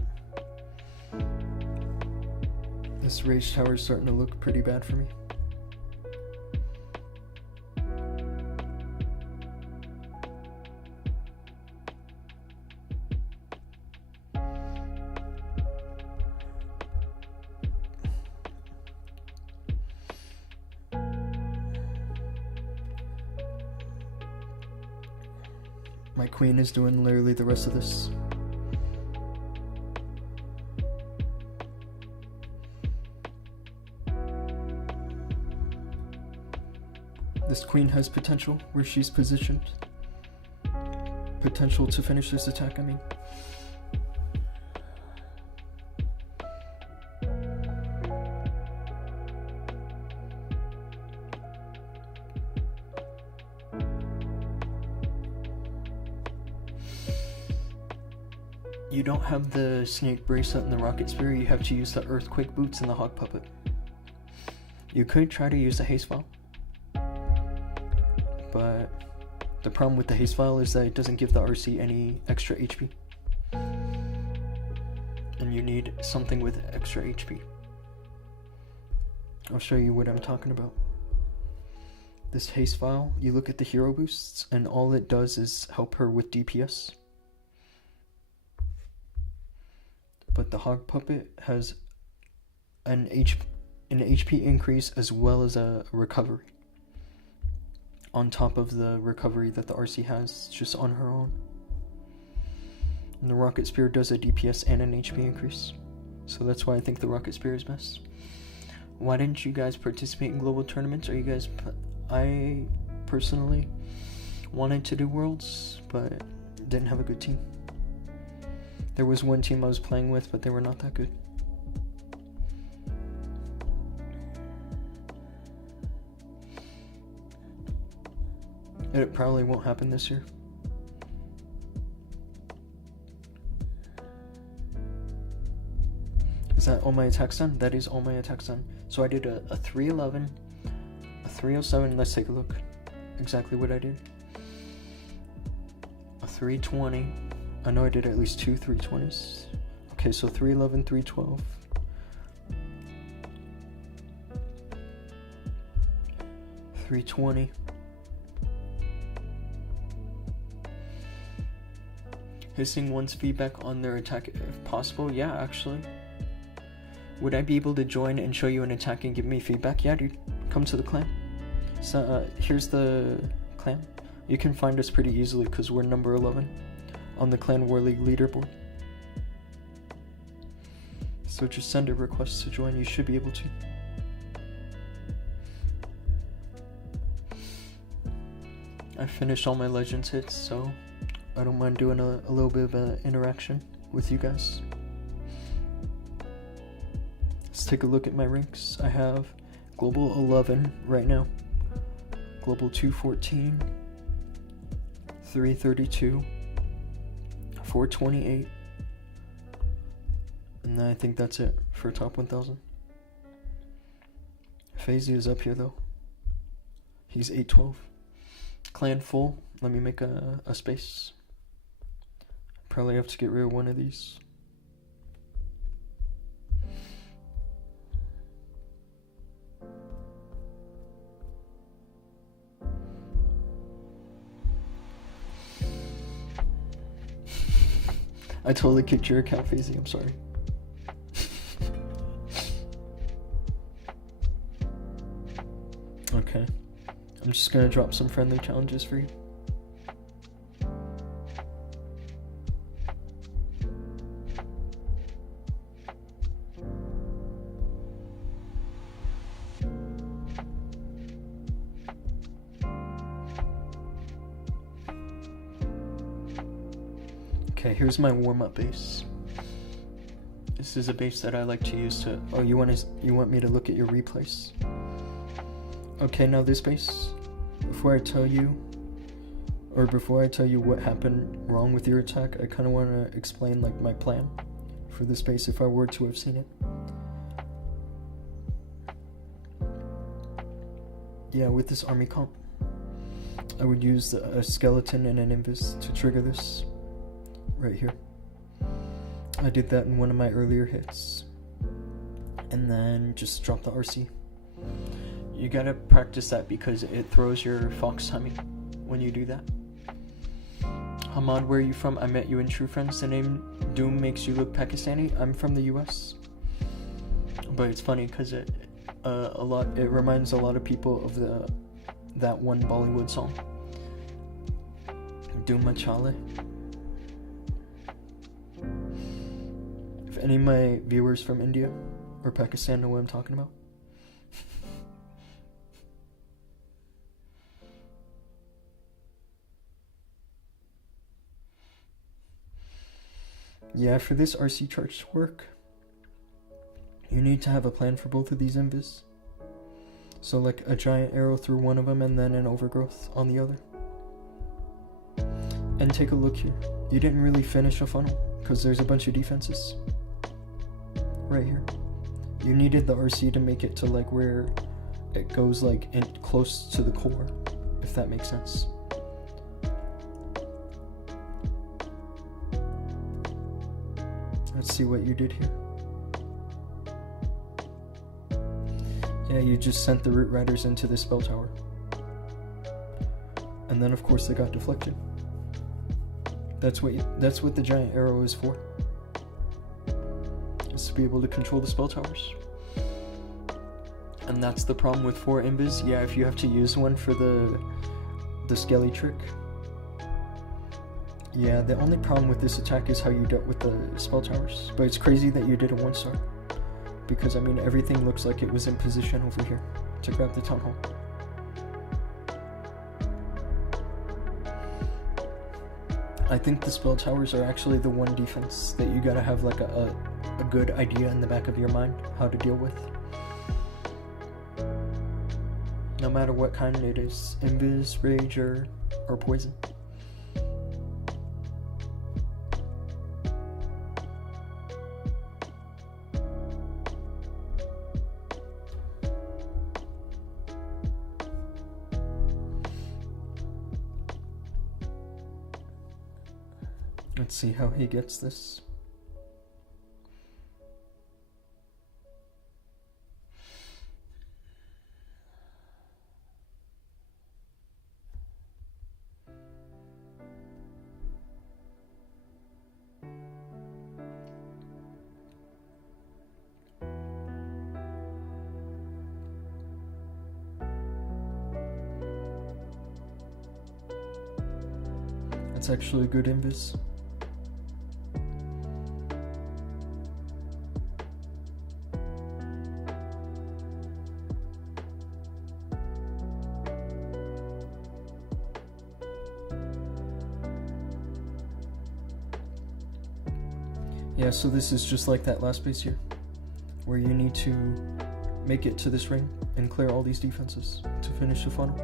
This rage tower is starting to look pretty bad for me. My queen is doing literally the rest of this. This queen has potential where she's positioned. Potential to finish this attack, I mean. You don't have the snake bracelet and the rocket spear, you have to use the earthquake boots and the hog puppet. You could try to use the haste vial, but the problem with the haste vial is that it doesn't give the RC any extra HP. And you need something with extra HP. I'll show you what I'm talking about. This haste vial, you look at the hero boosts, and all it does is help her with DPS. But the hog puppet has an HP increase as well as a recovery. On top of the recovery that the RC has just on her own. And the rocket spear does a DPS and an HP increase. So that's why I think the rocket spear is best. Why didn't you guys participate in global tournaments? Are you guys... I personally wanted to do worlds, but didn't have a good team. There was one team I was playing with, but they were not that good. And it probably won't happen this year. Is that all my attacks done? That is all my attacks done. So I did a 311, a 307, let's take a look. Exactly what I did. A 320. I know I did at least 2 320s. Okay, so 311, 312. 320. Hissing one's feedback on their attack if possible. Yeah, actually. Would I be able to join and show you an attack and give me feedback? Yeah, dude. Come to the clan. So, here's the clan. You can find us pretty easily because we're number 11 on the Clan War League leaderboard. So just send a request to join. You should be able to. I finished all my Legends hits, so I don't mind doing a little bit of an interaction with you guys. Let's take a look at my ranks. I have Global 11 right now, Global 214, 332, 428, and then I think that's it for top 1000. FaZe is up here though. He's 812. Clan full. Let me make a space. Probably have to get rid of one of these. I totally kicked your account, FaZe. I'm sorry. Okay. I'm just gonna drop some friendly challenges for you. Okay, here's my warm-up base. This is a base that I like to use to... Oh, you want me to look at your replays? Okay, now this base, before I tell you what happened wrong with your attack, I kind of want to explain like my plan for this base if I were to have seen it. Yeah, with this army comp, I would use a skeleton and an invis to trigger this right here. I did that in one of my earlier hits, and then just drop the RC. You gotta practice that because it throws your fox timing when you do that. Hamad, where are you from? I met you in True Friends. The name Doom makes you look Pakistani. I'm from the US. But it's funny because it reminds a lot of people of that one Bollywood song. Doom Machale. If any of my viewers from India or Pakistan know what I'm talking about. Yeah, for this RC charge to work, you need to have a plan for both of these invis. So like a giant arrow through one of them and then an overgrowth on the other. And take a look here. You didn't really finish a funnel because there's a bunch of defenses right here. You needed the RC to make it to like where it goes like in close to the core, if that makes sense. Let's see what you did here. Yeah, you just sent the root riders into the spell tower. And then of course they got deflected. That's what the giant arrow is for. Is to be able to control the spell towers. And that's the problem with 4 invis. Yeah, if you have to use one for the skelly trick. Yeah, the only problem with this attack is how you dealt with the spell towers. But it's crazy that you did a 1-star. Because, I mean, everything looks like it was in position over here to grab the town hall. I think the spell towers are actually the one defense that you gotta have like a good idea in the back of your mind how to deal with. No matter what kind it is, invis, rage, or poison. Let's see how he gets this. That's actually a good invis. Yeah, so this is just like that last base here, where you need to make it to this ring and clear all these defenses to finish the funnel.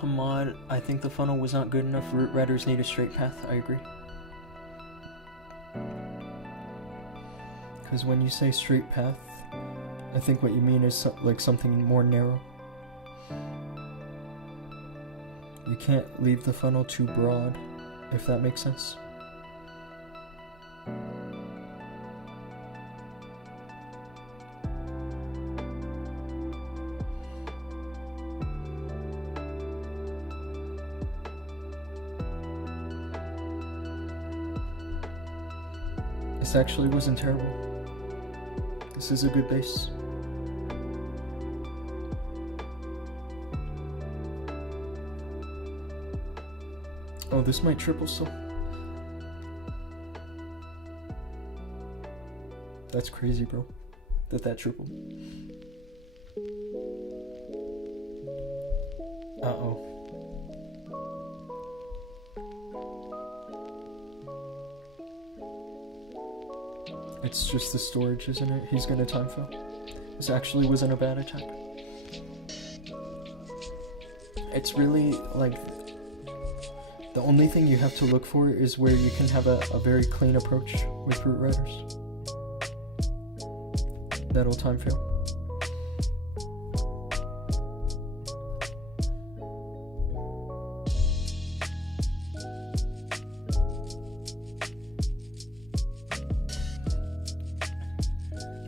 Hamad, I think the funnel was not good enough. Root Riders need a straight path. I agree. Because when you say straight path, I think what you mean is like something more narrow. You can't leave the funnel too broad, if that makes sense. This actually wasn't terrible. This is a good base. Oh, this might triple still. That's crazy, bro. That tripled. Uh-oh. It's just the storage, isn't it? He's gonna time fill. This actually wasn't a bad attack. It's really like the only thing you have to look for is where you can have a very clean approach with Root Riders. That'll time fail.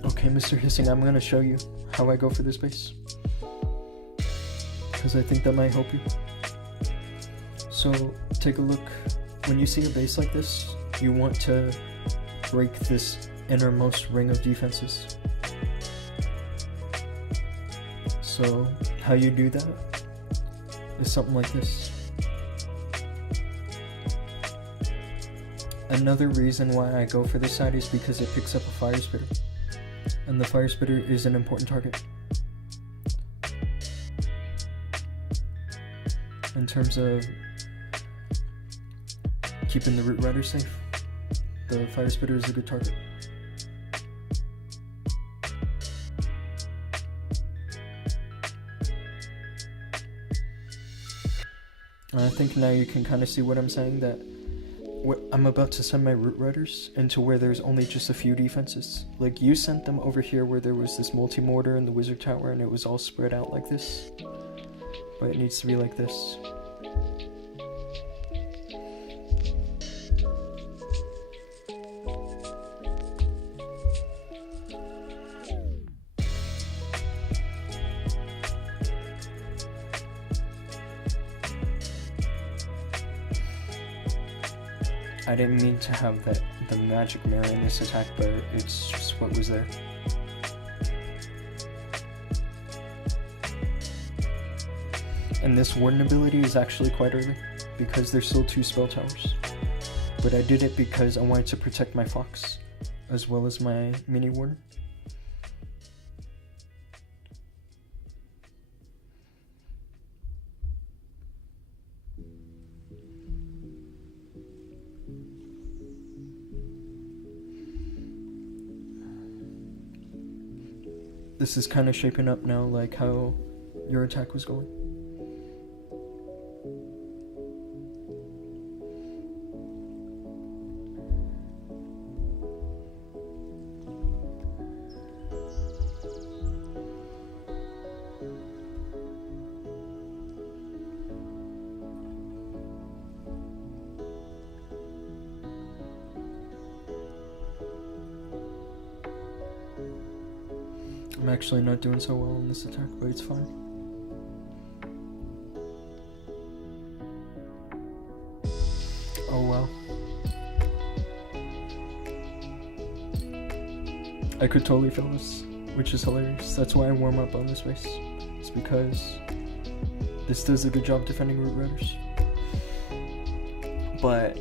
Okay, Mr. Hissing, I'm gonna show you how I go for this base, because I think that might help you. So, take a look. When you see a base like this, you want to break this innermost ring of defenses. So, how you do that is something like this. Another reason why I go for this side is because it picks up a Fire Spitter. And the Fire Spitter is an important target in terms of keeping the Root Rider safe. The Fire Spitter is a good target. And I think now you can kind of see what I'm saying, that I'm about to send my Root Riders into where there's only just a few defenses. Like, you sent them over here where there was this multi-mortar and the Wizard Tower and it was all spread out like this. But it needs to be like this. I didn't mean to have the magic mirror in this attack, but it's just what was there. And this Warden ability is actually quite early, because there's still 2 spell towers. But I did it because I wanted to protect my Fox, as well as my mini Warden. This is kind of shaping up now like how your attack was going. I'm actually not doing so well in this attack, but it's fine. Oh well. I could totally feel this, which is hilarious. That's why I warm up on this base. It's because this does a good job defending Root Riders. But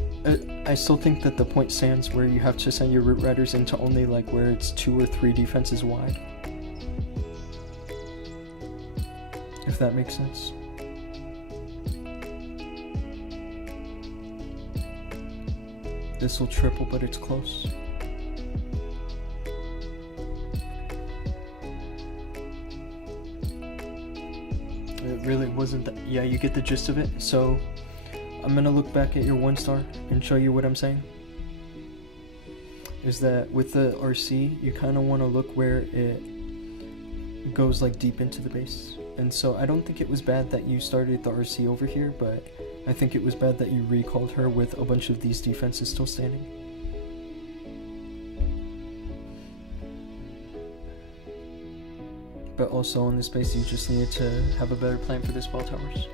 I still think that the point stands where you have to send your Root Riders into only like where it's 2 or 3 defenses wide. If that makes sense. This will triple, but it's close. It really wasn't that. Yeah, you get the gist of it. So I'm gonna look back at your 1-star and show you what I'm saying. Is that with the RC, you kind of want to look where it goes like deep into the base. And so I don't think it was bad that you started the RC over here, but I think it was bad that you recalled her with a bunch of these defenses still standing. But also on this base, you just needed to have a better plan for the spell towers.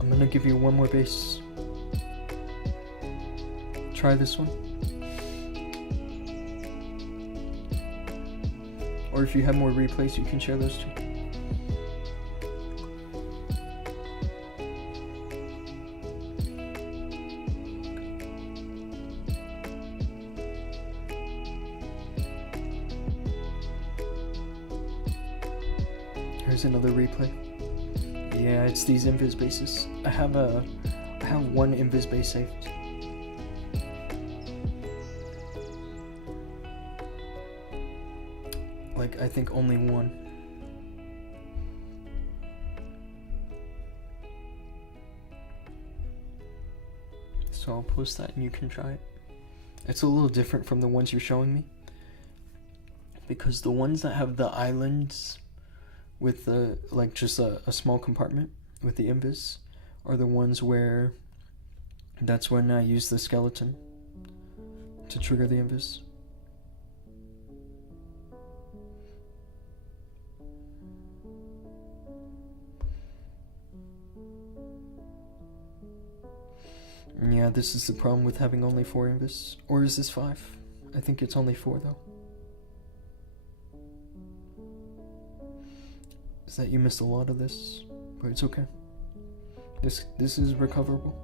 I'm gonna give you one more base. Try this one. Or if you have more replays, you can share those too. Here's another replay. Yeah, it's these invis bases. I have one invis base saved. Like, I think only one. So I'll post that and you can try it. It's a little different from the ones you're showing me, because the ones that have the islands with the, like, just a small compartment with the invis are the ones where that's when I use the skeleton to trigger the invis. Yeah, this is the problem with having only 4 invis. Or is this 5? I think it's only 4 though. Is that you missed a lot of this, but it's okay. This is recoverable.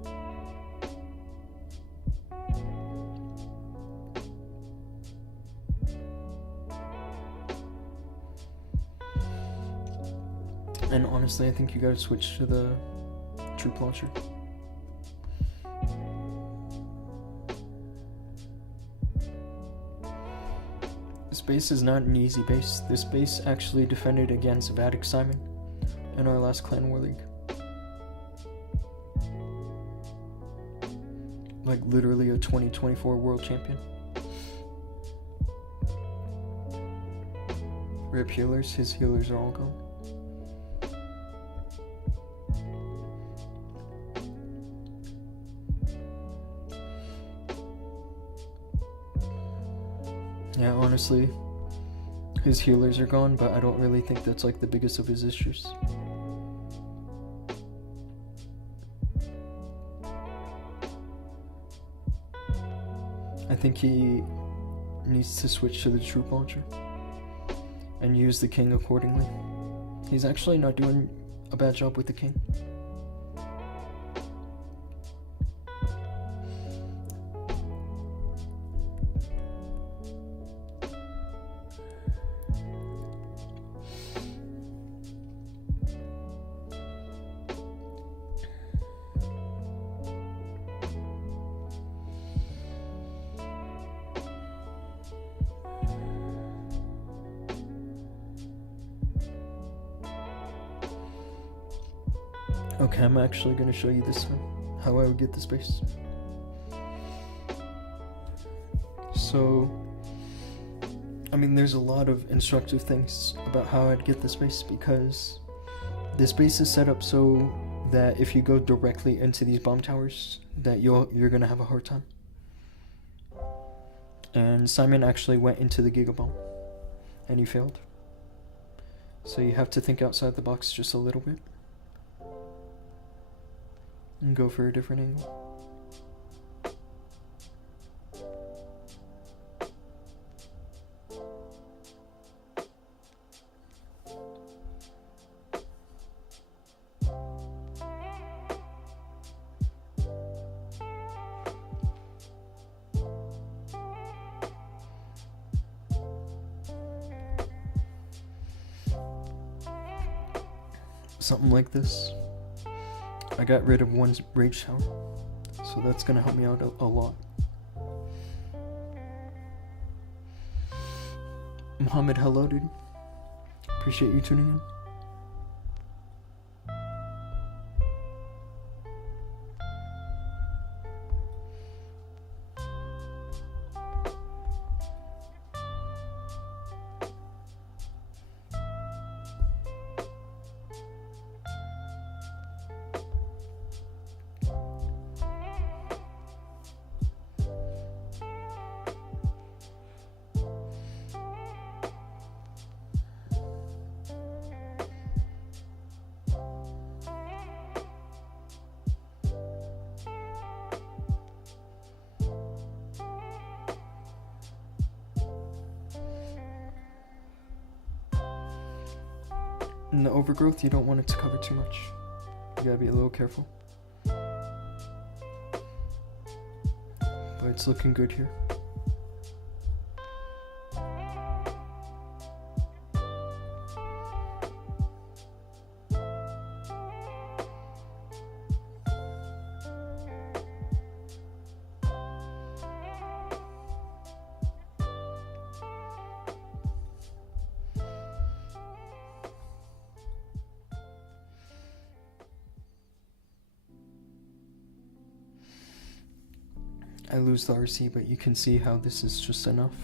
And honestly, I think you gotta switch to the troop launcher. This base is not an easy base. This base actually defended against Vatic Simon in our last Clan War League. Like literally a 2024 world champion. Rip healers, his healers are all gone. Yeah, honestly, his healers are gone, but I don't really think that's like the biggest of his issues. I think he needs to switch to the troop launcher and use the king accordingly. He's actually not doing a bad job with the king. Okay, I'm actually going to show you this time, how I would get the space. So, I mean, there's a lot of instructive things about how I'd get the space, because the space is set up so that if you go directly into these bomb towers, that you're going to have a hard time. And Simon actually went into the Gigabomb, and he failed. So you have to think outside the box just a little bit. And go for a different angle. Something like this. I got rid of one rage tower, so that's gonna help me out a lot. Mohammed, hello dude. Appreciate you tuning in. In the overgrowth, you don't want it to cover too much. You gotta be a little careful. But it's looking good here. I lose the RC, but you can see how this is just enough.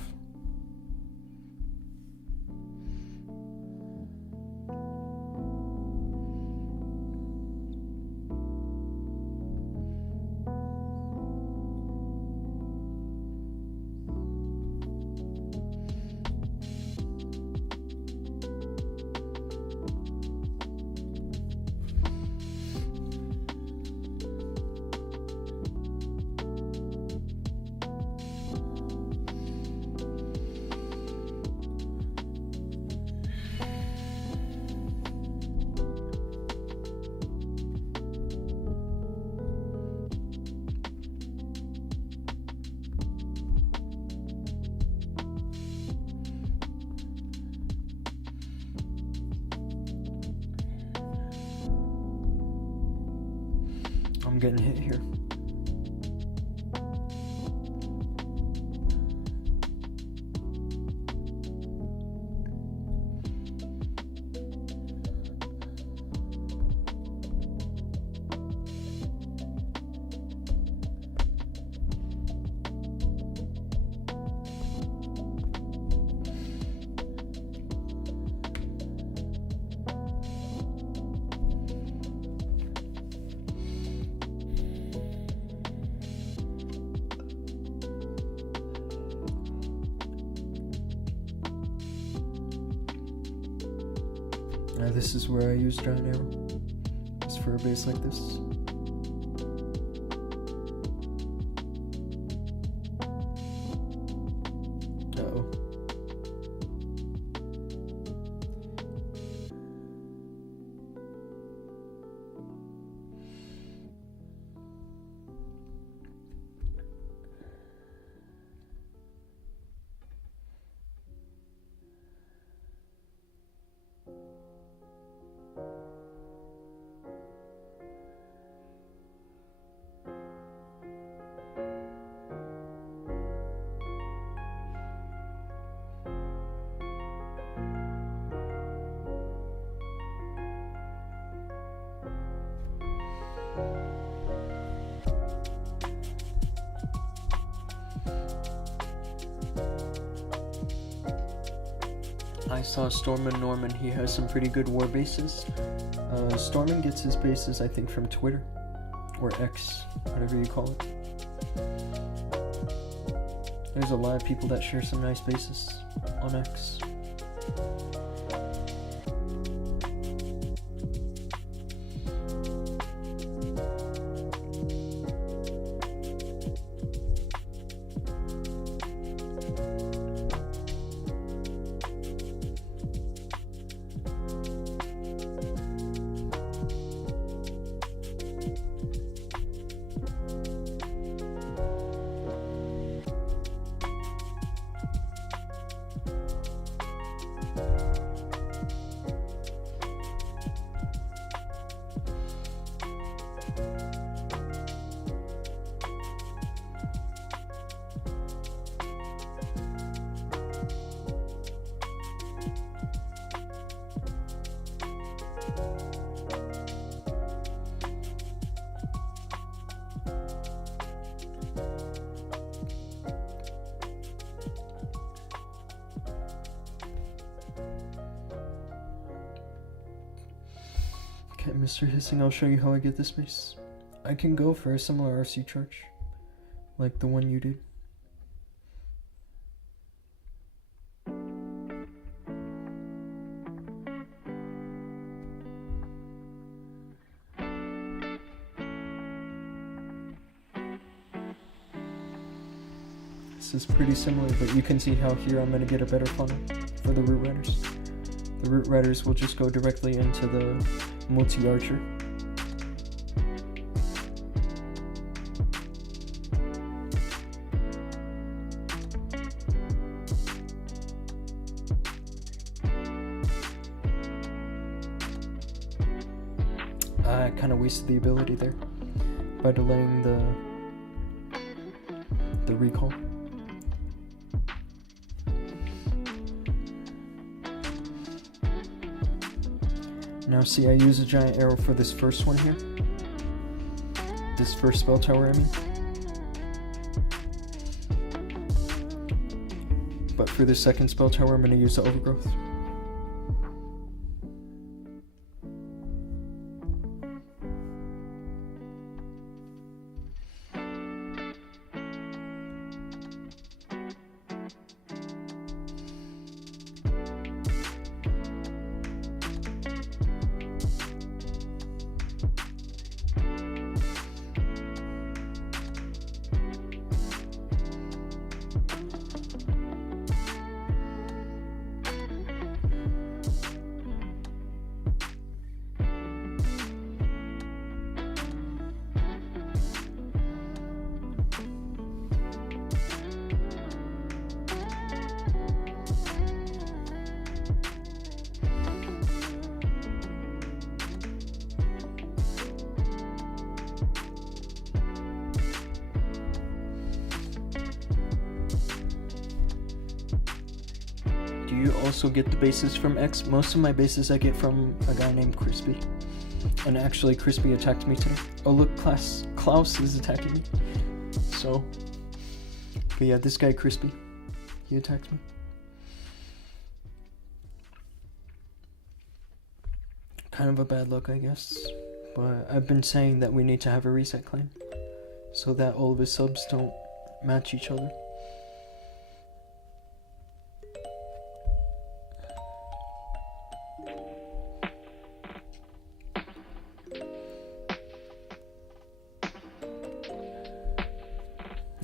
I'm getting hit here. This is where I use giant arrow. It's for a base like this. Uh-oh. I saw Stormin Norman, he has some pretty good war bases. Stormin gets his bases, I think, from Twitter. Or X, whatever you call it. There's a lot of people that share some nice bases on X. Okay, Mr. Hissing, I'll show you how I get this base. I can go for a similar RC charge, like the one you did. This is pretty similar, but you can see how here I'm going to get a better funnel for the root riders. The root riders will just go directly into the multi-archer. I kind of wasted the ability there by delaying the recall. Now see, I use a giant arrow for this first one here. This first spell tower, I mean. But for the second spell tower, I'm going to use the overgrowth. Do you also get the bases from X? Most of my bases I get from a guy named Crispy. And actually Crispy attacked me today. Oh look, Klaus is attacking me. So, but yeah, this guy Crispy, he attacked me. Kind of a bad luck, I guess. But I've been saying that we need to have a reset claim so that all of his subs don't match each other.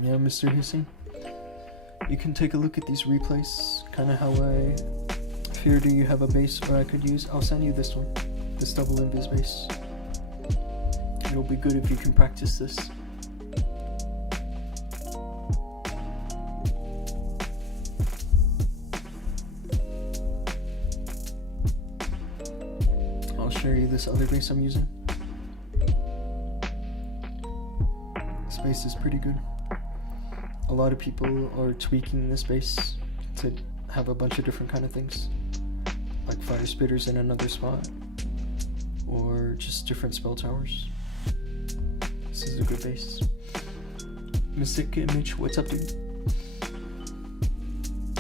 Yeah, Mr. Hussein. You can take a look at these replays, kind of how I fear. Do you have a base or I could use? I'll send you this one, this double invis base. It'll be good if you can practice this. I'll show you this other base I'm using. This base is pretty good. A lot of people are tweaking this base to have a bunch of different kind of things, like fire spitters in another spot, or just different spell towers. This is a good base. Mystic Image, what's up, dude?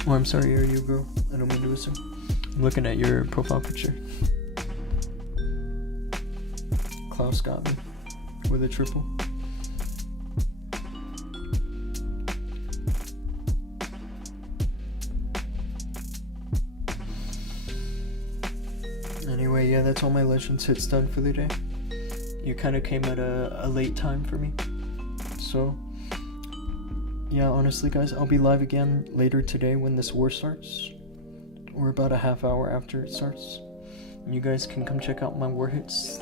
Oh, I'm sorry, are you a girl? I don't mean to assume. I'm looking at your profile picture. Klaus got me with a triple. Anyway, yeah, that's all my Legends hits done for the day. You kind of came at a late time for me. So, yeah, honestly, guys, I'll be live again later today when this war starts. Or about a half hour after it starts. You guys can come check out my war hits.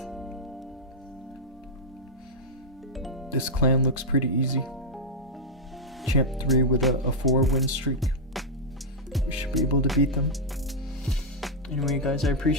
This clan looks pretty easy. Champ 3 with a 4-win streak. We should be able to beat them. Anyway, guys, I appreciate